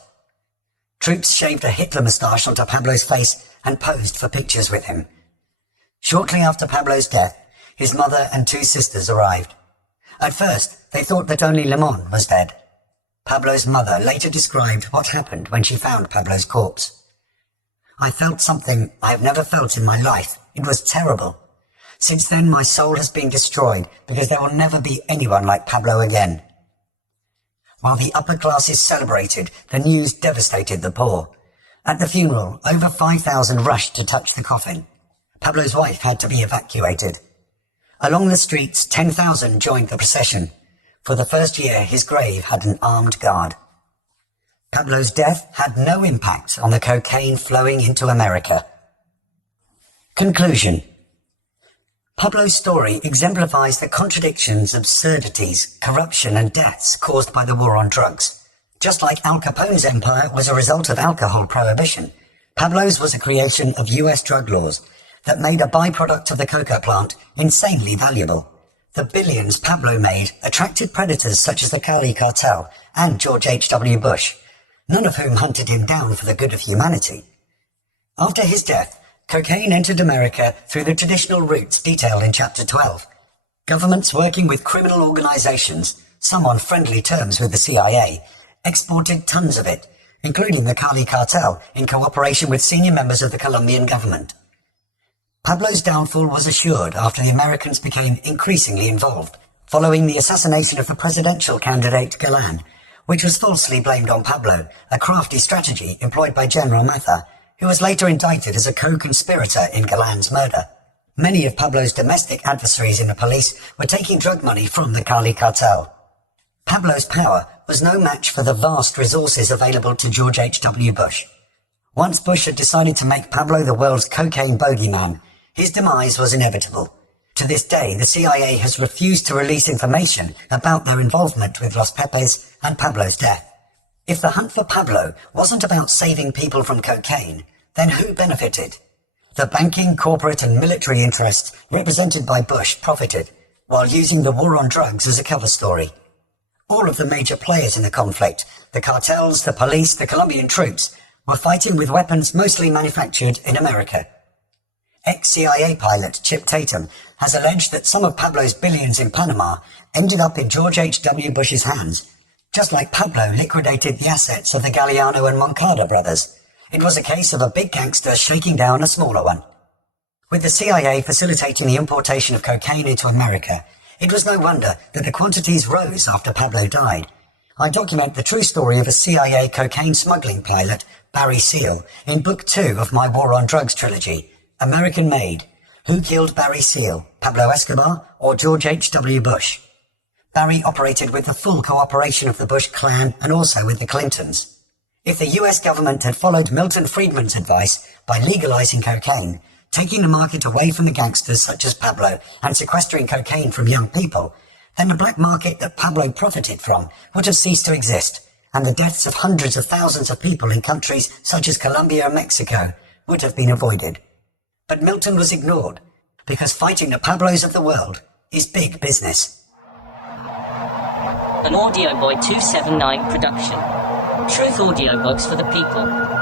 Troops shaved a Hitler moustache onto Pablo's face and posed for pictures with him. Shortly after Pablo's death, his mother and 2 sisters arrived. At first, they thought that only Limon was dead. Pablo's mother later described what happened when she found Pablo's corpse. I felt something I have never felt in my life. It was terrible. Since then, my soul has been destroyed because there will never be anyone like Pablo again. While the upper classes celebrated, the news devastated the poor. At the funeral, over 5,000 rushed to touch the coffin. Pablo's wife had to be evacuated. Along the streets, 10,000 joined the procession. For the first year, his grave had an armed guard. Pablo's death had no impact on the cocaine flowing into America. Conclusion. Pablo's story exemplifies the contradictions, absurdities, corruption and deaths caused by the war on drugs. Just like Al Capone's empire was a result of alcohol prohibition, Pablo's was a creation of US drug laws that made a byproduct of the coca plant insanely valuable. The billions Pablo made attracted predators such as the Cali cartel and George H.W. Bush, none of whom hunted him down for the good of humanity. After his death, cocaine entered America through the traditional routes detailed in Chapter 12. Governments working with criminal organizations, some on friendly terms with the CIA, exported tons of it, including the Cali cartel in cooperation with senior members of the Colombian government. Pablo's downfall was assured after the Americans became increasingly involved, following the assassination of the presidential candidate Galan, which was falsely blamed on Pablo, a crafty strategy employed by General Maza, who was later indicted as a co-conspirator in Galan's murder. Many of Pablo's domestic adversaries in the police were taking drug money from the Cali cartel. Pablo's power was no match for the vast resources available to George H.W. Bush. Once Bush had decided to make Pablo the world's cocaine bogeyman, his demise was inevitable. To this day, the CIA has refused to release information about their involvement with Los Pepes and Pablo's death. If the hunt for Pablo wasn't about saving people from cocaine, then who benefited? The banking, corporate and military interests represented by Bush profited, while using the war on drugs as a cover story. All of the major players in the conflict, the cartels, the police, the Colombian troops, were fighting with weapons mostly manufactured in America. Ex-CIA pilot Chip Tatum has alleged that some of Pablo's billions in Panama ended up in George H.W. Bush's hands, just like Pablo liquidated the assets of the Galliano and Moncada brothers. It was a case of a big gangster shaking down a smaller one. With the CIA facilitating the importation of cocaine into America, it was no wonder that the quantities rose after Pablo died. I document the true story of a CIA cocaine smuggling pilot, Barry Seal, in Book 2 of my War on Drugs trilogy, American Made. Who killed Barry Seal, Pablo Escobar or George H.W. Bush? Barry operated with the full cooperation of the Bush clan and also with the Clintons. If the US government had followed Milton Friedman's advice by legalizing cocaine, taking the market away from the gangsters such as Pablo and sequestering cocaine from young people, then the black market that Pablo profited from would have ceased to exist, and the deaths of hundreds of thousands of people in countries such as Colombia and Mexico would have been avoided. But Milton was ignored, because fighting the Pablos of the world is big business. An Audio Boy 279 production. Truth audiobooks for the people.